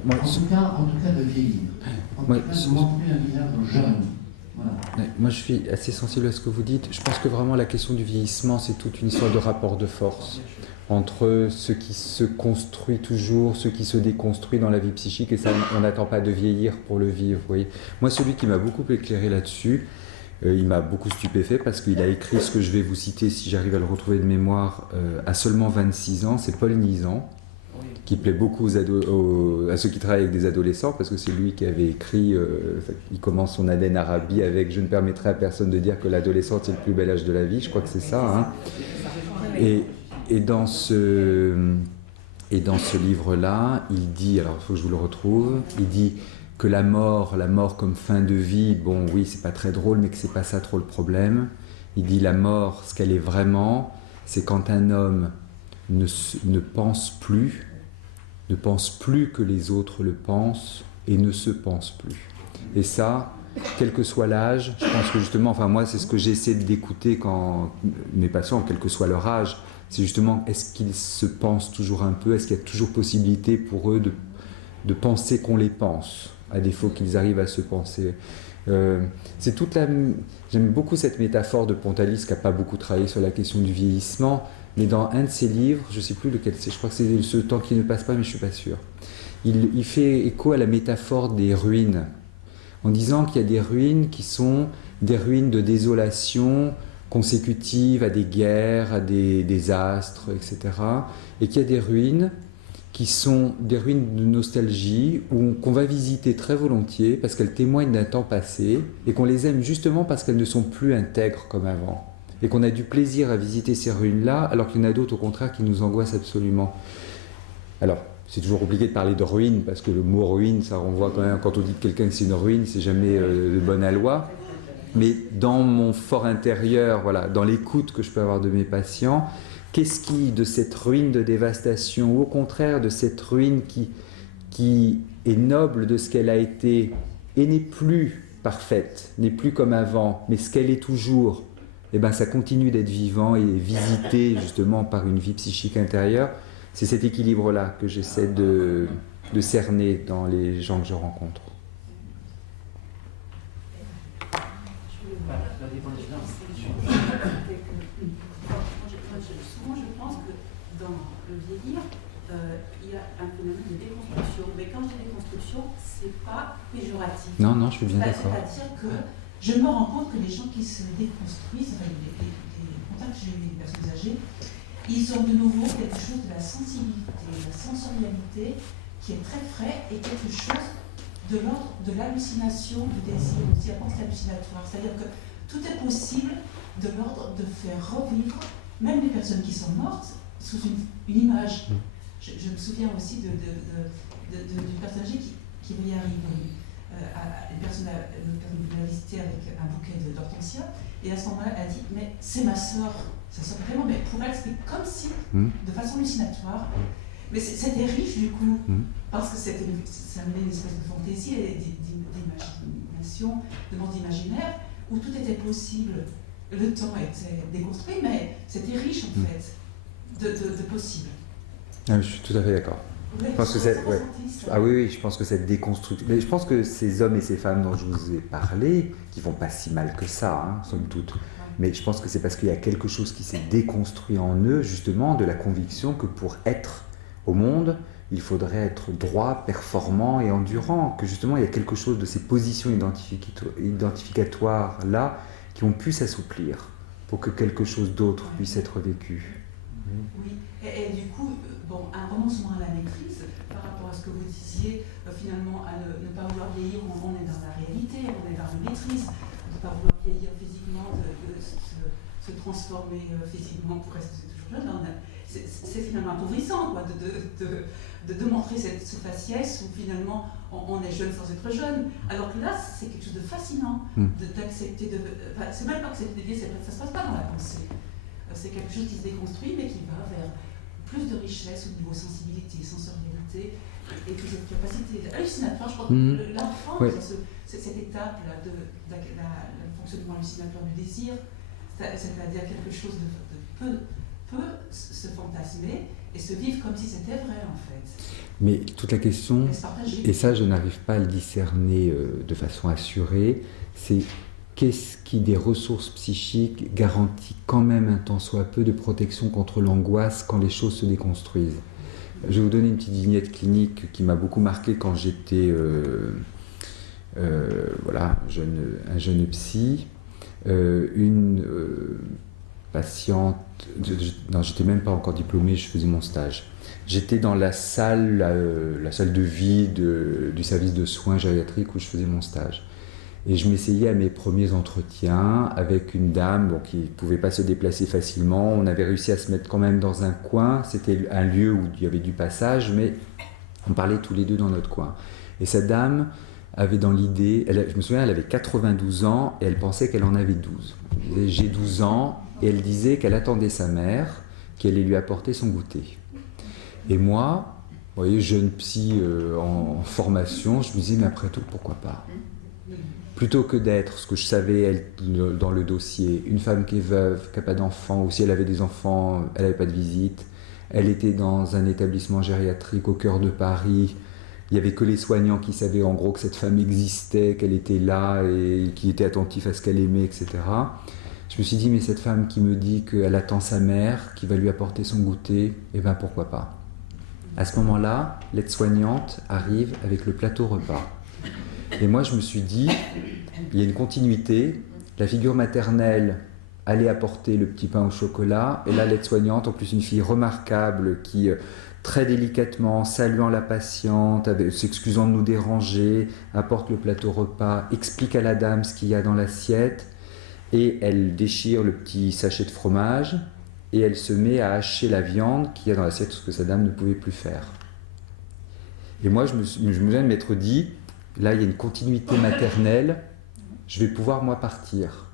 En tout cas de vieillir. En tout cas de montrer un visage jeune. Voilà. Moi, je suis assez sensible à ce que vous dites. Je pense que vraiment la question du vieillissement, c'est toute une histoire de rapport de force entre ce qui se construit toujours, ce qui se déconstruit dans la vie psychique, et ça, on n'attend pas de vieillir pour le vivre. Vous voyez. Moi, celui qui m'a beaucoup éclairé là-dessus, il m'a beaucoup stupéfait parce qu'il a écrit ce que je vais vous citer, si j'arrive à le retrouver de mémoire, à seulement 26 ans. C'est Paul Nizan, qui plaît beaucoup à ceux qui travaillent avec des adolescents, parce que c'est lui qui avait écrit, il commence son Aden Arabi avec « Je ne permettrai à personne de dire que l'adolescence est le plus bel âge de la vie », je crois que c'est ça. Hein. Et dans ce livre-là, il dit, alors il faut que je vous le retrouve, il dit que la mort comme fin de vie, bon oui, c'est pas très drôle, mais que c'est pas ça trop le problème. Il dit la mort, ce qu'elle est vraiment, c'est quand un homme ne pense plus que les autres le pensent et ne se pense plus. Et ça, quel que soit l'âge, je pense que justement, enfin moi c'est ce que j'essaie d'écouter quand mes patients, quel que soit leur âge, c'est justement est-ce qu'ils se pensent toujours un peu, est-ce qu'il y a toujours possibilité pour eux de penser qu'on les pense, à défaut qu'ils arrivent à se penser. C'est toute la... J'aime beaucoup cette métaphore de Pontalis qui n'a pas beaucoup travaillé sur la question du vieillissement, mais dans un de ses livres, je ne sais plus lequel c'est, je crois que c'est Ce temps qui ne passe pas, mais je ne suis pas sûr. Il fait écho à la métaphore des ruines, en disant qu'il y a des ruines qui sont des ruines de désolation consécutives à des guerres, à des désastres, etc. Et qu'il y a des ruines qui sont des ruines de nostalgie qu'on va visiter très volontiers parce qu'elles témoignent d'un temps passé et qu'on les aime justement parce qu'elles ne sont plus intègres comme avant. Et qu'on a du plaisir à visiter ces ruines-là, alors qu'il y en a d'autres, au contraire, qui nous angoissent absolument. Alors, c'est toujours compliqué de parler de ruine, parce que le mot ruine, ça renvoie quand même, quand on dit de quelqu'un que c'est une ruine, c'est jamais de bonne aloi. Mais dans mon fort intérieur, voilà, dans l'écoute que je peux avoir de mes patients, qu'est-ce qui, de cette ruine de dévastation, ou au contraire de cette ruine qui est noble de ce qu'elle a été, et n'est plus parfaite, n'est plus comme avant, mais ce qu'elle est toujours, eh ben, ça continue d'être vivant et visité justement par une vie psychique intérieure. C'est cet équilibre-là que j'essaie de cerner dans les gens que je rencontre. Souvent, je pense que dans le vieillir, il y a un phénomène de déconstruction. Mais quand je dis déconstruction, c'est pas péjoratif. Non, je suis bien d'accord. C'est-à-dire que je me rends compte que les gens qui se déconstruisent, enfin, les contacts que j'ai eu avec les personnes âgées, ils ont de nouveau quelque chose de la sensibilité, de la sensorialité qui est très frais et quelque chose de l'ordre de l'hallucination, du désir aussi, la pensée hallucinatoire. C'est-à-dire que tout est possible de l'ordre de faire revivre même les personnes qui sont mortes sous une image. Je me souviens aussi d'une personne âgée qui y arrive. Une personne l'a visité avec un bouquet d'hortensia, et à ce moment-là, elle a dit « mais c'est ma sœur ». Sa sœur vraiment, mais pour elle, c'était comme si, de façon hallucinatoire, mais c'était riche du coup, parce que ça amenait une espèce de fantaisie et d'imagination, de monde imaginaire, où tout était possible. Le temps était déconstruit, mais c'était riche en fait, de possible. Ah, je suis tout à fait d'accord. Je pense que je pense que cette déconstruction. Mais je pense que ces hommes et ces femmes dont je vous ai parlé, qui vont pas si mal que ça, hein, somme toute. Mais je pense que c'est parce qu'il y a quelque chose qui s'est déconstruit en eux, justement, de la conviction que pour être au monde, il faudrait être droit, performant et endurant. Que justement, il y a quelque chose de ces positions identificatoires là qui ont pu s'assouplir pour que quelque chose d'autre puisse être vécu. Oui, et du coup, un renoncement à la maîtrise, par rapport à ce que vous disiez, finalement, à ne pas vouloir vieillir, on est dans la réalité, on est dans la maîtrise, de ne pas vouloir vieillir physiquement, de se transformer physiquement pour rester toujours jeune. C'est finalement appauvrissant, quoi, de montrer cette faciès où finalement on est jeune sans être jeune. Alors que là, c'est quelque chose de fascinant, d'accepter de... Enfin, c'est même pas accepter de vieillir, ça ne se passe pas dans la pensée. C'est quelque chose qui se déconstruit, mais qui va vers plus de richesse au niveau sensibilité, sensorialité, et que cette capacité hallucinatoire, je crois que l'enfant, cette étape-là de le fonctionnement hallucinatoire du désir, c'est-à-dire quelque chose de peut se fantasmer et se vivre comme si c'était vrai en fait. Mais toute la question, et ça je n'arrive pas à le discerner de façon assurée, c'est qu'est-ce qui des ressources psychiques garantit quand même un tant soit peu de protection contre l'angoisse quand les choses se déconstruisent. Je vais vous donner une petite vignette clinique qui m'a beaucoup marqué quand j'étais un jeune psy. Une patiente, non, j'étais même pas encore diplômé, je faisais mon stage. J'étais dans la salle de vie du service de soins gériatriques où je faisais mon stage. Et je m'essayais à mes premiers entretiens avec une dame qui ne pouvait pas se déplacer facilement. On avait réussi à se mettre quand même dans un coin. C'était un lieu où il y avait du passage, mais on parlait tous les deux dans notre coin. Et cette dame avait dans l'idée, je me souviens, elle avait 92 ans et elle pensait qu'elle en avait 12. Elle disait, j'ai 12 ans, et elle disait qu'elle attendait sa mère, qui allait lui apporter son goûter. Et moi, vous voyez, jeune psy en formation, je me disais, mais après tout, pourquoi pas ? Plutôt que d'être ce que je savais dans le dossier, une femme qui est veuve, qui n'a pas d'enfants, ou si elle avait des enfants, elle n'avait pas de visite, elle était dans un établissement gériatrique au cœur de Paris. Il n'y avait que les soignants qui savaient en gros que cette femme existait, qu'elle était là et qui était attentif à ce qu'elle aimait, etc. Je me suis dit, mais cette femme qui me dit qu'elle attend sa mère, qui va lui apporter son goûter, eh bien pourquoi pas. À ce moment-là, l'aide-soignante arrive avec le plateau repas. Et moi je me suis dit, il y a une continuité, la figure maternelle allait apporter le petit pain au chocolat, et là l'aide-soignante, en plus une fille remarquable qui... très délicatement, saluant la patiente, s'excusant de nous déranger, apporte le plateau repas, explique à la dame ce qu'il y a dans l'assiette, et elle déchire le petit sachet de fromage, et elle se met à hacher la viande qu'il y a dans l'assiette, ce que sa dame ne pouvait plus faire. Et moi, je me souviens de m'être dit, là, il y a une continuité maternelle, je vais pouvoir, moi, partir.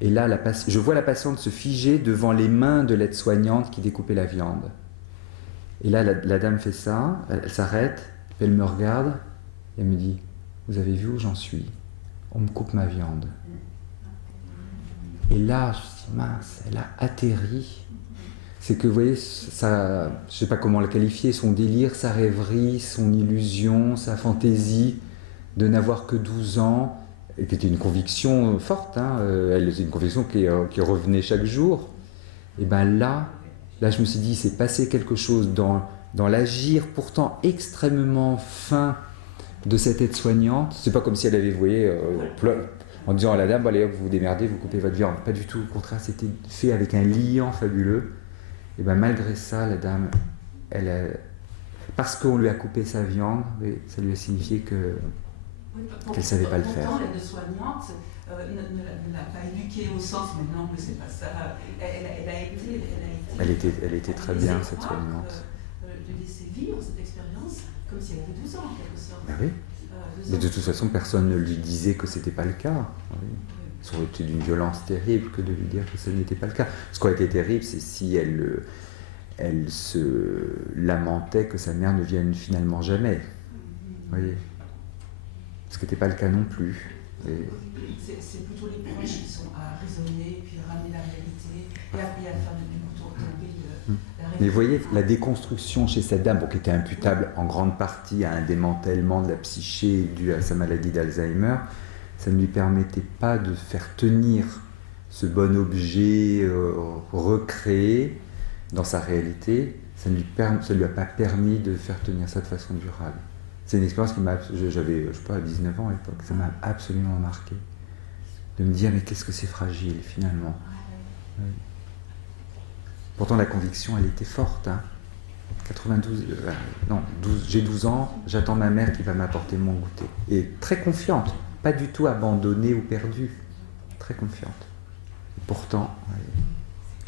Et là, je vois la patiente se figer devant les mains de l'aide-soignante qui découpait la viande. Et là, la dame fait ça, elle s'arrête, elle me regarde, et elle me dit, vous avez vu où j'en suis ? On me coupe ma viande. Et là, je me suis dit, mince, elle a atterri. C'est que, vous voyez, ça, je ne sais pas comment le qualifier, son délire, sa rêverie, son illusion, sa fantaisie de n'avoir que 12 ans, et qui était une conviction forte, c'est une conviction qui revenait chaque jour. Et bien là, je me suis dit, il s'est passé quelque chose dans l'agir pourtant extrêmement fin de cette aide-soignante. C'est pas comme si elle avait, vous voyez, en disant à la dame, allez, vous vous démerdez, vous coupez votre viande. Pas du tout, au contraire, c'était fait avec un liant fabuleux. Et bien malgré ça, la dame, parce qu'on lui a coupé sa viande, ça lui a signifié qu'elle ne savait pas le faire. Pourtant, l'aide-soignante ne l'a pas éduquée au sens, mais non, mais c'est pas ça. Elle était très bien, cette soignante. De laisser vivre cette expérience comme si elle avait 12 ans, en quelque sorte. Ben oui. Mais de toute façon, personne ne lui disait que ce n'était pas le cas. Oui. Ça aurait été d'une violence terrible que de lui dire que ce n'était pas le cas. Ce qui aurait été terrible, c'est si elle se lamentait que sa mère ne vienne finalement jamais. Vous voyez ? Ce qui n'était pas le cas non plus. C'est plutôt les proches qui sont à raisonner, puis à ramener la réalité, et à faire du tomber la réalité. Mais vous voyez, la déconstruction chez cette dame, qui était imputable en grande partie à un démantèlement de la psyché dû à sa maladie d'Alzheimer, ça ne lui permettait pas de faire tenir ce bon objet recréé dans sa réalité. Ça ne lui a pas permis de faire tenir ça de façon durable. C'est une expérience qui m'a... J'avais, je sais pas, 19 ans à l'époque. Ça m'a absolument marqué. De me dire, mais qu'est-ce que c'est fragile, finalement. Oui. Pourtant, la conviction, elle était forte. 12, j'ai 12 ans, j'attends ma mère qui va m'apporter mon goûter. Et très confiante. Pas du tout abandonnée ou perdue. Très confiante. Et pourtant,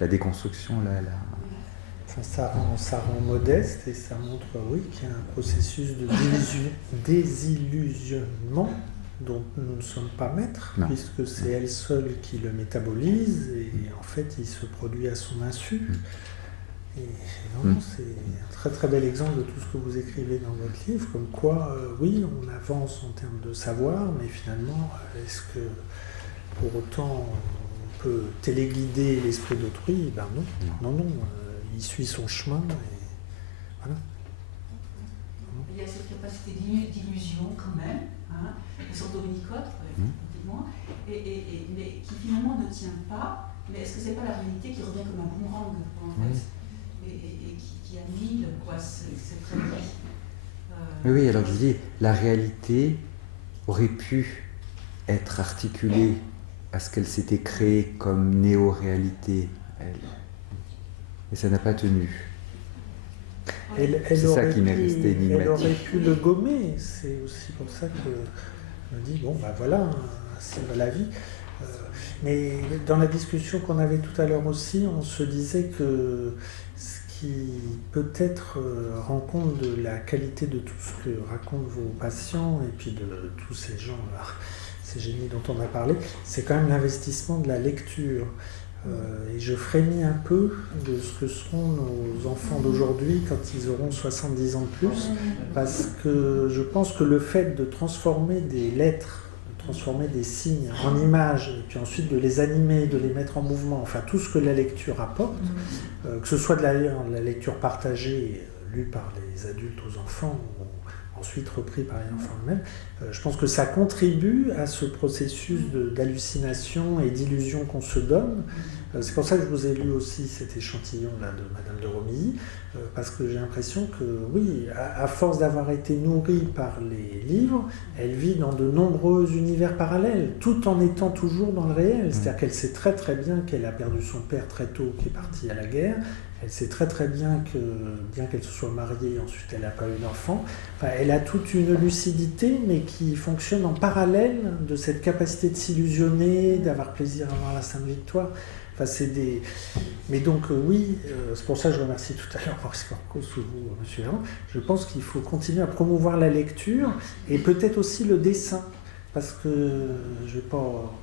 la déconstruction, là, ça rend modeste et ça montre, oui, qu'il y a un processus de désillusionnement dont nous ne sommes pas maîtres, puisque c'est elle seule qui le métabolise et en fait il se produit à son insu. C'est un très très bel exemple de tout ce que vous écrivez dans votre livre, comme quoi, oui, on avance en termes de savoir, mais finalement, est-ce que pour autant on peut téléguider l'esprit d'autrui? Ben non, il suit son chemin et voilà. Il y a cette capacité d'illusion quand même, hein, une sorte d'omnicote, effectivement, mais qui finalement ne tient pas. Mais est-ce que c'est pas la réalité qui revient comme un boomerang en fait, et qui annihile quoi, cette réalité Oui, alors je vous dis, la réalité aurait pu être articulée à ce qu'elle s'était créée comme néo-réalité, et ça n'a pas tenu. C'est ça qui m'est resté énigmatique. Elle aurait pu le gommer, c'est aussi pour ça que je me dis, bon, ben voilà, c'est la vie. Mais dans la discussion qu'on avait tout à l'heure aussi, on se disait que ce qui peut-être rend compte de la qualité de tout ce que racontent vos patients et puis de tous ces gens, là, ces génies dont on a parlé, c'est quand même l'investissement de la lecture. Et je frémis un peu de ce que seront nos enfants d'aujourd'hui quand ils auront 70 ans de plus, parce que je pense que le fait de transformer des lettres, transformer des signes en images, et puis ensuite de les animer, de les mettre en mouvement, enfin tout ce que la lecture apporte, que ce soit de la lecture partagée, lue par les adultes aux enfants, ou ensuite repris par les enfants eux-mêmes, je pense que ça contribue à ce processus d'hallucination et d'illusion qu'on se donne. C'est pour ça que je vous ai lu aussi cet échantillon-là de Madame de Romilly, parce que j'ai l'impression que, oui, à force d'avoir été nourrie par les livres, elle vit dans de nombreux univers parallèles, tout en étant toujours dans le réel. C'est-à-dire qu'elle sait très très bien qu'elle a perdu son père très tôt, qui est parti à la guerre. Elle sait très très bien que, bien qu'elle se soit mariée, ensuite elle n'a pas eu d'enfant. Enfin, elle a toute une lucidité, mais qui fonctionne en parallèle de cette capacité de s'illusionner, d'avoir plaisir à voir la Sainte Victoire. Enfin, c'est des... Mais donc oui, c'est pour ça que je remercie tout à l'heure Maurice Corcos ou vous, Monsieur Véran. Je pense qu'il faut continuer à promouvoir la lecture et peut-être aussi le dessin, parce que je ne vais pas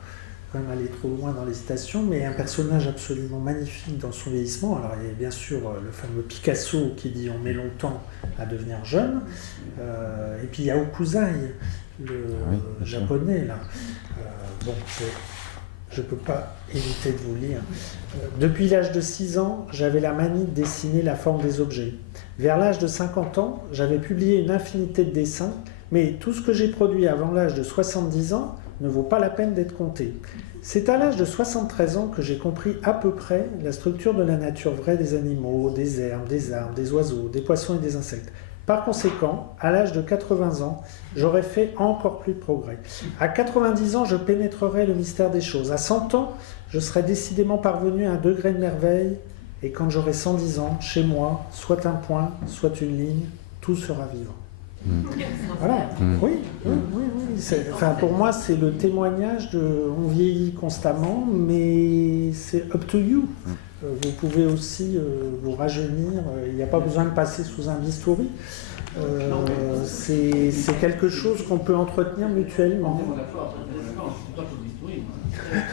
quand même aller trop loin dans les citations, mais un personnage absolument magnifique dans son vieillissement. Alors il y a bien sûr le fameux Picasso qui dit « on met longtemps à devenir jeune et puis il y a Okuzai, le japonais là. Bon, je ne peux pas éviter de vous lire. Depuis l'âge de 6 ans, j'avais la manie de dessiner la forme des objets. Vers l'âge de 50 ans, j'avais publié une infinité de dessins, mais tout ce que j'ai produit avant l'âge de 70 ans ne vaut pas la peine d'être compté. C'est à l'âge de 73 ans que j'ai compris à peu près la structure de la nature vraie des animaux, des herbes, des arbres, des oiseaux, des poissons et des insectes. Par conséquent, à l'âge de 80 ans, j'aurais fait encore plus de progrès. À 90 ans, je pénétrerai le mystère des choses. À 100 ans, je serai décidément parvenu à un degré de merveille. Et quand j'aurai 110 ans, chez moi, soit un point, soit une ligne, tout sera vivant. Voilà, oui. Enfin, pour moi, c'est le témoignage de... On vieillit constamment, mais c'est up to you. Vous pouvez aussi vous rajeunir, il n'y a pas besoin de passer sous un bistouri. C'est quelque chose qu'on peut entretenir mutuellement.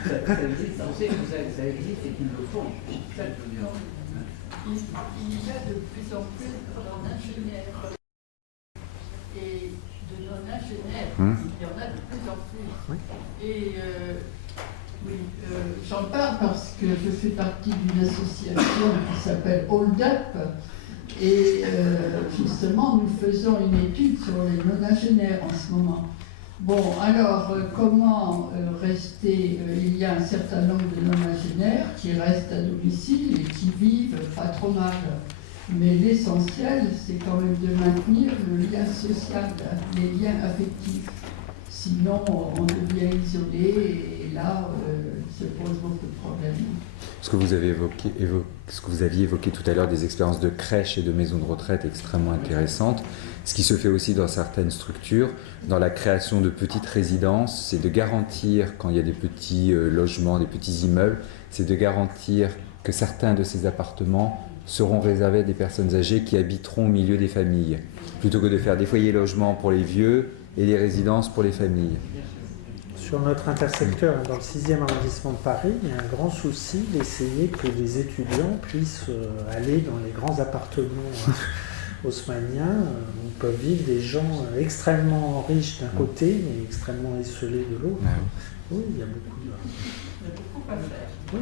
Ça existe, ça existe et qu'ils le font. Ça, je veux dire. Il y a de plus en plus d'ingénieurs et de non-ingénieurs. Il y en a de plus en plus. Et oui, j'en parle parce que je fais partie d'une association qui s'appelle Hold Up. Et justement, nous faisons une étude sur les non-ingénieurs en ce moment. Bon, alors, comment rester il y a un certain nombre de non-ingénieurs qui restent à domicile et qui vivent pas trop mal. Mais l'essentiel, c'est quand même de maintenir le lien social, les liens affectifs. Sinon, on devient isolé et là, il se pose beaucoup de problèmes. Ce que vous aviez évoqué tout à l'heure, des expériences de crèches et de maisons de retraite extrêmement intéressantes. Ce qui se fait aussi dans certaines structures, dans la création de petites résidences, c'est de garantir, quand il y a des petits logements, des petits immeubles, c'est de garantir que certains de ces appartements seront réservés à des personnes âgées qui habiteront au milieu des familles, plutôt que de faire des foyers logements pour les vieux et des résidences pour les familles. Sur notre intersecteur, dans le 6e arrondissement de Paris, il y a un grand souci d'essayer que les étudiants puissent aller dans les grands appartements haussmanniens où peuvent vivre des gens extrêmement riches d'un côté, mais extrêmement esselés de l'autre. Oui, il y a beaucoup de... Il y a beaucoup à faire. Oui.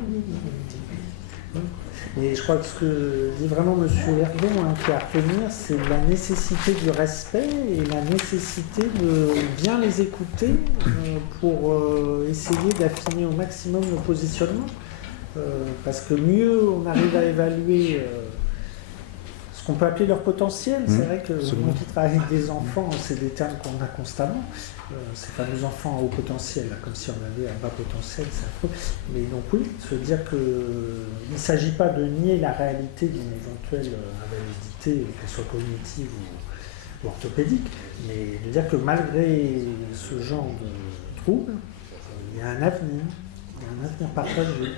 Et je crois que ce que dit vraiment M. Hergon, qui a à retenir, c'est la nécessité du respect et la nécessité de bien les écouter pour essayer d'affiner au maximum nos positionnements. Parce que mieux on arrive à évaluer ce qu'on peut appeler leur potentiel. C'est vrai que moi qui travaille avec des enfants, c'est des termes qu'on a constamment. Ces fameux enfants à haut potentiel, là, comme si on avait un bas potentiel, c'est affreux. Mais donc oui, se dire qu'il ne s'agit pas de nier la réalité d'une éventuelle invalidité, qu'elle soit cognitive ou orthopédique, mais de dire que malgré ce genre de troubles, il y a un avenir partagé.